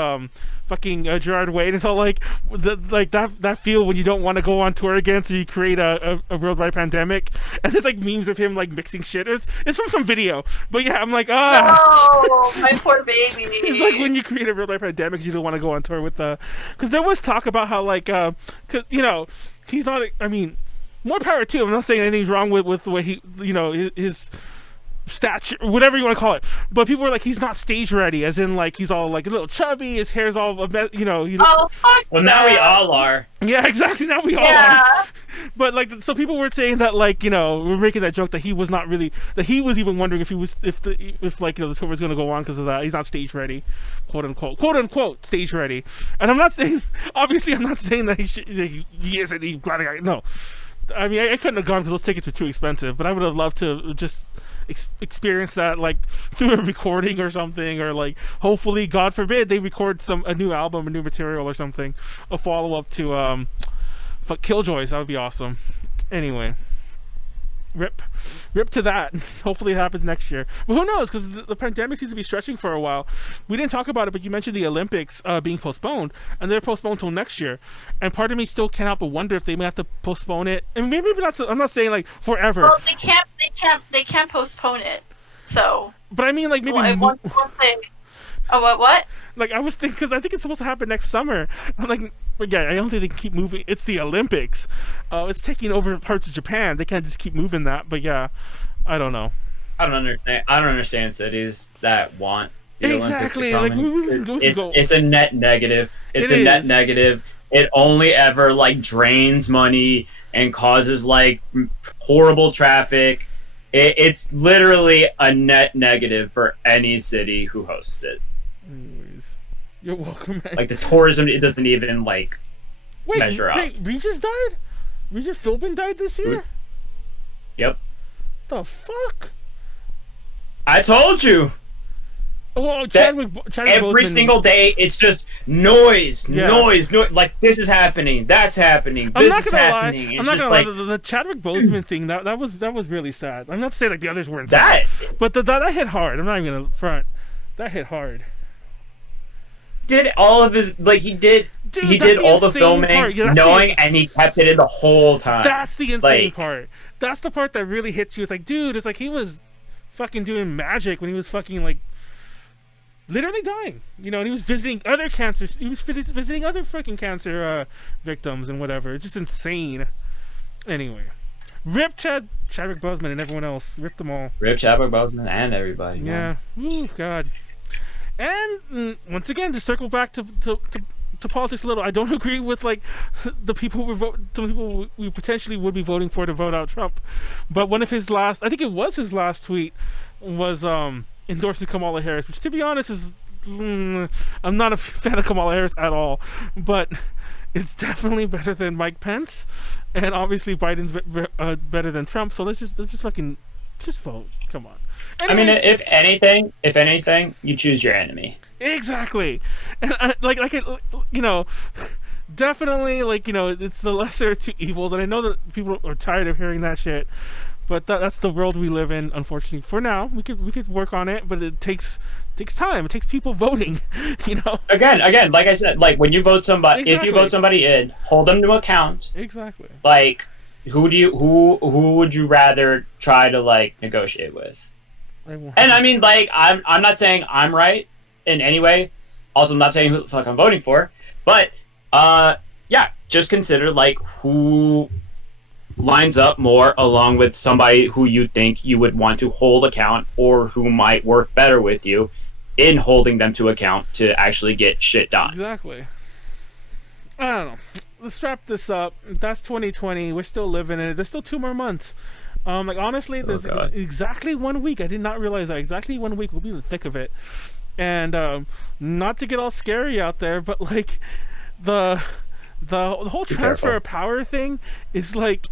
fucking Gerard Way, and it's all like that feel when you don't want to go on tour again, so you create a worldwide pandemic, and there's like memes of him like mixing shit. It's from some video, but yeah, I'm like Oh, my poor baby. It's like when you create a worldwide pandemic, you don't want to go on tour with because there was talk about how like cause you know he's not. I mean, more power to him. I'm not saying anything's wrong with the way he his stature, whatever you want to call it, but people were like he's not stage ready, as in like he's all like a little chubby, his hair's all Oh, fuck well, now we all are. yeah, exactly, now we all are. But like, so people were saying that like we're making that joke that he was not really, that he was even wondering if like the tour was going to go on because of that. He's not stage ready, quote unquote stage ready. And I'm not saying, obviously I'm not saying that he isn't, he's glad I no. I mean, I couldn't have gone because those tickets were too expensive, but I would have loved to just experience that like through a recording or something, or like hopefully, God forbid, they record a new album, a new material or something, a follow-up to Killjoys. That would be awesome. Anyway, rip to that. Hopefully it happens next year, but who knows, because the pandemic seems to be stretching for a while. We didn't talk about it, but you mentioned the Olympics being postponed, and they're postponed till next year, and part of me still can't help but wonder if they may have to postpone it, and maybe not. I'm not saying like forever. Well, they can't postpone it. So, but I mean like maybe once they. Oh, what? Like I was thinking, because I think it's supposed to happen next summer. I'm like, but yeah, I don't think they can keep moving. It's the Olympics. It's taking over parts of Japan. They can't just keep moving that. But yeah, I don't know. I don't understand cities that want the exactly. Olympics to Like come. It's a net negative. It's a net negative. It only ever like drains money and causes like horrible traffic. It's literally a net negative for any city who hosts it. Anyways, you're welcome, man. Like the tourism, it doesn't even like measure up. Wait, Regis died? Regis Philbin died this year? Yep. The fuck? I told you. Well, Chadwick every Boseman, single day, it's just noise. Like this is happening, that's happening, this is happening. I'm not gonna lie. The Chadwick Boseman thing that was really sad. I'm not saying like the others weren't sad, but that hit hard. I'm not even gonna front. That hit hard. Did all of his he did all the filming knowing, and he kept it in the whole time. That's the insane part. That's the part that really hits you. It's like, dude, it's like he was fucking doing magic when he was fucking like literally dying, and he was visiting other cancers. He was visiting other fucking cancer victims and whatever. It's just insane. Anyway, rip Chadwick Boseman and everyone else. Rip them all. Rip Chadwick Boseman and everybody. Yeah. Ooh, God. And once again, to circle back to politics a little, I don't agree with like the people we potentially would be voting for to vote out Trump. But one of his last, I think it was his last tweet, was endorsing Kamala Harris, which to be honest is I'm not a fan of Kamala Harris at all, but it's definitely better than Mike Pence, and obviously Biden's better than Trump. So let's just fucking vote. Come on. Anyways, I mean, if anything, you choose your enemy. Exactly, and definitely it's the lesser of two evils, and I know that people are tired of hearing that shit. But that's the world we live in, unfortunately. For now, we could work on it, but it takes time. It takes people voting, Again, like I said, like when you vote somebody, if you vote somebody in, hold them to account. Exactly. Like, who would you rather try to like negotiate with? And I mean, like, I'm not saying I'm right in any way. Also, I'm not saying who the fuck I'm voting for. But yeah, just consider like who lines up more along with somebody who you think you would want to hold account, or who might work better with you in holding them to account to actually get shit done. Exactly. I don't know. Let's wrap this up. That's 2020. We're still living in it. There's still 2 more months. Like honestly, there's exactly 1 week. I did not realize that. Exactly 1 week. We'll be in the thick of it. And not to get all scary out there, but like the whole transfer of power thing is like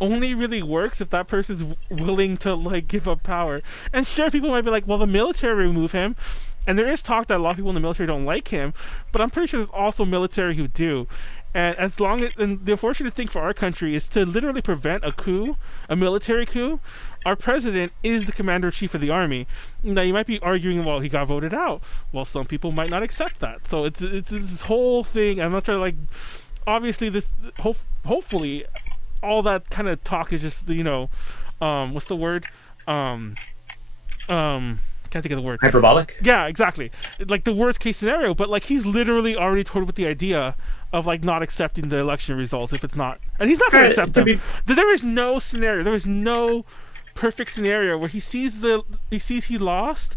only really works if that person's willing to like give up power. And sure, people might be like, well, the military remove him, and there is talk that a lot of people in the military don't like him, but I'm pretty sure there's also military who do. And as long as, and the unfortunate thing for our country is to literally prevent a coup, a military coup, our president is the commander-in-chief of the army. Now, you might be arguing, well, he got voted out. Well, some people might not accept that. So it's this whole thing. I'm not trying to, like, obviously, this, hopefully, all that kind of talk is just, you know, what's the word? Can't think of the word. Hyperbolic? Yeah, exactly. Like, the worst case scenario, but, like, he's literally already toyed with the idea of, like, not accepting the election results if it's not. And he's not going to accept them. There is no scenario. There is no perfect scenario where he sees he lost,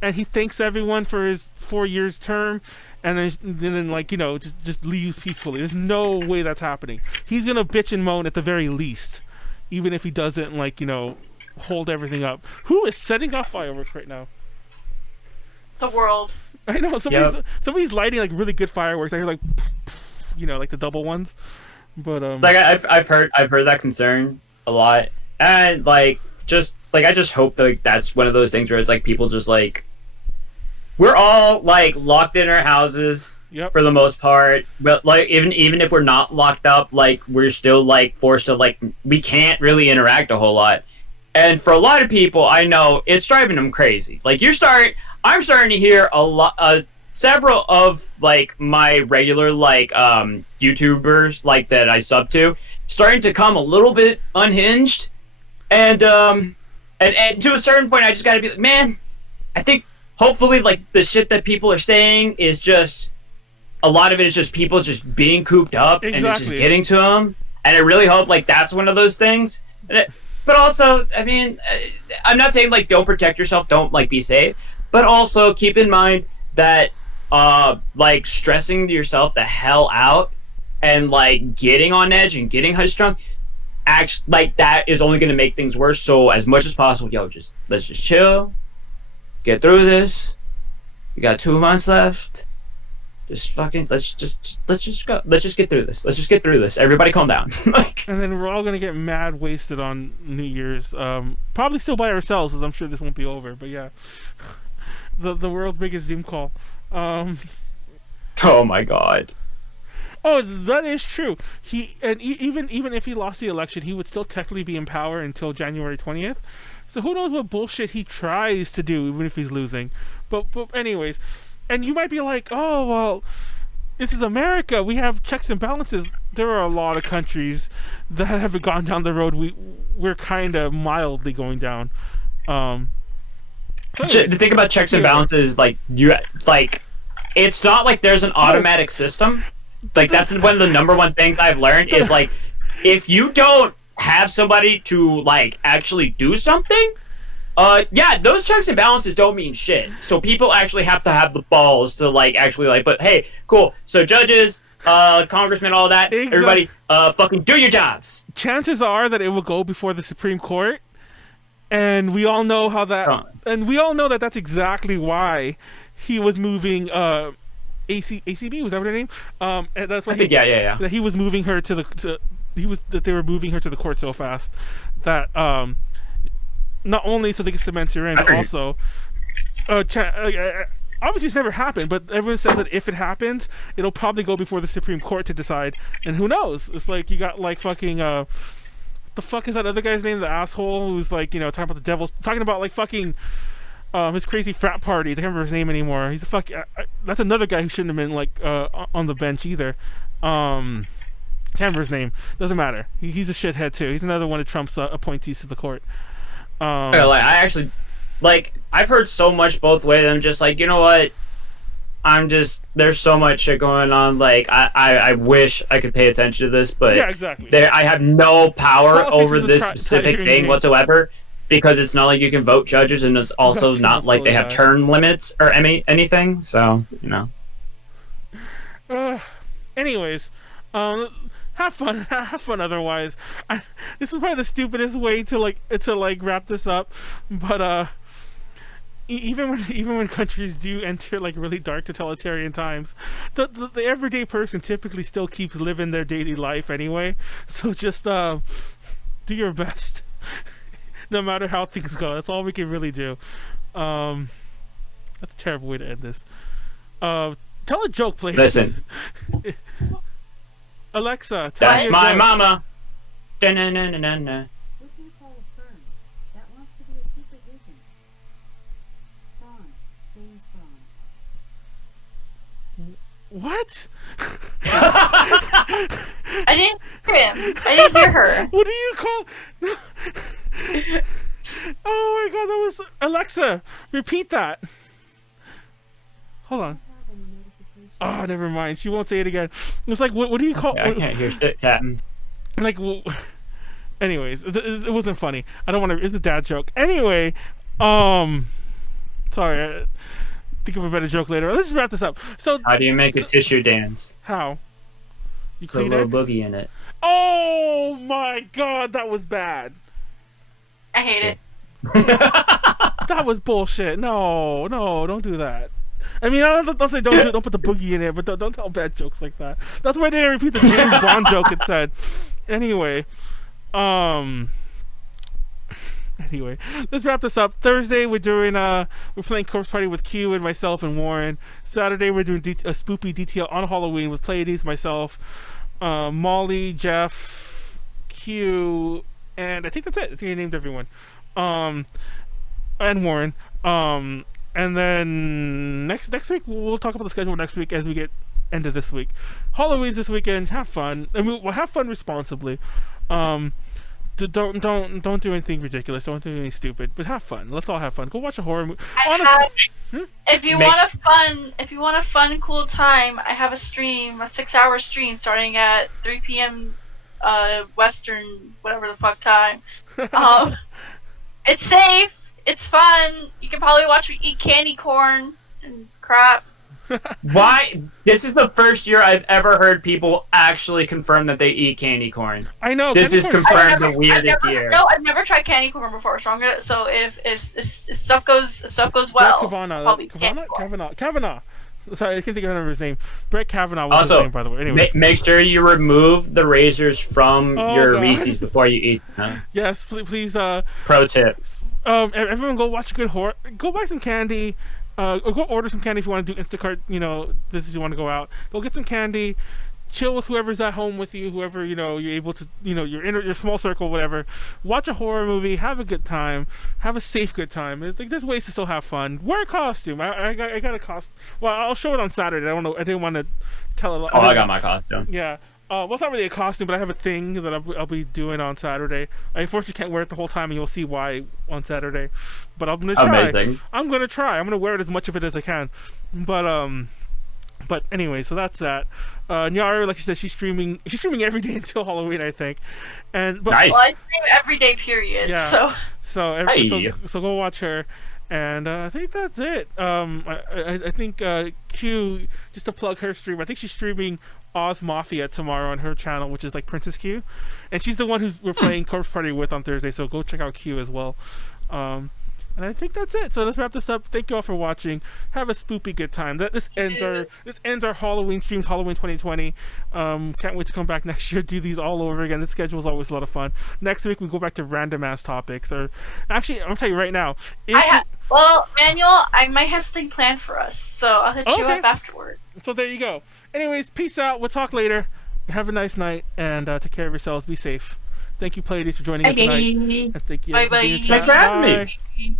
and he thanks everyone for his 4 years term, and then like, you know, just leaves peacefully. There's no way that's happening. He's gonna bitch and moan at the very least, even if he doesn't, like, you know, hold everything up. Who is setting off fireworks right now? The world. I know somebody's lighting like really good fireworks. I hear like, you know, like the double ones. But like I've heard that concern a lot, and like just like I just hope that like, that's one of those things where it's like people just like, we're all like locked in our houses for the most part, but like even if we're not locked up, like we're still like forced to, like, we can't really interact a whole lot. And for a lot of people, I know it's driving them crazy. Like I'm starting to hear a lot, several of like my regular like YouTubers like that I sub to, starting to come a little bit unhinged, and to a certain point, I just got to be like, man, I think hopefully like the shit that people are saying is just, a lot of it is just people just being cooped up, and it's just getting to them. And I really hope like that's one of those things. But also, I mean, I'm not saying like don't protect yourself, don't like be safe, but also keep in mind that like stressing yourself the hell out and like getting on edge and getting high strung, like that is only going to make things worse. So as much as possible, let's just chill, get through this. We got 2 months left. Just fucking let's just go. Let's just get through this. Let's just get through this. Everybody calm down. Like, and then we're all gonna get mad wasted on New Year's. Probably still by ourselves, as I'm sure this won't be over. But yeah, the world's biggest Zoom call. Oh my god. Oh, that is true. Even if he lost the election, he would still technically be in power until January 20th. So who knows what bullshit he tries to do, even if he's losing. But anyways. And you might be like, oh, well, this is America. We have checks and balances. There are a lot of countries that have gone down the road we're kind of mildly going down. The thing about checks and balances, like, it's not like there's an automatic system. Like, that's one of the number one things I've learned is, like, if you don't have somebody to, like, actually do something, yeah, those checks and balances don't mean shit. So people actually have to have the balls to, like, actually, like, but hey, cool. So judges, congressmen, all that, everybody, fucking do your jobs. Chances are that it will go before the Supreme Court, and we all know how that, and we all know that that's exactly why he was moving, ACB, was that her name? And that's why yeah. That he was moving her that they were moving her to the court so fast that, not only so they can cement her in, but also, obviously it's never happened, but everyone says that if it happens, it'll probably go before the Supreme Court to decide, and who knows? It's like you got like fucking, the fuck is that other guy's name? The asshole who's like, you know, talking about the devil, talking about like fucking, his crazy frat party. I can't remember his name anymore. He's a fuck. That's another guy who shouldn't have been like on the bench either. Can't remember his name. Doesn't matter. He's a shithead too. He's another one of Trump's appointees to the court. Like, I actually, like, I've heard so much both ways. I'm just like, you know what? There's so much shit going on. Like, I wish I could pay attention to this, but yeah, exactly. I have no power Politics over this specific thing whatsoever, because it's not like you can vote judges, and it's also not like they have term limits or anything. So, you know. Anyways, have fun otherwise. This is probably the stupidest way to wrap this up, but even when countries do enter like really dark totalitarian times, the everyday person typically still keeps living their daily life anyway. So just do your best, no matter how things go. That's all we can really do. That's a terrible way to end this. Tell a joke, please. Listen. Alexa, tell me That's a my joke. mama. Da-na-na-na-na-na. What do you call a firm that wants to be a secret agent? Fawn. James Fawn. What? I didn't hear him. I didn't hear her. What do you call? Oh my god, that was Alexa. Repeat that. Hold on. Have any notifications? Oh, never mind. She won't say it again. It's like, what do you call? I can't hear shit, Captain. Like, anyways, it wasn't funny. I don't want to. It's a dad joke. Anyway, sorry. I think of a better joke later. Let's just wrap this up. So, How do you make a tissue dance? how? You Put a little Kleenex? boogie in it. Oh my god, that was bad. I hate it. That was bullshit. No, don't do that. I mean, I don't say don't put the boogie in it, but don't tell bad jokes like that. That's why I didn't repeat the James Bond joke it said. Anyway, let's wrap this up. Thursday we're playing Corpse Party with Q and myself and Warren. Saturday we're doing a spoopy DTL on Halloween with Pleiades, myself, Molly, Jeff, Q, and I think that's it. I think I named everyone. And Warren. And then next week we'll talk about the schedule next week as we get into this week. Halloween's this weekend. Have fun. I mean, we'll have fun responsibly. Don't do anything ridiculous. Don't do anything stupid. But have fun. Let's all have fun. Go watch a horror movie. If you want a fun, cool time, I have a 6-hour stream starting at 3 p.m. Western, whatever the fuck time. It's safe. It's fun. You can probably watch me eat candy corn and crap. Why? This is the first year I've ever heard people actually confirm that they eat candy corn. I know. This is corn's- confirmed the weirdest year. No, I've never tried candy corn before. So if stuff goes well, Brett Kavanaugh. probably candy corn. Kavanaugh. Sorry, I can't think of his name. Brett Kavanaugh was Also, his name, by the way. Anyways. make sure you remove the razors from Oh, your God. Reese's before you eat them. Yes, please. Pro tip. Everyone go watch a good horror. Go buy some candy. Or go order some candy if you want to do Instacart. This is you want to go out. Go get some candy. Chill with whoever's at home with you. Whoever you're able to. Your your small circle, whatever. Watch a horror movie. Have a good time. Have a safe good time. I think there's ways to still have fun. Wear a costume. I got a costume. Well, I'll show it on Saturday. I don't know. I didn't want to tell it. Oh, I got my costume. Yeah. Well, it's not really a costume, but I have a thing that I'll be doing on Saturday. I unfortunately can't wear it the whole time, and you'll see why on Saturday. But I'm gonna try. Amazing. I'm gonna try. I'm gonna wear it as much of it as I can. But anyway, so that's that. Nyaru, like you said, she's streaming every day until Halloween, I think. But Nice. Well, I stream every day, period. Yeah. So Hey. so go watch her. And I think that's it. I think Q, just to plug her stream, I think she's streaming Oz Mafia tomorrow on her channel, which is like Princess Q, and she's the one we're playing Corpse Party with on Thursday. So go check out Q as well. And I think that's it. So let's wrap this up. Thank you all for watching. Have a spoopy good time. This ends our Halloween streams, Halloween 2020. Can't wait to come back next year, do these all over again. The schedule is always a lot of fun. Next week we go back to random ass topics. Or actually, I'm gonna tell you right now. Manuel, I might have something planned for us, so I'll hit you Okay. up afterwards. So there you go. Anyways, peace out. We'll talk later. Have a nice night and take care of yourselves. Be safe. Thank you, Pleiades, for joining us tonight. And thank you. Bye, everybody in bye. the Thanks chat. for having Bye. me.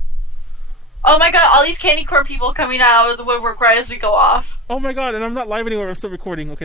Oh my god, all these candy corn people coming out of the woodwork right as we go off. Oh my god, and I'm not live anywhere. I'm still recording. Okay.